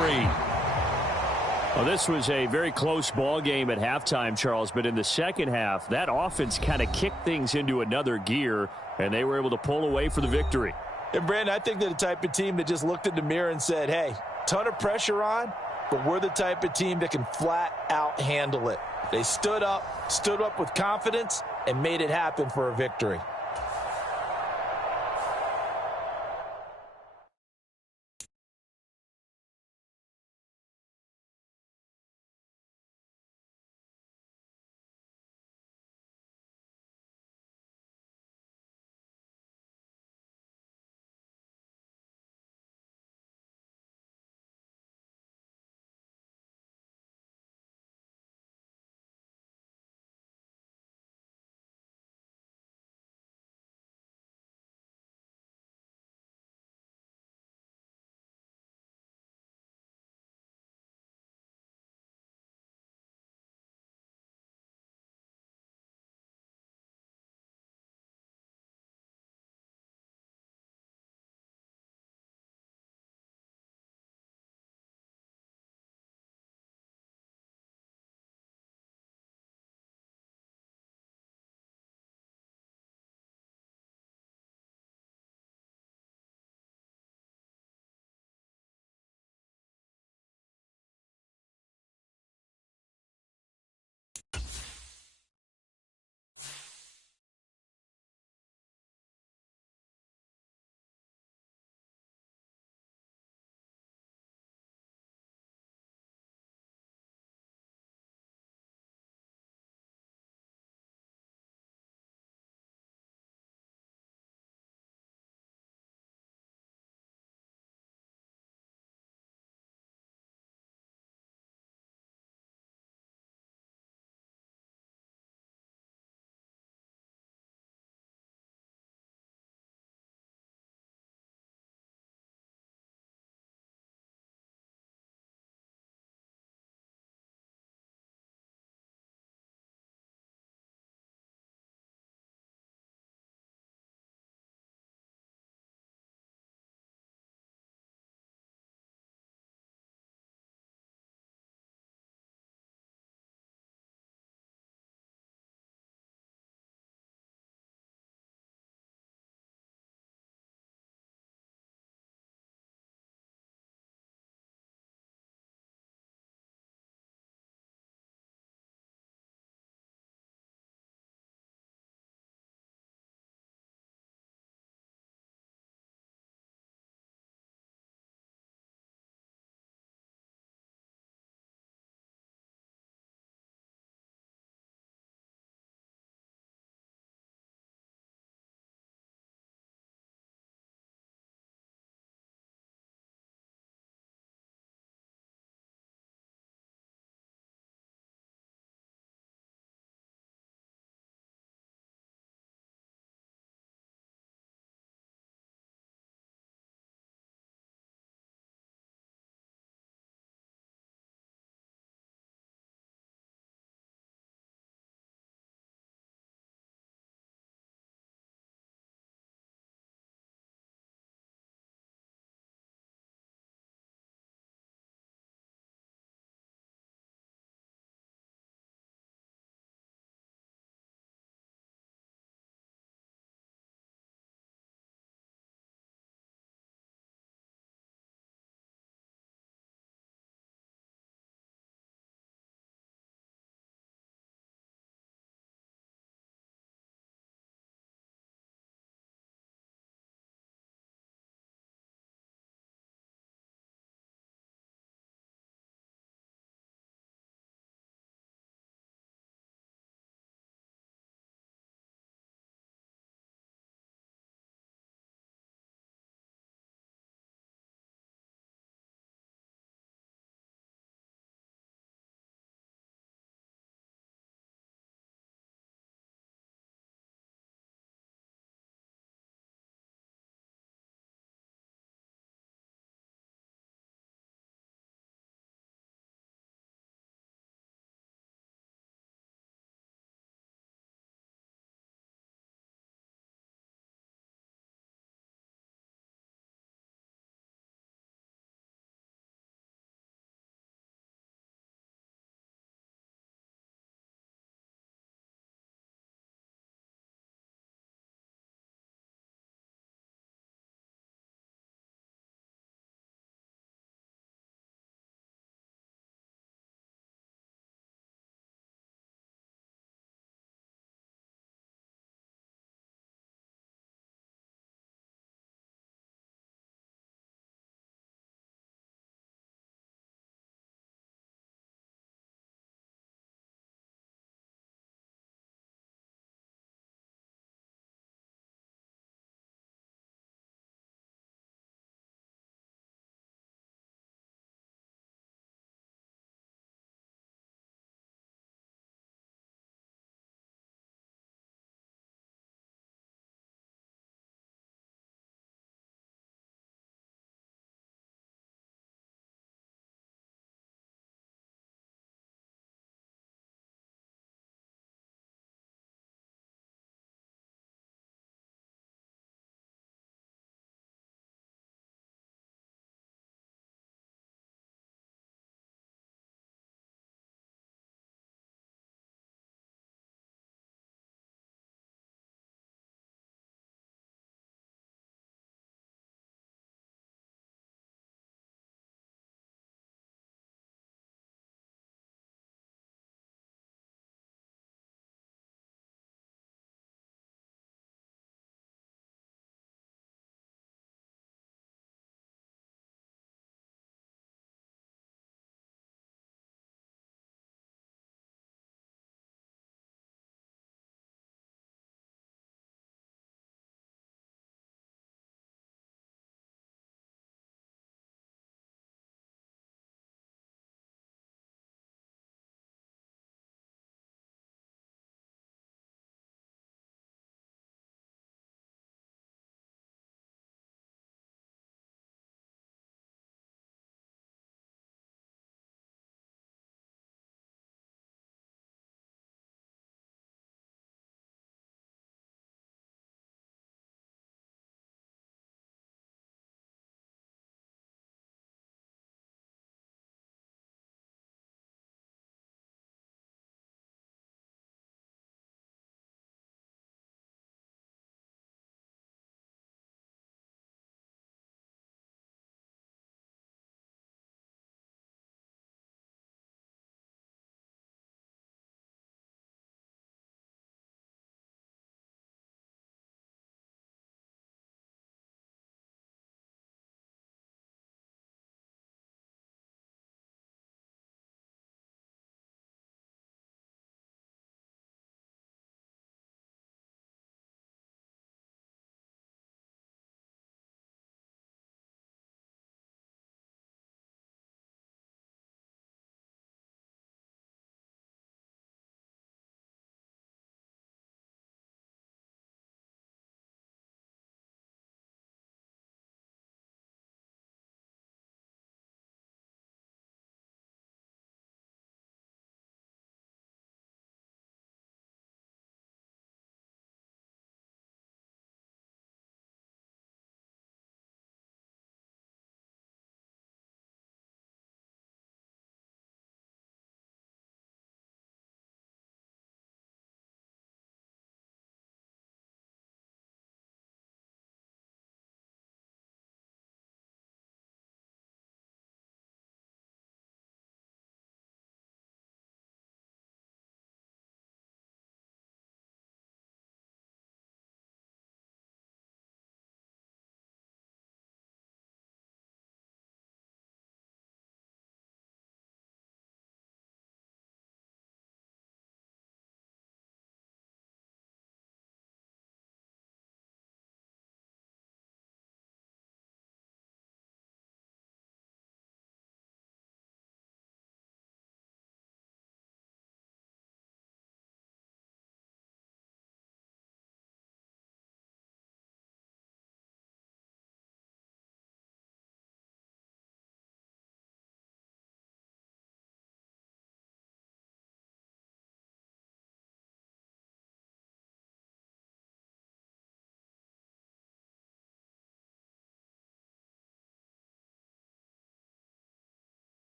Well, this was a very close ball game at halftime, Charles, but in the second half, that offense kind of kicked things into another gear, and they were able to pull away for the victory. And, Brandon, I think they're the type of team that just looked in the mirror and said, hey, ton of pressure on, but we're the type of team that can flat out handle it. They stood up with confidence, and made it happen for a victory.